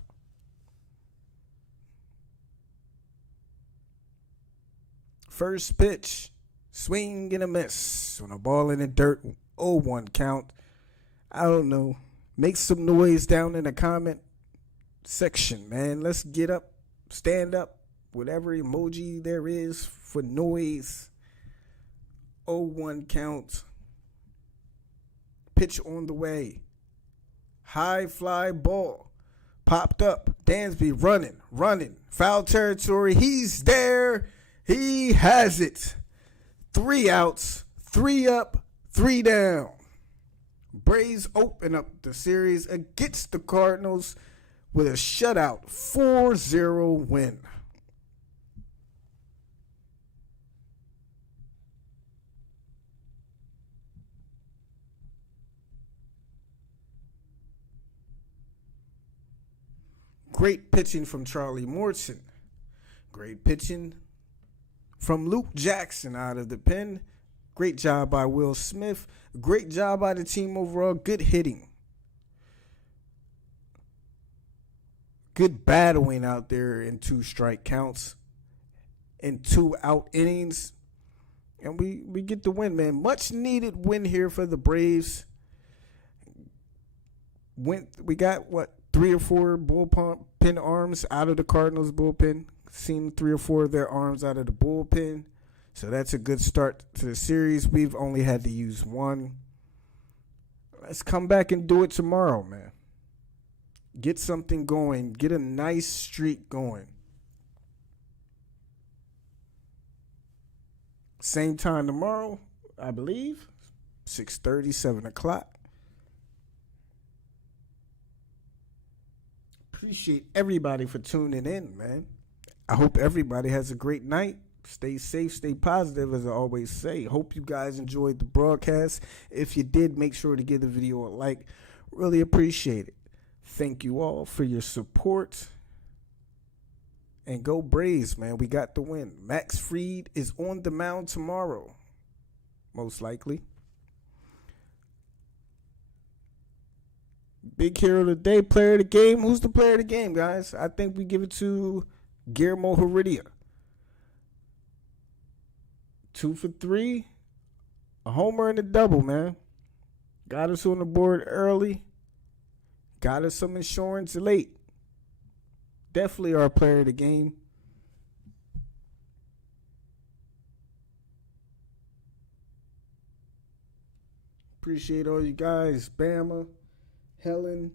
First pitch, swing and a miss on a ball in the dirt, 0-1 count. I don't know. Make some noise down in the comment section, man. Let's get up, stand up, whatever emoji there is for noise. 0-1 count. Pitch on the way. High fly ball. Popped up. Dansby running. Foul territory. He's there. He has it. 3 outs, 3 up, 3 down. Braves open up the series against the Cardinals with a shutout 4-0 win. Great pitching from Charlie Morton. Great pitching from Luke Jackson out of the pen. Great job by Will Smith. Great job by the team overall. Good hitting. good battling out there in 2 strike counts and 2 out innings. And we get the win, man. Much needed win here for the Braves. We got, 3 or 4 bullpen arms out of the Cardinals bullpen. Seen 3 or 4 of their arms out of the bullpen. So that's a good start to the series. We've only had to use 1. Let's come back and do it tomorrow, man. Get something going. Get a nice streak going. Same time tomorrow, I believe. 6:30, 7 o'clock. Appreciate everybody for tuning in, man. I hope everybody has a great night. Stay safe, stay positive, as I always say. Hope you guys enjoyed the broadcast. If you did, make sure to give the video a like. Really appreciate it. Thank you all for your support. And go Braves, man. We got the win. Max Fried is on the mound tomorrow, most likely. Big hero of the day, player of the game. Who's the player of the game, guys? I think we give it to Guillermo Heredia. 2 for 3. A homer and a double, man. Got us on the board early. Got us some insurance late. Definitely our player of the game. Appreciate all you guys. Bama, Helen,